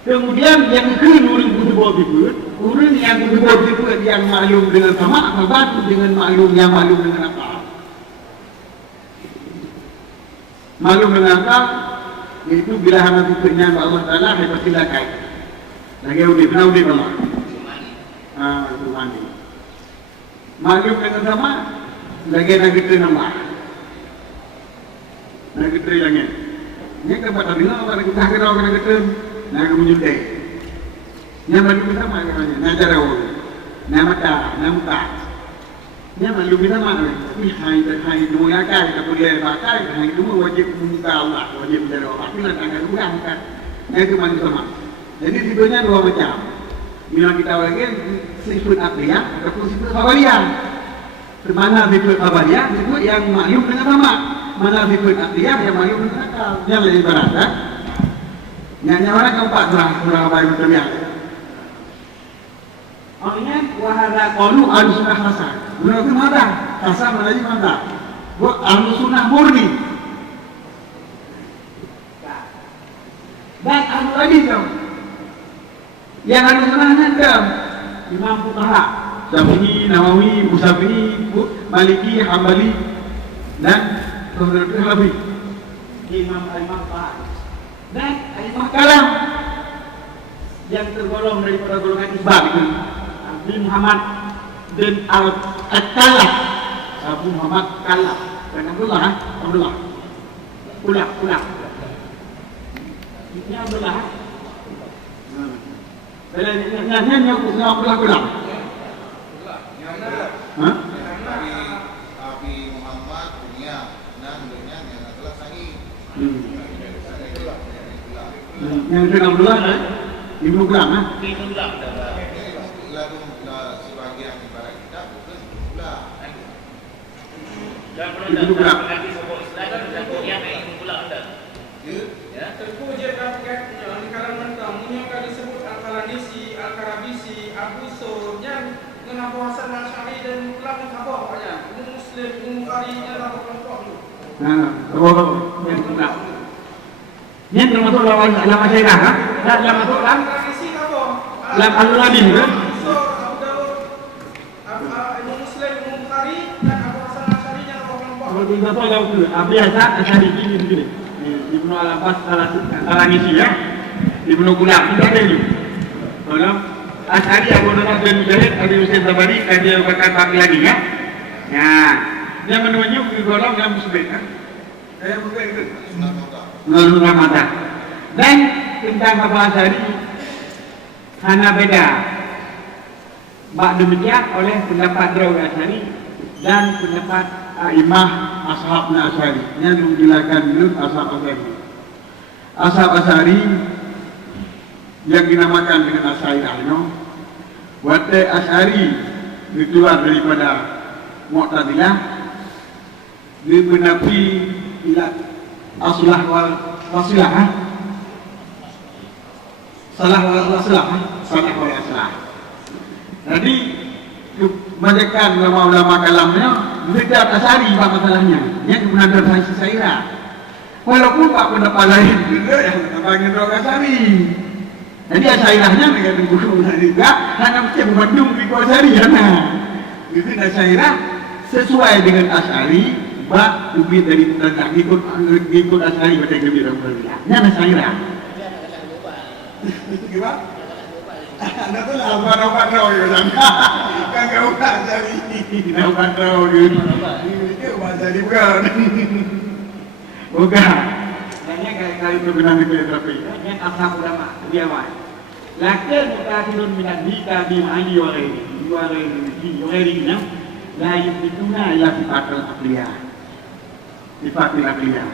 Kemudian yang kedua orang yang kedua yang maklum dengan sama apa dengan maklum yang maklum dengan apa? Maklum dengan apa? Itu bila hanya fikirnya Allah Taala hebat silakai. Lagi udah Allah. Itu mandi. Maklum dengan sama lagi kita nama. Lagi kita lagi. Ini kepada bila orang kita kira orang kita nak menyutai. Yang malu kita mana? Nak jarau, nak mata, nak muka. Yang malu kita mana? Hai dua kai, tak boleh pakai. Hai dua wajib muka Allah, wajib jarau. Tapi nak tanggal dua kan? Yang mana sama? Jadi tipenya dua macam. Bila kita lagi sifat akliyah ataupun sifat khabariyah. Mana sifat khabariyah itu yang maklum dengan sama. Mana sifat akliyah yang maklum dengan akal. Yang lebih berat, kan? Yang orang keempat kurang baik betul ya. Artinya wahada qalu al-sunnah hasan. Menurut mana? Hasan menjadi mana? Buat al-sunnah murni. Dan anu lagi tu. Yang al-sunnah nandam Imam Fuqaha, Syafi'i, Nawawi, Musafi'i, Maliki, Hambali dan Hanafi. Imam Fuqaha. Dan Imam Kalam yang tergolong daripada golongan isbab itu Abu Muhammad bin Al-Kalaf, Abu Muhammad Kalaf dan Abdullah ulang ini Abdullah nyanyi Abdullah ulang Abi Muhammad dunia dan dunia yang adalah sahih. Yang itu Abdullah Ibnu Gulam Lalu sebagian ibarat kita bukan pula. Ibnu Gulam. Tentu je dapat kalau mentang yang disebut Al-Qalanisi, Al-Karabisi, Abu Sur yang dengan Abu Hasan Al-Syari dan ulama apa banyak. Muslim, Bukhari yang apa kelompok tu. Yang Gulam. Ini termasuk lawan lama syairah kan? Dan lama tu kan? Lam al-Lamin kan? Imam Muslim, Bukhari dan Abu Hasan Al-Syari yang apa kelompok. Kalau kita tahu lawan tu, Abu Hasan Al-Syari begini. Ibnu Al-Abbas Al-Anisi ya. Ibnu Gulam itu ada ni. Kalau Asy'ari Abu Dawud bin Mujahid, Abi Husain Tabari, dia berkata apa lagi ya? Ya, dia menunjuk di golong yang muslim kan? Saya bukan itu. Sunnah mata. Dan tentang Abu Asy'ari hanya beda. Bak demikian oleh pendapat Rawi Asy'ari dan pendapat Aimah Ashabna Asy'ari yang dijelaskan dulu Ashab Asy'ari. Ashab Asy'ari yang dinamakan dengan Asy'ariyah, Wate Asy'ari keluar daripada Mu'tazilah, dia menafi ila aslah wal wasilah, salah wal wasilah, salah wal wasilah. Jadi kebanyakan ulama-ulama kalamnya beda Asy'ari apa masalahnya. Yang kemudian dari Asy'ariyah. Walaupun tak pendapat lain juga yang panggil Asy'ari. Jadi Asy'ariyahnya dengan guru juga hanya mesti membandung di Asy'ariyah. Itu Asy'ariyah sesuai dengan Asy'ari, bab lebih dari tak ikut Asy'ari pada lebih ramai. Ini Asy'ariyah. Itu gimana? Anda tu lah obat rau je kan? Kagak obat Asy'ari. Obat rau je. Ini obat Asy'ari bukan. Bukan. Hanya kali itu benar benar tapi. Hanya ashab ulama dia awal. Lakin mutaqilun min ad-dika bi ma'ani wa ghairihi. La yubituna ila sifatul aqliyah. Sifatul aqliyah.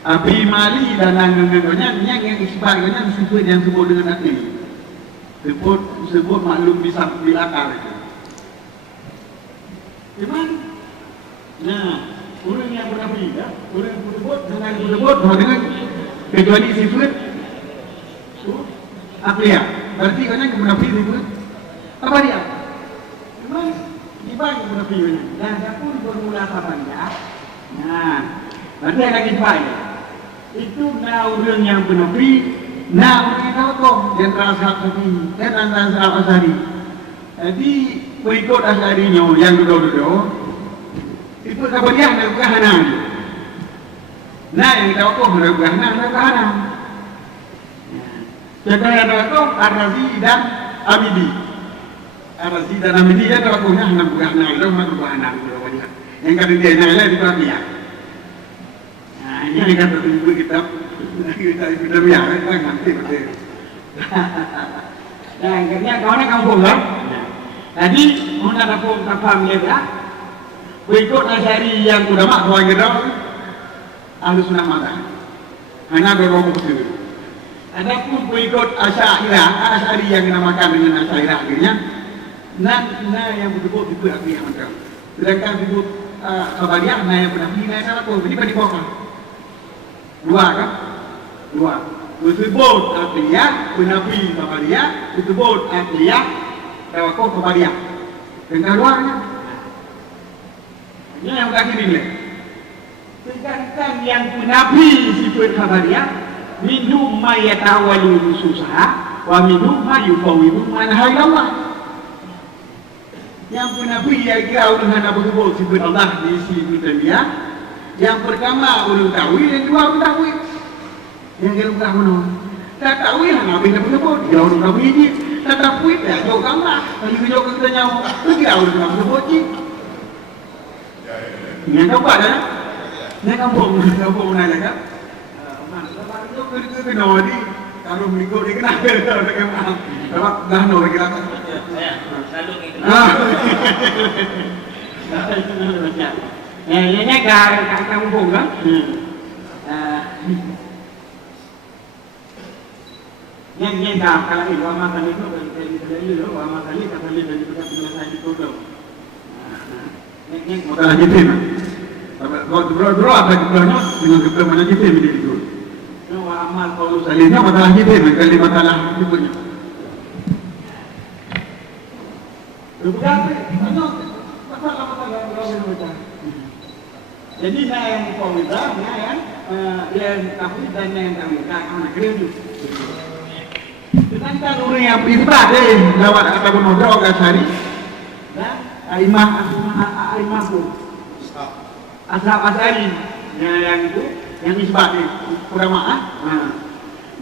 Abi mali dan nanggungnya yang isbarnya disebut yang disebut dengan akli. Disebut sebut maklum bisa bilakar itu. Gimana? Nah, orang yang berapi, ya, orang yang bersebut dengan kecuali sifat akliyah. Berarti orang yang berapi sifat apa dia? Gimana? Gimana berapi ini? Dan ada pun bermula sahabatnya. Nah, berarti ada kifayah. Itu orang yang berapi. Nah, orang yang tahu dan rasa hati dan rasa asari. Jadi berikut asarinya yang dulu itu kemudian ada kehanan. Nah, yang tahu ada kehanan. Sekarang ada Ar-Razi dan Abidi. Ar-Razi dan Abidi dia tahu kehanan itu macam kehanan. Yang kata dia nilai itu dia. Nah, ini kata buku kitab. Kita biar nanti betul. Nah, akhirnya kawannya kampung kan. Jadi, mana kampung kapal mereka? Berikut asari yang ulama kawan kita, Ahlus Sunnah Mata. Hanya beromong sendiri. Adapun berikut asari yang dinamakan dengan asari akhirnya, nah yang betul itu akhirnya macam. Sedangkan disebut kabariyah, nah yang benar ini salah pun. Jadi pada kau dua kan? Dua. Disebut akliyah, penafi kabariyah, disebut akliyah, tawakuf kabariyah. Dan keduanya, ini yang kaki ini. Sedangkan yang penafi sifat kabariyah, minum ma yatawalu susah, wa minum ma yufawidu man hayallah. Yang penafi yang kira dengan apa sebut sifat Allah di sisi dunia. Yang pertama ulul tawil, yang kedua ulul tawil. Yang kedua ulul tak tawil, Nabi nak sebut dia ulul tawil ini. Tak tawil dia jauh gambar. Kalau jauh kita nyawa, tu dia ulul tawil sebut ni. Yang apa dah? Yang kampung mana lagi? Mana tu kerja kena di. Kalau minggu ni kena kerja tak kena. Kalau dah nak lagi lah. Selalu gitu. Ini kat kampung kan? Yang dah kalau itu amalan itu dari amalan itu kata dari kita selesai itu tu. Yang masalah jitim. Kalau apa keperluannya dengan keperluan jitim itu. Kalau amal kalau salihnya masalah jitim, kalau masalah itu punya. Bukan, masalah macam. Jadi saya yang mufawidah, yang tafwid dan yang tawil, anak kira itu. Sedangkan orang yang beribadah lewat ataupun ngobrol asari, aimah pun, ashab asari, yang itu, yang isbat ulama,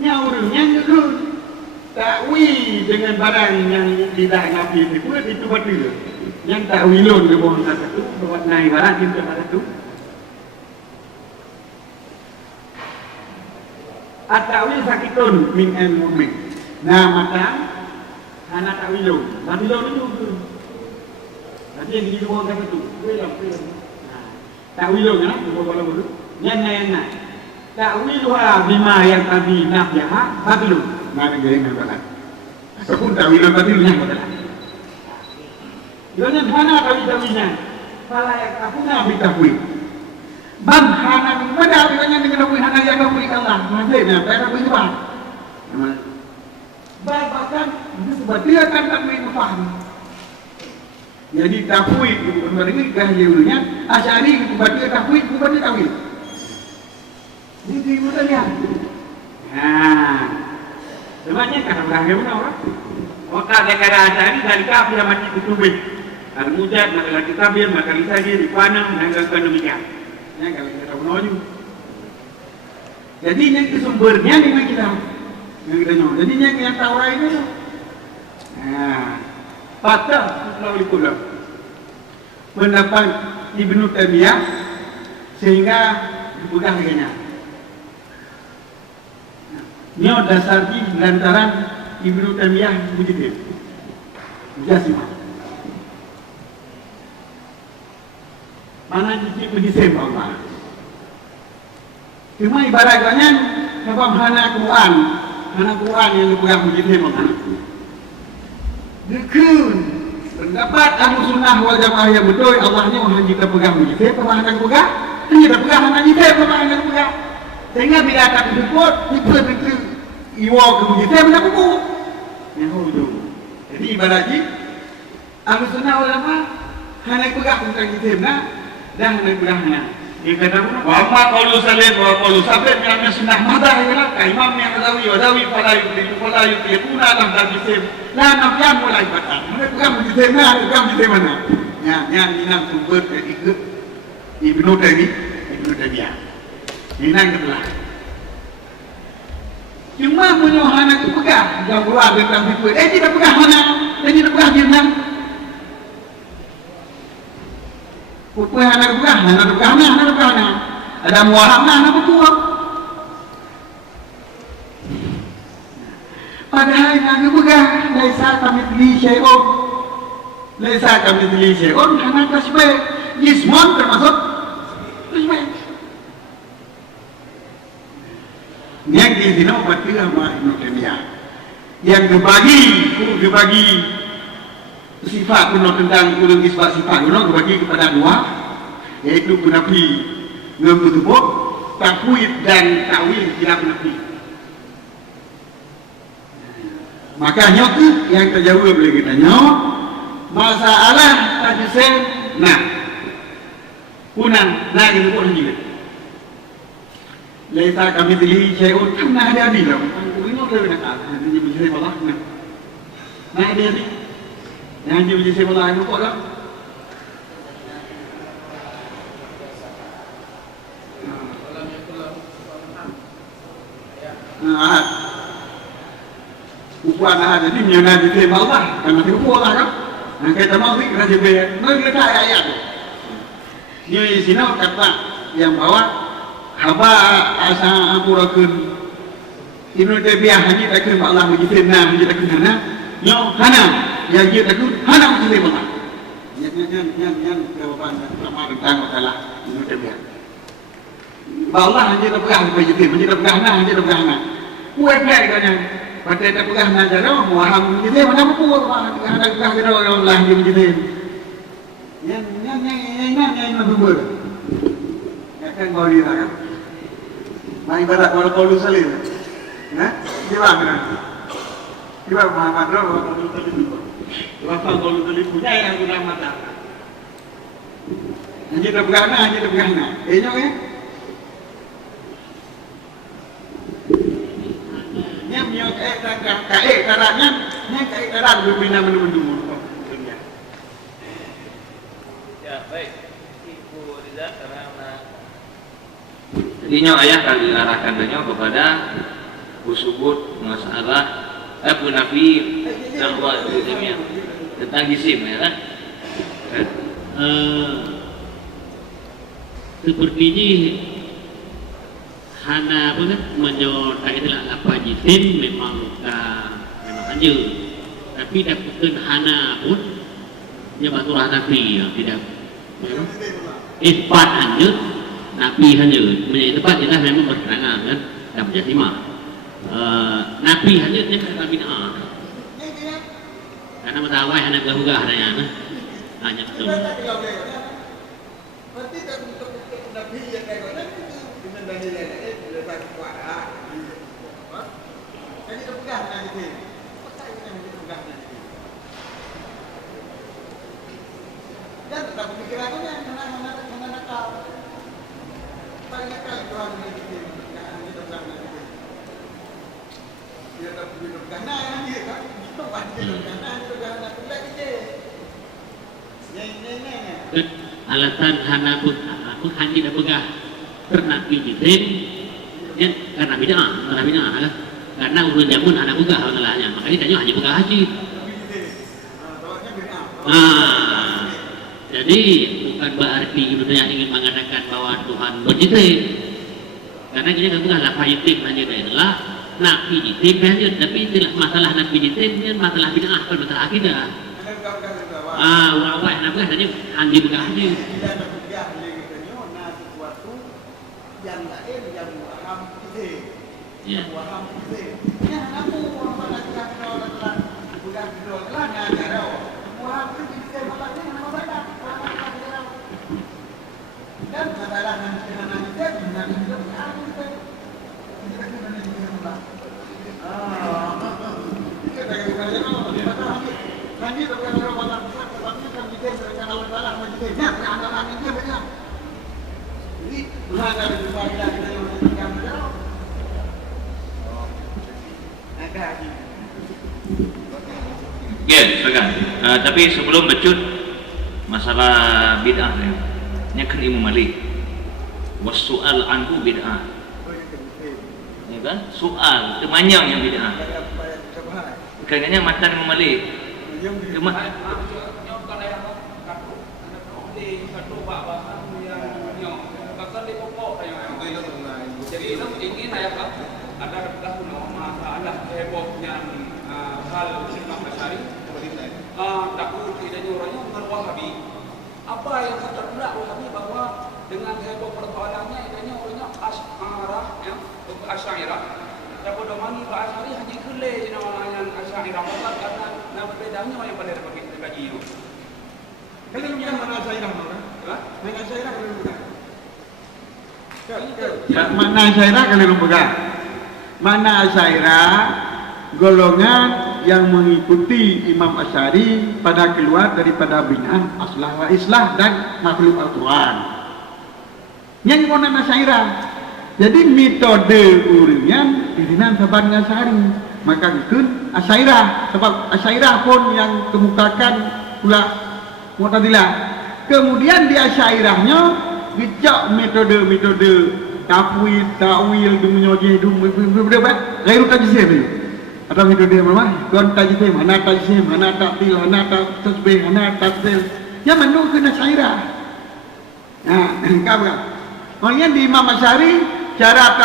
orangnya itu takwil dengan barang yang tidak nabi itu betul. Yang takwilun di bawah satu, buat naik barang itu satu. At-ta'wil sakitun min al-mu'min. Nah, maka anak ta'wilun. Ta'wilun itu. Nanti yang di bawah satu itu. Ta'wilun ya, di bawah dulu. Yang ta'wiluha bima yang tadi nafyaha batilun. Mana gaya yang batal. Sepun ta'wilun batilunnya batal. Jadi mana ta'wilnya? Fala yakafuna bita'wil. Hana mana bilangnya dengan hana yang kau Allah maksudnya apa itu bang bahkan sebetulnya kan kami faham jadi tafwid sebenarnya kahliunya asyari sebetulnya tafwid bukan tawil ini mudah nah sebenarnya kan bagaimana orang otak negara asyari dari kafir mati kutubin al-mujad maka kitabir maka lisadi rifana dan demikian. Yang kalau kita tahu noju. Jadi yang sumbernya memang kita yang kita tahu. Jadi yang tahu lain itu. Nah, patah melalui pulau. Pendapat Ibnu Taimiyah sehingga dipegang dengannya. Ini dasar di lantaran Ibnu Taimiyah begitu. Jasimah. Mana jadi begitu bang? Cuma ibaratnya apa hana Quran yang dipegang begitu bang? Dekun pendapat Ahlu Sunnah wal Jamaah yang betul, Allahnya hanya kita pegang mujizat, pemahaman kita pegang, hanya kita pegang hanya mujizat, pemahaman kita pegang. Sehingga bila akan disebut, kita betul iwa ke mujizat, mana buku. Yang betul. Jadi ibaratnya Ahlu Sunnah wal Jamaah hanya pegang tentang mujizat dan hanya pegang hanya. Dia kata, wa amma qaulu salim wa qaulu sabit min sunnah madah ya Imam yang Ghazali fala yuqina lam tajisim la nafyan wala ibatan. Mereka pegang mujizat mana, pegang mujizat mana? Yang minang sumber dari Ibnu Taimiyah. Minang kebelah. Cuma menyohana itu pegang, yang keluar tentang itu. Tidak pegang mana? Tidak pegang Vietnam. Kupu yang anak pegang, ada muaram anak berkuah. Padahal yang anak pegang, laisa kami beli syai'un, anak tasbih, jismon termasuk tasbih. Yang di sini berarti sama Ibnu Taimiyah. Yang dibagi sifat kuno tentang ulung isbat sifat kuno dibagi kepada dua, yaitu penafi ngebutuh takwid dan takwil tidak penafi. Makanya tu yang terjawab oleh kita masalah tajusel kunang kita pun juga. Laisa kami beli syai'un kan ada di dalam. Ini boleh nak ini bisa Allah nah dia ni. Yang dia uji saya mulai nampak tak? Ahad ukuran ahad jadi menyana di tema Allah karena tiru Allah kan? Nah kita mau sih kena jebel kita ayat tu dia di sini kata yang bawa haba asa ampurakan Ibnu Taimiyah hanya takkan Allah menjadikan hana yang hana yang dia takut hana mesti mana yang jawapan sama tentang masalah Ibnu Taimiyah Allah hanya terpegang begitu hanya terpegang kuat katanya pada terpegang aja dah muaham begitu mana buku hana terpegang kita Allah dia begitu yang berbur akan kau lihat kan main barat kalau kau lu salim di mana Muhammad Rasul Bapak kalau tadi punya yang guna mata. Hanya terpegang. Enyo ya. Nyam caranya, cara berbina menu. Ya baik, Ibu Riza karena jadi ayah akan diarahkan kepada usubut masalah Nafi dakwah Taimiyah tentang jisim ya kan? Seperti ini hana apa kan menyotai adalah apa jisim memang hanya tapi dapatkan hana pun dia baturah Nafi yang tidak isbat hanya Nafi hanya menjadi tempat jelas memang berkerangan kan dapat jatimah Nabi hanya dia kata bid'ah karena matawai hanya gahugah hanya betul berarti tak untuk Nabi yang kayak dengan dalil lain tak kuat jadi terpegang nanti dan tetap pemikirannya mana nakal banyak kali Tuhan mendidik dia tak pergi bergana yang dia kan itu pasti bergana lagi dia alasan hana pun hanya tidak pegang ternak pijitin karena bid'ah lah karena urun jamun anak pegang masalahnya makanya tanya hanya pegang haji jadi bukan berarti Indonesia ingin mengatakan bahwa Tuhan berjitim karena kita kan bukan lah pajitim hanya adalah nak pijitim hanya tapi tidak masalah nak pijitim ini masalah bid'ah bukan masalah akidah awak nak pegang hanya handi pegang haji yang lain yang waham itu ya waham itu yang aku orang nak kalau Ya, silakan. Tapi sebelum becut masalah bid'ah ya. Ini kan Imam Malik. Wasu'al anhu bid'ah. Ya kan? Soal temanyang yang bid'ah. Kayaknya matan Imam Malik. Cuma jadi itu ingin ada masalah hebohnya hal Imam Asy'ari takut tidaknya orangnya bukan Wahabi. Apa yang terberak Wahabi bahwa dengan heboh persoalannya idanya orangnya Asy'ariyah ya, Asy'ariyah. Tapi domani Pak Asy'ari hanya kele namanya Asy'ariyah karena nama bedanya yang pada dibagi itu. Kalau yang mana Asy'ariyah mana? Mana Asy'ariyah kalau bukan? Mana Asy'ariyah kalau bukan? Mana Asy'ariyah golongan yang mengikuti Imam Asy'ari pada keluar daripada bid'ah aslah wa islah dan makhluk Al-Quran. Yang golongan Asy'ariyah. Jadi metode urangnya dirinan saban Asy'ari. Maka itu Asy'ariyah sebab Asy'ariyah pun yang kemukakan pula Mu'tazilah. Kemudian di Asy'ariyahnya bijak metode-metode tafwid, ta'wil, dumunyoji, berapa? Ghairu tajsim. Atau metode apa? Kon tajsim, mana tajsim, mana ta'til, mana tasbih, mana tafsil. Yang menurut Asy'ariyah. Nah, kamu. Maknanya di Imam Asy'ari cara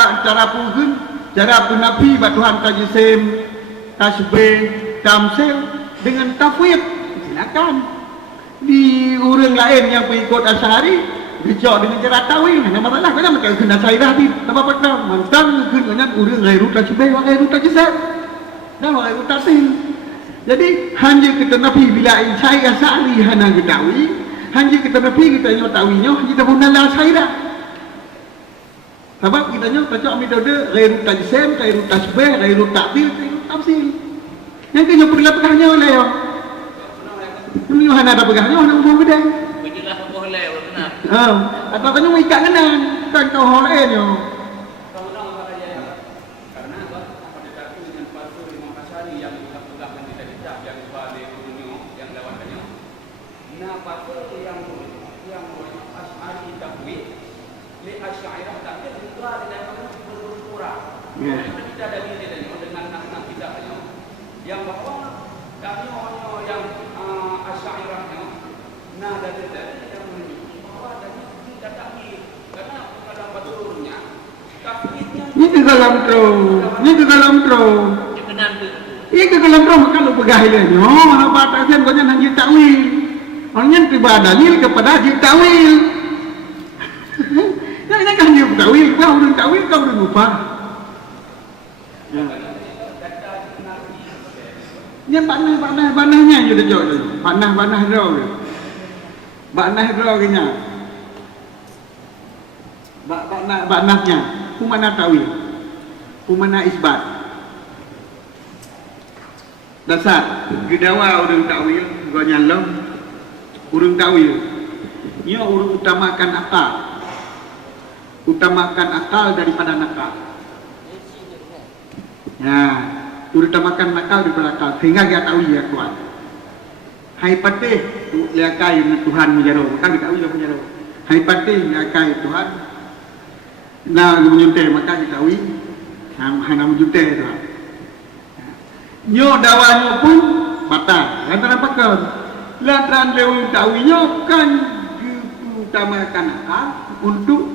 punggun, cara penafi batuhan tajsim, tasbih, tamsil dengan tafwid. Silakan. Di orang lain yang pengikut Asy'ari bijak dengan cara tawil. Nama masalah kena makan kena Asy'ariyah di tempat pertama. Mantang kena orang ghairu tasbih, ghairu tajsim. Dan ghairu tafsil. Jadi hanya kita nafi bila saya Asy'ari hana ketahui, hanya kita nafi kita nyo tawinya kita guna Asy'ariyah. Sebab kita nyo baca metode ghairu tajsim, ghairu tasbih, ghairu ta'til, ghairu tafsil. Yang kena perlapakahnya oleh yo. Ini hana ada pegahnya, hana umum beda. Beginilah boleh benar. Atau kan yang ikat kanan, kan kau hal lainnya. Karena pada waktu dengan Fathul Imam Asy'ari yang dipegang di kitab yang pada dunia yang lawannya. Nah, Fathul yang Asy'ari tafwid, li Asy'ariyah tafwid juga ada berkurang. Tidak ada dengan nama kitabnya. Yang bahwa kami yang Asy'ariyahnya nah dari yang menunjukkan bahwa dari tidak takwil karena dalam baturnya takwilnya ini ke dalam tro ini ke dalam tro maka lu pegah ini apa takkan kau jangan hanya takwil orangnya tiba dalil kepada hanya takwil ini kan hanya takwil kau udah takwil kau udah lupa Ini panah-panahnya je dia jauh tu. Panah-panah draw tu. Panah draw kena. Panahnya. Kumana tawil. Kumana isbat. Dasar. Gedawa urang tawil. Gua nyalom. Urang tawil. Ia urang utamakan akal. Utamakan akal daripada nakal. Ya. Utamakan nakal daripada akal sehingga dia tahu ya kuat. Hai patih liakai Tuhan menjaro, maka kita tahu dia menjaro. Hai patih liakai Tuhan. Nah, menyuntai maka kita tahu hana menyuntai tu. Nyo dawanyo pun batal. Lantaran pakar. Lantaran lewu tahunya kan utamakan akal untuk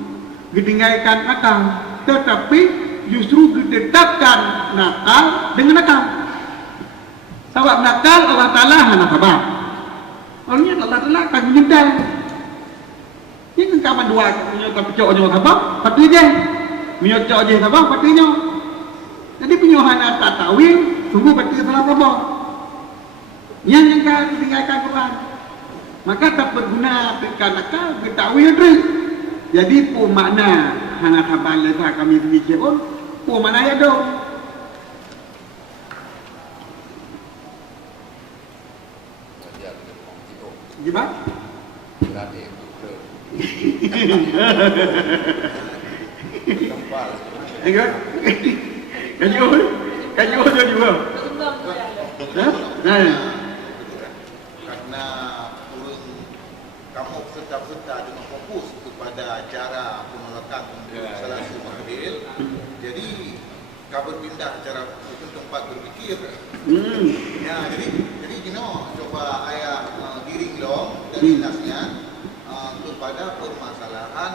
ditinggalkan akal, tetapi justru ditetapkan nakal dengan nakal. Sebab nakal Allah Ta'ala hana sabab. Orangnya Allah Ta'ala akan menyintai. Ini kan kapan dua menyokap pecoknya sabab, patuh je. Menyokap je sabab, patuhnya. Jadi penyuhan tak tawil, sungguh patuh salah sabab. Yang kan tinggalkan Quran. Maka tak berguna tekan akal bertakwil tu. Jadi pun makna hana taban letak kami fikir pun makna ya do. Gimana? Enggak? Kayu tu juga. Nah. Karena turun kamu serta-serta dengan fokus kepada cara penolakan instalasi mahbil, jadi kamu pindah cara itu tempat berfikir. Ya, jadi coba ayah giring dong dari nasnya kepada permasalahan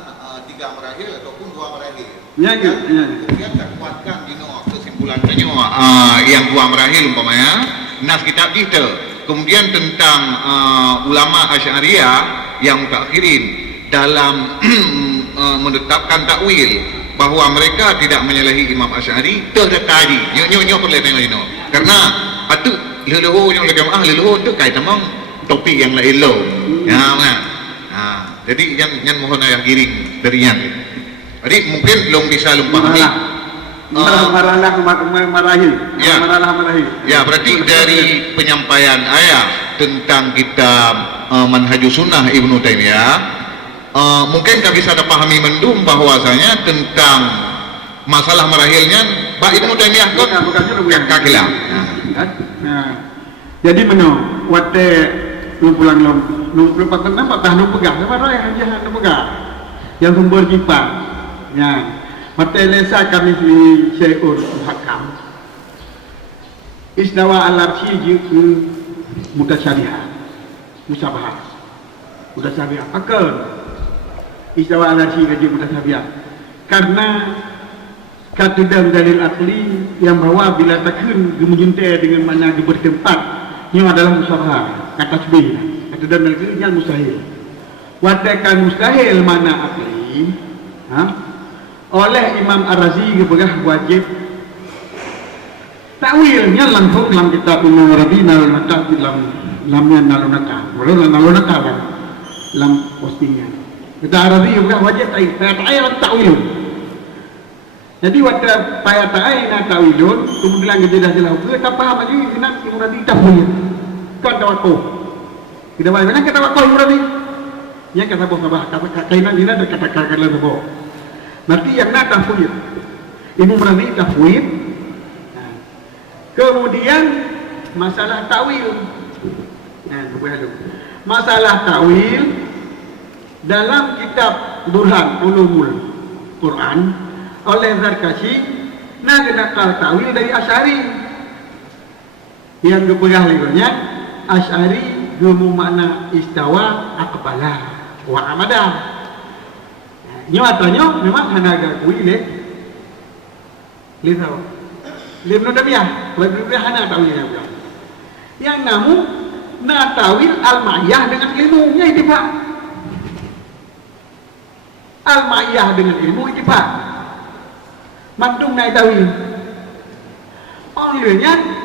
3 marahil ataupun 2 marahil. Ya. Kemudian tak kuatkan kesimpulannya yang 2 marahil umpamanya nas kitab kita. Kemudian tentang ulama Asy'ariyah yang mutakhirin dalam menetapkan takwil bahawa mereka tidak menyalahi Imam Asy'ari tadi. Nyo perlu tengok ini. Karena atu leluhur yang jamaah leluhur tu kait memang topik yang lain lo. Ya kan. Jadi yang mohon ayah giring dari yang. Jadi mungkin belum bisa pahami. Marahil. Ya, berarti dari penyampaian ayah tentang kitab Manhajus Sunnah Ibnu Taimiyah, mungkin kita bisa pahami mendung bahwasanya tentang masalah marahilnya Ibnu Taimiyah kok yang kakilah. Jadi menurut wate pulang lu patah nampak dah lu pegang apa raya yang lu pegang yang sumber kipas ya mata lesa kami di syai'ur hakam isdawa al-arshi jiku mutasyabihat musyabahat mutasyabihat akal isdawa al-arshi jiku mutasyabihat karena katidam dalil akli yang bahawa bila takun gemujuntai dengan mana dia bertempat ini adalah musyabahat kata tasbih kata dan negerinya mustahil wadakan mustahil mana akli oleh Imam Ar-Razi berah wajib takwilnya langsung dalam kitab Imam Rabi nalunata dalamnya nalunata dalam postingnya kata Ar-Razi berah wajib takwil jadi waktu payah ta'ayna ta'wilun kemudian kita dah jelas ke tak faham lagi nak Imam Rabi takwil kan tawakuh kita mana kata wakil muradi yang kata boh kata kainan ini ada kata-kata lebo berarti yang nak tafwid Imam Rabi tafwid kemudian masalah takwil masalah takwil dalam kitab Burhan Ulumul Quran oleh Zarkashi nak nakal takwil dari Asy'ari yang kepegang legalnya Asy'ari gumu makna istawa aqbala wa amada nyatanya memang hanaga kuile lihat Ibnu Taimiyah hana tawilnya yang namun na tawil al-ma'iyah dengan ilmunya ittifaq al-ma'iyah dengan ilmu ittifaq mandung naik tawil olehnya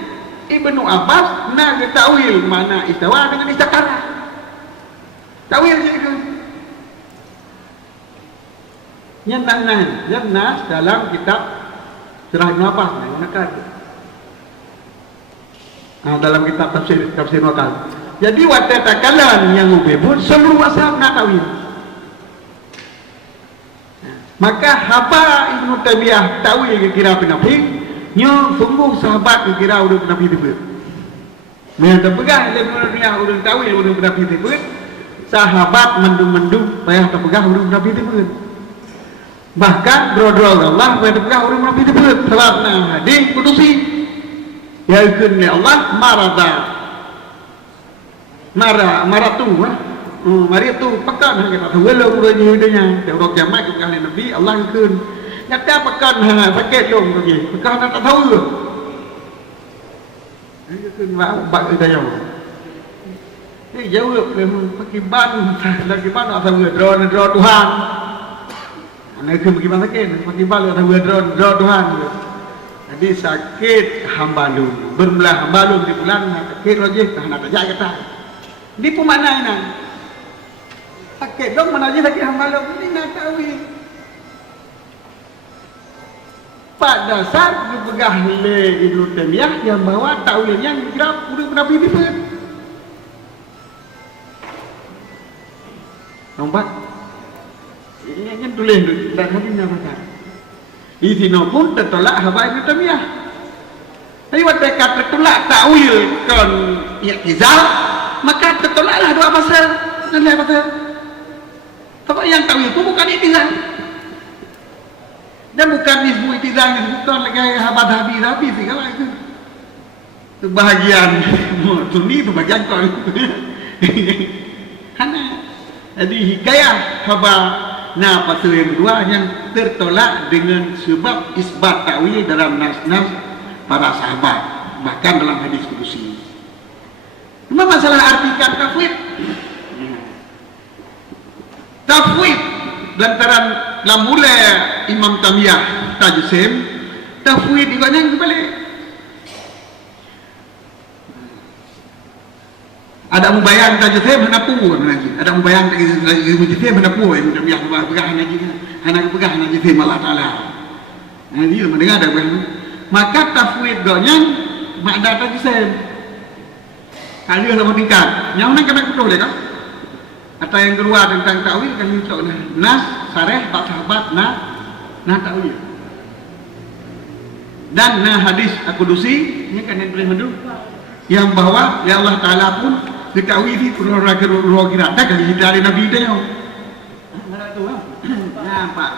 Ibnu Abbas nak tawil mana istawa dengan istakara tawil je itu yang nas dalam kitab Surah Ibnu Abbas dalam kitab tafsir Nokal jadi waktu takalan yang ubebut seluruh ashab nak tawil maka apa Ibnu Taimiyah tawil kira penafik nyo sungguh sahabat kira udah pernah pitibut yang terpegang Ibnu Taimiyah udah tawil udah pernah pitibut sahabat mendung-mendung payah terpegang udah pernah pitibut bahkan brodol Allah payah terpegang udah pernah pitibut sebabna hadis kudusi ya ikun Allah maratu maritu pekan kita tahu lo udah nyudanya terus kiamat kali Nabi Allah ikun nyata pekan sakit dong tu pekan tak tahu ke ini kan bak dayau ini jauh pakai ban lagi ban atau drone Tuhan ini kan pakai ban sakit pakai ban atau drone Tuhan Jadi sakit hambalung, berbelah hambalung di bulan sakit rajih tahan tak jaya kata. Di pun makna ini. Sakit dong mana aja sakit hambalung ini nak tahu. Pada dasar dipegah oleh Ibnu Taimiyah yang bahawa takwilnya kira udah Nabi pun. Nampak? Ini yang tulis dan hadisnya macam. Di sini pun tertolak habaib Ibnu Taimiyah. Tapi waktu kata tertolak takwil kon i'tizal, maka tertolaklah dua pasal dan lain pasal. Sebab yang takwil itu bukan i'tizal. Dan bukan nisbu i'tizal, bukan lagi habis segala itu. Itu bahagian sunni itu bagian kon. Hana. Jadi hikayah haba nah pasal yang kedua yang tertolak dengan sebab isbat takwil dalam nas-nas para sahabat, bahkan dalam hadis kudusi. Cuma masalah artikan tafwid. Tafwid lantaran lamula Imam Taimiyah Tajsim, tafwid ibaratnya kembali. Ada mubayang Tajsim menapu lagi. Ada mubayang Tajsim menapu yang Taimiyah pegang lagi. Anak pegang Tajsim Allah Taala. Nah, dia mendengar ada maka tafwid gonyang makna Tajsim. Kali sama tingkat. Yang mana kena betul kan? Atau yang kedua tentang takwil kan itu nas sareh bab sahabat nah takwil. Dan nah hadis Al-Qudusi ini kan yang boleh mendu yang bahwa ya Allah Taala pun diketahui di roh kira tak kali dari Nabi dia. Mana tu ah? Nampak.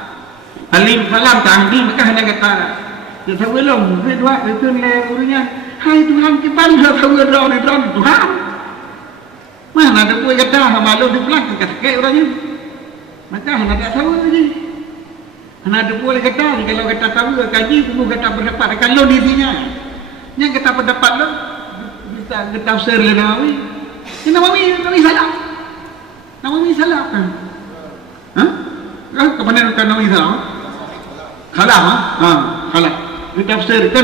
Alim falam tangdi maka hanya kata dia tahu belum dua itu nilai urunya hai Tuhan kita dah tahu roh ni Tuhan. Mana ada boleh kata malu di belakang kata kayak orangnya. Maka hana tak tahu lagi. Hana ada boleh kata kalau kata tahu kaji pun kata pendapat kalau dirinya. Yang kata pendapat lo bisa tafsir le Nawawi. Ini Nawawi salah. Nawawi salah kan? Hah? Kepada kan Nawawi salah? Kalah ah? Kalah. Ditafsirkan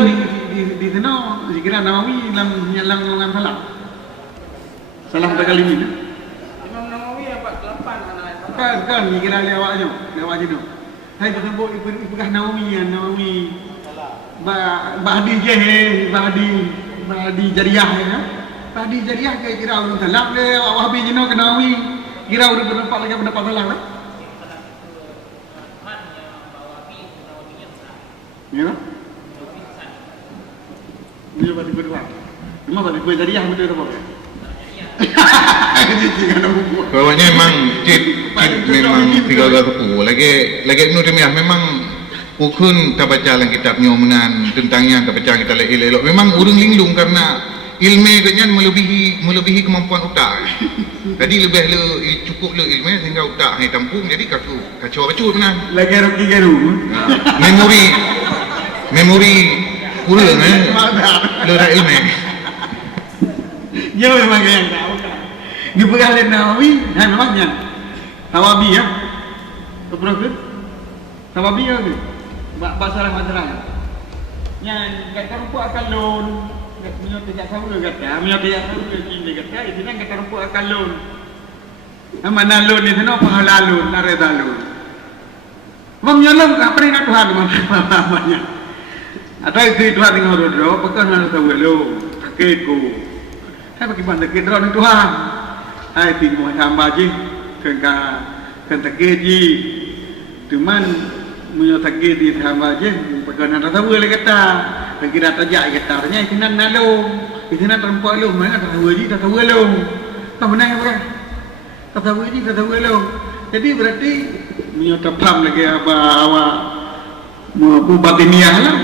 di sana dikira Nawawi dalam golongan salah. Salah pada kali ini. Imam Nawawi yang 48 kan dikira lewat tu. Hai tersebut ibah Nawawi Bahdi Jahil Bahdi Jariyah ya. Bahdi Jariyah kira orang salah le Wahabi jino ke Nawawi kira orang berpendapat lagi pendapat salah kan? Ya. Dia bagi berdua. Cuma bagi kue Jariyah betul apa? Bawahnya memang memang tiga gaku lagi Ibnu Taimiyah memang ukun tak baca dalam kitabnya menan tentangnya tak baca kita elok memang urung linglung karena ilmu dia melebihi kemampuan otak. Jadi lebih cukup ilmu sehingga otak hai tampung jadi kacau bacur benar. Lagi roki garu. Memori kurang lera ilmu. Dia memang yang tahu kan. Dia pegang oleh Nawawi, memangnya Tawabi ya. Pernah ke? Tawabi ya ke? Masalah. Yang kata rumput akan lon, punya tidak tahu ke kata, punya tidak tahu ke kini kata, itu kan kata rumput akan lon. Mana lon itu no penghalalun, naredalun. Menyolong apa yang Tuhan namanya. Atau itu Tuhan dengan rodo, pekan mana tahu lo, kakekku. Hai bagaimana kita orang Tuhan? Hai timu hamba je, kan takeji, cuman menyatakan di hamba je, perkara nak tahu le kata, kira tajak kata, nya itu nan nalo, itu nan terempat lo, mana tahu je, tahu lo, tak benar apa? Tahu je, tahu lo. Jadi berarti menyatakan lagi apa awak mau batiniah lah.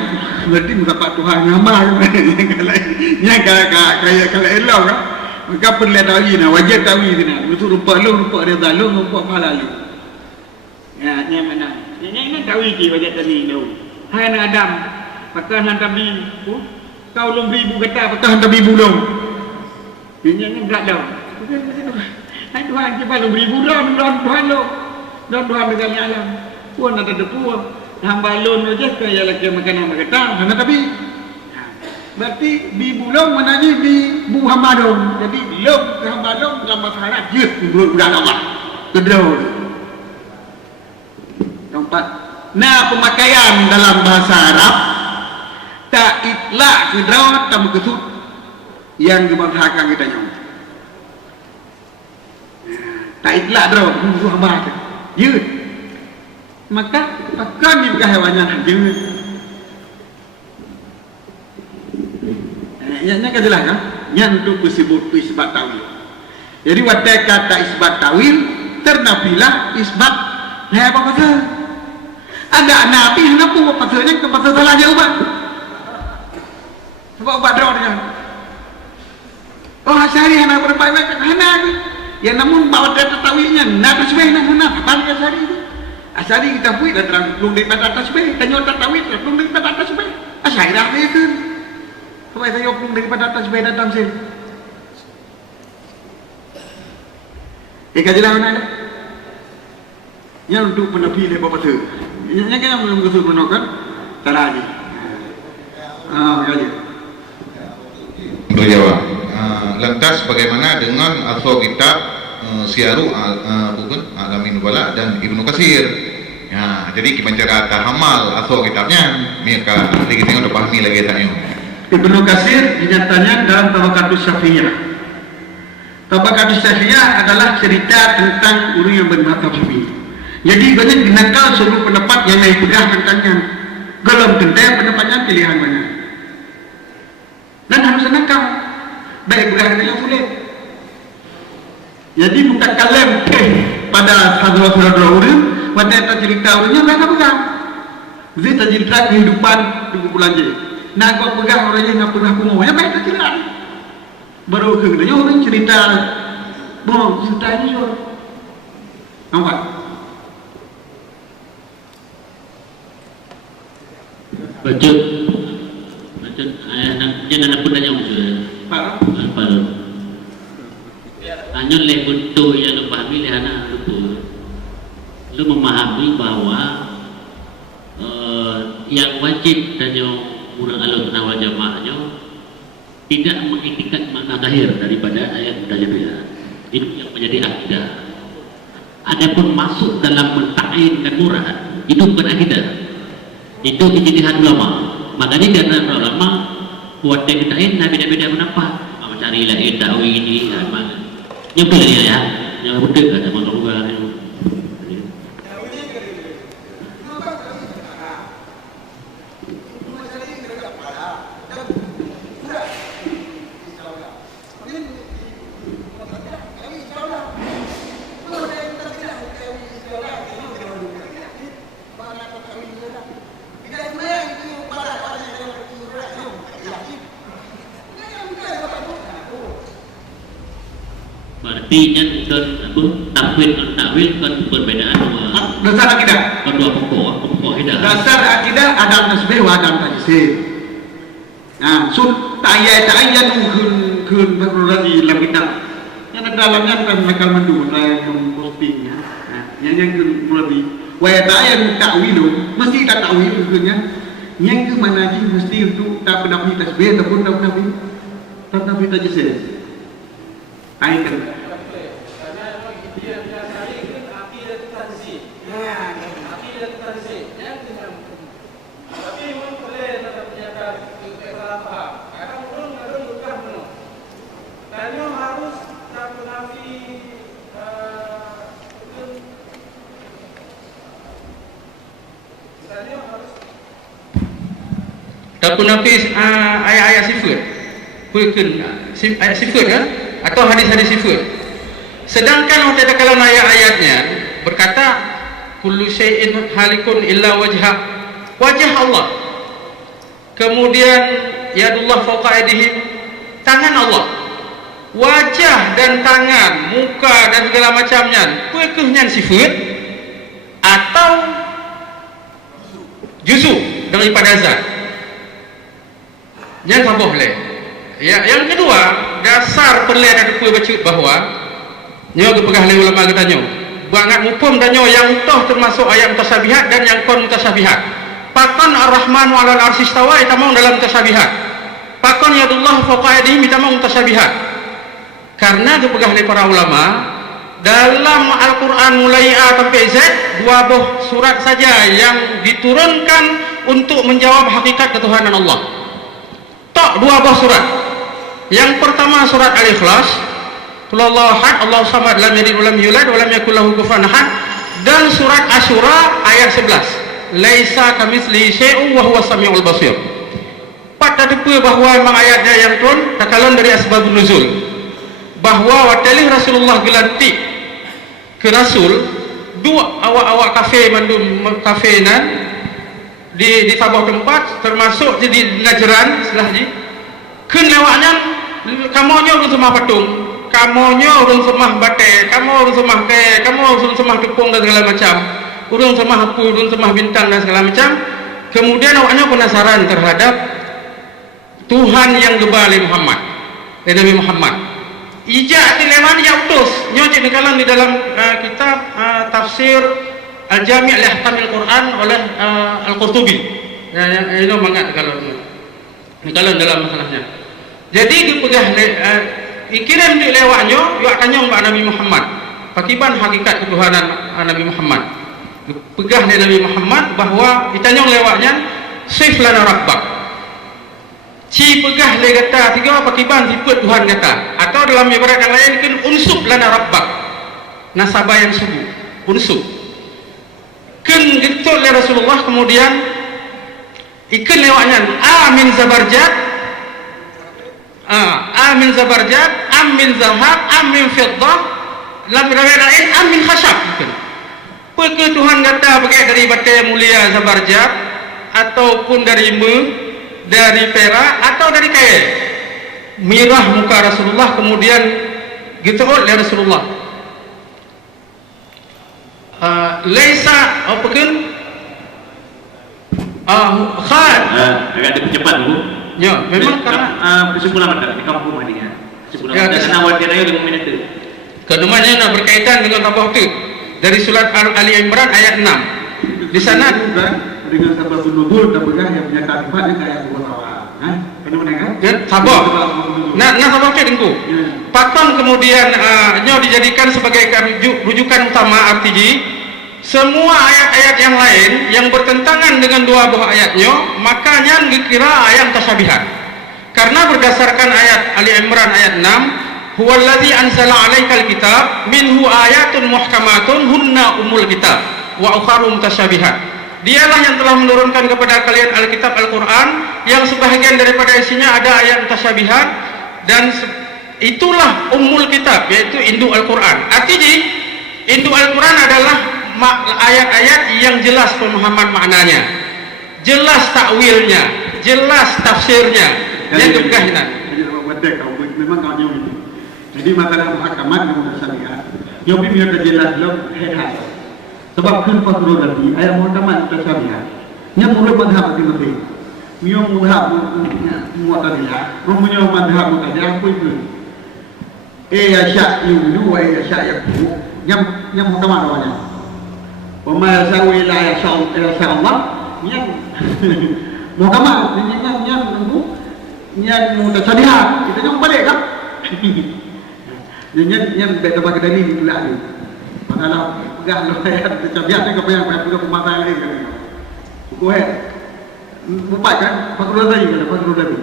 Berarti mendapat Tuhan nama yang kalau elok kan maka perlu tahu ni wajib tahu ni betul rupa dia dalung rupa pahala lu ya yang mana ini tahu je wajib tadi tu hai Adam maka hantar bi kau lom ribu kata maka hantar bi bulung ini berat dah hai Tuhan kita lom ribu don Tuhan lo don Tuhan dengan alam pun ada depu hambalun aja ke ya laki makanan magetang karena tapi berarti di bulung menanya di bu hamadong jadi lom ke hamadong gambar harap je bulan Allah kedua keempat nah pemakaian dalam bahasa Arab tak itlak kedua tamu kesut yang dimanfaatkan kita nyawa tak itlak kedua bu hamad je maka akan diberikan hewannya je nya kan jelas kan yang untuk disebut isbat tawil jadi wadah kata isbat tawil ternafilah isbat apa pasal ada nabi kenapa buat pasalnya ke pasal salah dia ubat sebab ubat drone kan oh Asy'ari anak berbaik-baik anak ya namun bawa data tawilnya nabi sebenarnya anak apa Asy'ari itu Asy'ari kita puit dan terang belum daripada atas sebenarnya tanya otak tawil belum daripada atas sebenarnya Asy'ari dah itu supaya saya opung daripada atas supaya datang sini kajilah mana ada yang untuk menepi dari bapa tu yang kan belum kesul menokkan cara ni kaji untuk jawab lantas bagaimana dengan asal kitab Syiaru bukan Alamin Nubala dan Ibnu Katsir ya, jadi kita tahamal asal kitabnya mereka kita tengok udah pahami lagi tanya Ibnu Katsir dinyatakan dalam Tabaqatus Syafi'iyah. Tabaqatus Syafi'iyah adalah cerita tentang orang yang bermadzhab Syafi'i. Jadi banyak dinakal seluruh pendapat yang naik pedah tentangnya. Golong tentang pendapatnya pilihan banyak. Dan harus nakal. Baik pedah yang sulit. Jadi bukan kalem pada hadrat-hadrat orang, pada cerita orangnya mereka pegang. Jadi cerita kehidupan di bulan je. Nak kau pegang orangnya nak pernah kumau, ya baik tak cerita. Baru kemudiannya orang cerita, boh cerita ini so, nampak? Baca, jangan apa tanya muncul. Paru. Hanya le bentuk yang lu pahami le anak lu. Lu memahami bahawa yang wajib tanya orang Ahlussunnah wal Jamaahnya tidak mengiktikan makna zahir daripada ayat mutajabihat. Itu yang menjadi akidah. Adapun masuk dalam mentakinkan murad itu bukan akidah. Itu ijtihad ulama. Makanya karena ulama buat dikitahin beda-beda pendapat. Mencari lain dakwah ini mana. Nyebel dia ya. Yang betul ada mana juga. Artinya dan takwil dan takwil kan perbedaan dua dasar akidah kedua pokok akidah dasar akidah ada tasbih wa ada tajsir nah sun ta'ayyan kun beruradi dalam kitab yang dalamnya kan nakal mandu yang postingnya yang mulai wa ta'ayyan ta'wilun mesti tak ta'wil hukumnya yang ke mana lagi mesti untuk tak pendapat tasbih ataupun tak pendapat tajsir ayat Dapur nafis ayat-ayat sifat ayat sifat kan? Atau hadis-hadis sifat. Sedangkan waktu kalau ayat-ayatnya berkata kullu syai'in halikun illa wajhah, wajah Allah. Kemudian yadullah fawqa aydihim, tangan Allah. Wajah dan tangan, muka dan segala macamnya, kuekehnya sifat atau juz'u daripada zat. Jangan tak boleh. Ya, yang kedua, dasar perlahan ada kuih baca bahawa nyawa kepegah oleh ulama kita nyawa Bangat mupum danyo yang toh termasuk ayat mutasyabihat dan yang kon mutasyabihat. Pakon Ar-Rahmanu 'alal arsy istawa itamau dalam mutasyabihat. Pakon yadullah fawqa aydihim itamau mutasyabihat. Karena dipegah oleh para ulama dalam Al-Qur'an mulai A sampai Z 2 surat saja yang diturunkan untuk menjawab hakikat ketuhanan Allah. Tok 2 surat. Yang pertama surat Al-Ikhlas, Qul Allahu ahad, Allahu samad, lam yalid wa lam yulad wa lam yakul lahu kufuwan ahad, dan surat Asy-Syura ayat 11. Laisa kamitslihi syai'un wa huwas samiul basir. Pada depa bahawa memang ayatnya yang turun takalan dari asbabun nuzul. Bahawa watalih Rasulullah gelantik ke Rasul dua awak-awak kafe mandum kafenan di tabah tempat termasuk di Najran setelah di keun lewatnya kamonyo urang semah patung, kamonyo urang semah batai, kamu urang semah ke, kamu urang semah tepung dan segala macam, urang semah apu, urang semah bintang dan segala macam. Kemudian awaknya penasaran terhadap Tuhan yang gebal Muhammad, Nabi Muhammad. Ijak tileman ya utus nyocik dikalang di dalam kitab tafsir Al-Jami' li Ahkamil Quran oleh Al-Qurtubi. Ini mangat kalau dalam masalahnya. Jadi dipegah ikiran di lewatnya yo tanya mbak Nabi Muhammad. Pakiban hakikat ketuhanan Nabi Muhammad. Pegah dari Nabi Muhammad bahawa ditanya lewatnya sif lana rabbak. Ci pegah le kata tiga pakiban sifat Tuhan kata, atau dalam ibarat yang lain kan unsub lana rabbak, nasabah yang subuh unsub kan gitu oleh Rasulullah. Kemudian ikan lewatnya amin zabarjat, amin zabarjat, amin zahab, amin fiddah, dalam ibarat lain amin khashab. Peke Tuhan kata pakai dari batu yang mulia zabarjat, ataupun dari dari perak atau dari kain. Mirah muka Rasulullah kemudian gitu oleh Rasulullah. Laisa apa kan? Khad. Agak dipercepat dulu. Ya, memang karena kesimpulan pada di kampung ini ya. Kesimpulan ya, dan awal dia 5 menit itu. Keduanya berkaitan dengan tabah itu dari surat Ali Imran ayat 6. Di sana juga dengan sababun nuzul dan pegah yang punya kalimat yang kayak buat kan? Sabar. Nah sabar dengku. Patong kemudian nyo dijadikan sebagai rujukan utama arti semua ayat-ayat yang lain yang bertentangan dengan dua buah ayatnya, makanya dikira ayat tasyabihat. Karena berdasarkan ayat Ali Imran ayat 6, huwallazi anzala 'alaikal kitab minhu ayatun muhkamatun hunna umul kitab wa ukharu mutasyabihat. Dialah yang telah menurunkan kepada kalian Alkitab Al-Quran yang sebahagian daripada isinya ada ayat mutasyabihat, dan itulah ummul kitab, yaitu induk Al-Quran. Artinya induk Al-Quran adalah ayat-ayat yang jelas pemahaman maknanya, jelas takwilnya, jelas tafsirnya, yang kebegahinan. Memang kau jauh. Jadi masalah muhakamat dan mutasyabihat yang biar jelas lo head. Sebab kan pasal tadi ayat muhakamat mutasyabihat yang mulai madhab di Madinah, yang madhab mu'tazilah, rumahnya madhab mu'tazilah apa itu? Ya syak yudu, ya syak yakbu, yang muhakamat awalnya. Wama yasawi la yasha Allah, yang muhakamat, yang mutasyabihat, kita yang balik kan? Yang tempat kita ini itulah ni. Kalau pegah lo ayat tasyabihat ni, kau yang pegah pemahaman ni kan? Bukan, bukan kan? Fakirul tadi kan? Fakirul tadi.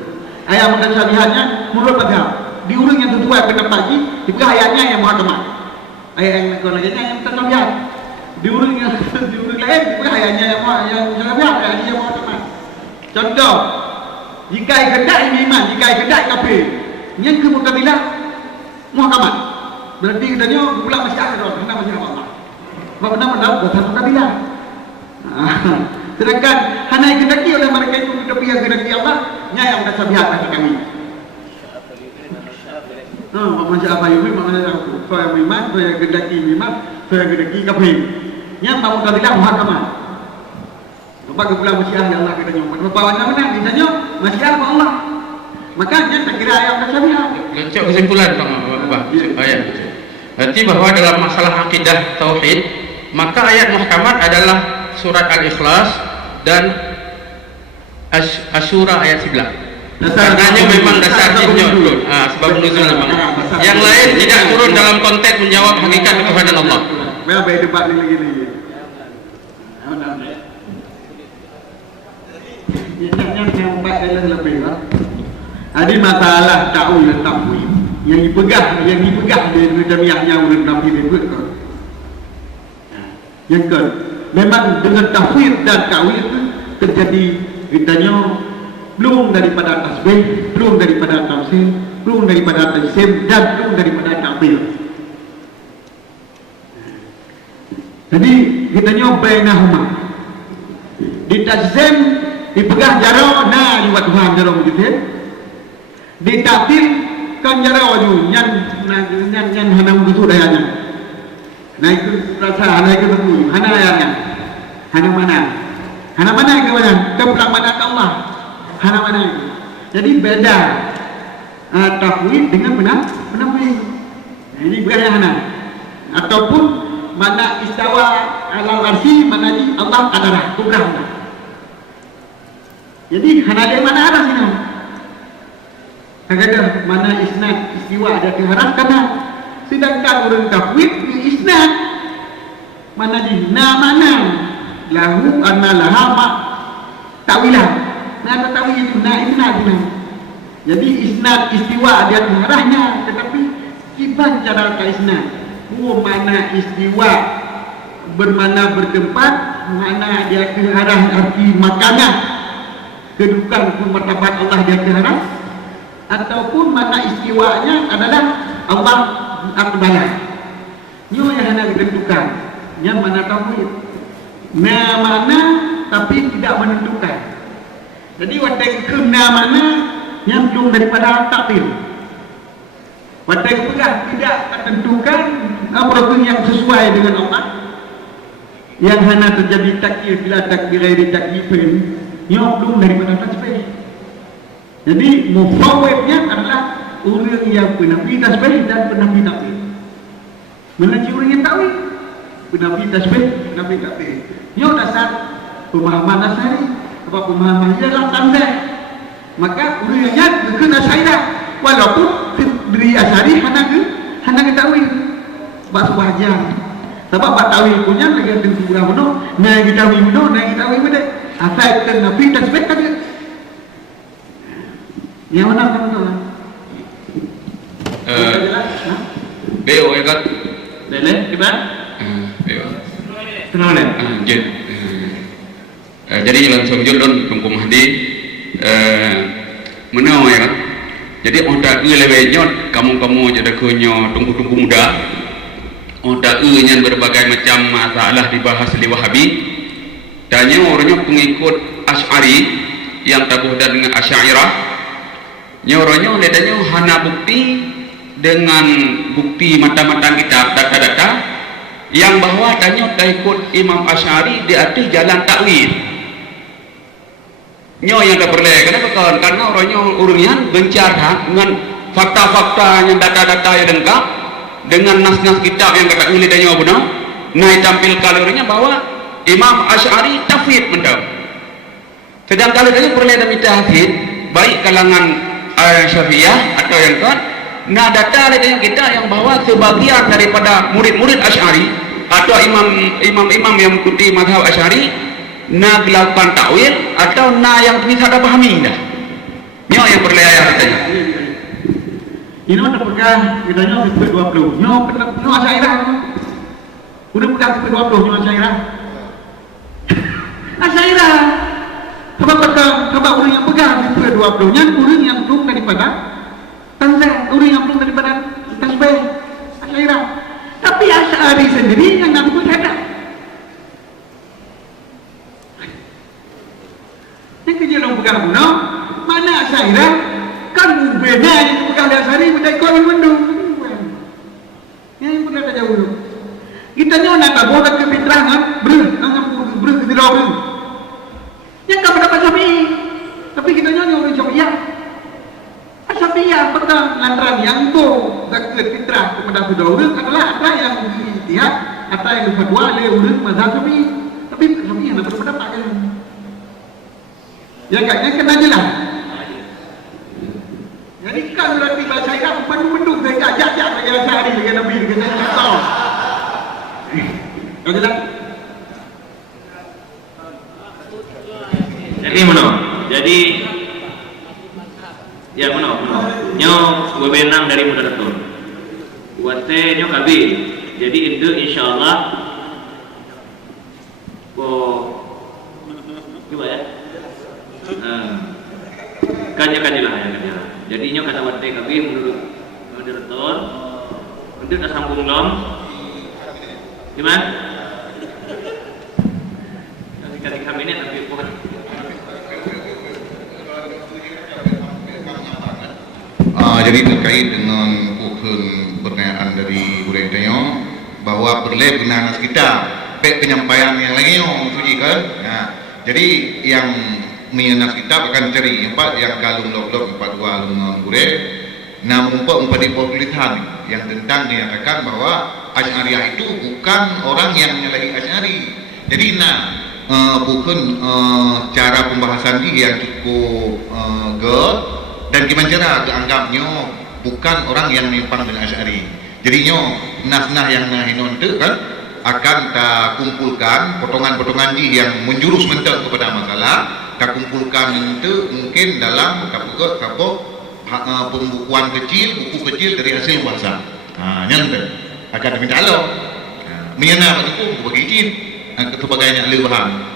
Ayat mutasyabihatnya menurut madhab. Di urang yang sesuai pendapat ni, dipegah ayatnya yang muhakamat. Ayat yang ayatnya yang tasyabihat. Di urang yang lain, dipegah ayatnya yang tasyabihat, ayatnya yang muhakamat. Contoh, jika kedai iman, jika kedai kafir, yang kemukabilah muhakamat. Berarti katanya pulang masih ada doang, kena masih Allah. Sebab benar-benar bukan mukabilah. Sedangkan hanya kedaki oleh mereka itu tetapi yang kedaki Allah, yang tasyabihat bagi kami. Macam apa yang maknanya aku? Saya beriman, saya kedaki iman, saya kedaki kafir. Yang mukabilah muhakamat. Sebab pulang masih ada Allah katanya. Bapaknya mana? Ditanya masih ada Allah. Makanya tak kira ayat tasyabihat. Lencok kesimpulan Bang ayat. Berarti bahwa dalam masalah akidah tauhid, maka ayat muhkamat adalah surat Al-Ikhlas dan Asy-Syura ayat 11. Karenanya memang dasar jinnya turun. Sebab nuzul memang. Yang lain tidak turun dalam konteks menjawab hakikat ketuhanan Allah. Baik debat ni lagi ni. Yang empat adalah lebih lah. Ada masalah ta'wil dan tafwid yang dipegang di jamiahnya urut Nabi berikut tu. Yang ke, memang dengan tafwid dan ta'wil itu terjadi kitanya belum daripada tasbih, belum daripada tafsir, belum daripada tajsim dan belum daripada ta'wil. Jadi kitanya bainahuma. Di tajsim dipegang jaro na juga Tuhan jaro begitu. Di ta'til kan jaro ju nyan hanam begitu dayanya. Nah itu rasa hana itu betul. Hana ayatnya. Hana mana ke mana? Kepulang mana ke Allah. Hana mana itu. Jadi beda tafwid dengan benar benar. Ini bukan hana. Ataupun mana istawa alal arsy, mana di Allah adalah kubra. Jadi hana dia mana ada sini? Kagak mana isnad istiwa ada keharam karena sedangkan orang tafwid di isnad mana di mana lahu anna laha ma tawilah. Nah tawil itu isnad. Jadi isnad istiwa ada keharamnya tetapi kiban cara ka isnad. Mana istiwa bermana bertempat, mana dia keharam arti makanan kedudukan martabat Allah dia keharam, ataupun mana istiwanya adalah Allah akbar. Nyo yang hendak ditentukan, yang mana tauhid. Mana tapi tidak menentukan. Jadi wadah kena mana yang belum daripada takdir. Wadah pegang tidak menentukan apa yang sesuai dengan Allah. Yang hanya terjadi takdir bila takdir dari takdifin, yang belum daripada tasbih. Jadi mufawwidnya adalah orang yang penafi tasbih dan penafi takbir. Menaji orang yang tauhid, penafi tasbih, penafi takbir. Yang dasar pemahaman asari, apa pemahaman dia adalah tanzah. Maka orang yang kena syaidah, walaupun dari asari hanya ke tauhid. Bak wajar. Sebab bak tauhid punya lagi tentu kurang benar. Naik kita benar, naik kita benar. Asal kena nafi tasbih kan dia. Yang mana kan betul? Beo ya kan? Boleh, gimana? Beo. Kenal ni? Jadi langsung jodon Tungku Mahdi menau ya kan? Jadi otak lewetnya kamu jadi kunyo tunggu muda. Otak yang berbagai macam masalah dibahas oleh Wahabi. Dan orangnya pengikut Asy'ari yang tabuh dengan Asy'ariyah. Orangnya ledanya hana bukti dengan bukti mata-mata kitab data-data yang bahwa tanya ikut Imam Asy'ari di atas jalan takwil. Yang tak perlu kenapa kawan? Karena orangnya gencar dengan fakta-fakta yang data-data yang lengkap dengan nas-nas kitab yang kata ini dan benar. Nah tampil kalorinya bahwa Imam Asy'ari tafwid mendam. Sedang kalau tadi perlu ada tafwid baik kalangan Syafi'iyah atau yang kan. Nah data yang kita yang bahwa sebagian daripada murid-murid Asy'ari atau imam-imam yang mengikuti mazhab Asy'ari nak melakukan takwil atau nak yang bisa ada pahami dah. Nyo yang berlayar katanya. Ini mana pegang kita nyo sampai 20. Nyo Asy'ariyah. Udah pegang sampai 20 nyo Asy'ariyah. Asy'ariyah. Sebab orang yang pegang sampai 20 nya orang yang belum daripada tanzah, orang yang belum daripada tasbih. Asy'ariyah. Tapi Asy'ari sendiri yang ngaku ada. Yang kerja orang pegang guna, mana Asy'ariyah kan beda yang pegang Asy'ari benda kau yang mendung. Yang pernah tak jauh. Kita nyo nak tahu ke fitrah ber ke tidak ber. Yang kau dapat Syafi'i. Tapi kita nyo orang Syafi'iyah. Syafi'iyah petang lantaran yang tu tak ke fitrah kepada kedua orang adalah ada yang ijtihad, ada yang fatwa oleh orang mazhab kami. Tapi kami yang dapat pendapat kan. Ya agaknya kena jelas. Jadi kan berarti bahasa saya mendung saya ajak-ajak bagi Asy'ari dengan Nabi dengan saya tahu. Kau jelas? Jadi mana? Jadi ya mana? Nyo wewenang dari moderator. Wate nyo kabi. Jadi itu insyaallah coba ya. Kajilah ya kajilah. Jadi nyo kata wate kabi menurut moderator. Untuk tak sambung lom. Gimana? Nanti kami ini tapi bukan. Jadi terkait dengan pertanyaan dari Budak Tanya bahwa berlebih benar kita penyampaian yang lainnya tuji kan. Nah, jadi yang minat kita akan cari yang galung log empat dua alun Budak. Namun empat tulisan yang tentang dinyatakan bahwa Asy'ariyah itu bukan orang yang menyalahi Asy'ari. Jadi bukan cara pembahasan dia yang cukup dan gimana cara dianggapnya bukan orang yang menyimpang dengan Asy'ari. Jadinya nas-nas yang nahinon itu kan akan tak kumpulkan potongan-potongan yang menjurus mental kepada masalah, tak kumpulkan itu mungkin dalam pembukuan kecil, buku kecil dari hasil bahasa. Yang itu akan minta Allah. Menyana itu bagi izin sebagainya ahli paham.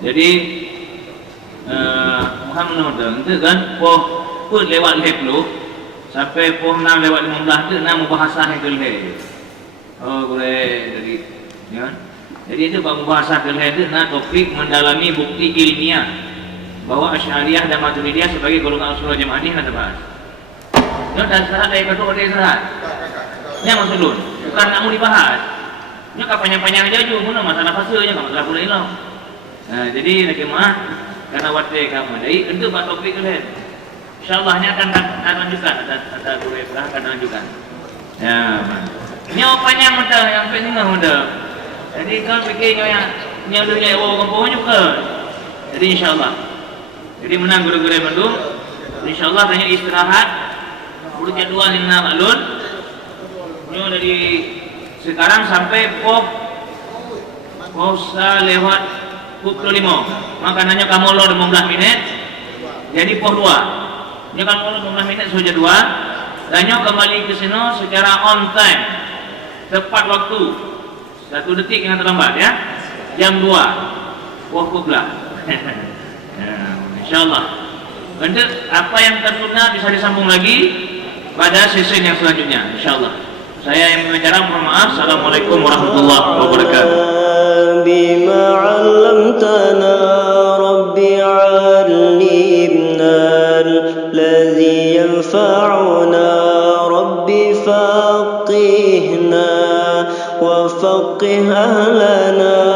Jadi Muhammad itu kan pun lewat lep lu sampai pun 6 lewat 15 tu nak membahasah itu lep. Boleh jadi ya. Jadi itu pembahasan lep itu nak topik mendalami bukti ilmiah bahwa Asy'ariyah dan Maturidiyah sebagai golongan usul jamaah ini nak bahas. Dia dah syarat dari kedua dia syarat. Yang maksud lu bukan nak mau dibahas. Nya panjang-panjang aja juga guna masalah fasenya enggak masalah pula hilang. Jadi nak kemah karena waktu kamu jadi itu buat topik lain. Insyaallah-nya akan lanjutkan ada boleh akan lanjutkan. Ya. Ini opanya mudah yang penting mudah. Jadi kalau fikir yang nyalunya kampung juga. Jadi insyaallah. Jadi menang guru-guru Bandung. Insyaallah hanya istirahat. Urut jadwal yang alun. Nyo dari sekarang sampai posa lewat pukul 5. Makanannya kamu lo 15 menit. Jadi pukul 2. Dia kamu lo 15 menit sudah 2. Dan nyo kembali ke sini secara on time. Tepat waktu. 1 detik yang terlambat ya. Jam 2. Waktu belah. Insyaallah. Untuk apa yang tertunda bisa disambung lagi pada sesi yang selanjutnya insyaallah. Saya yang berbicara mohon maaf. Assalamualaikum warahmatullahi wabarakatuh. بما علمتنا ربي علمنا الذي ينفعنا ربي فقهنا وفقه أهلنا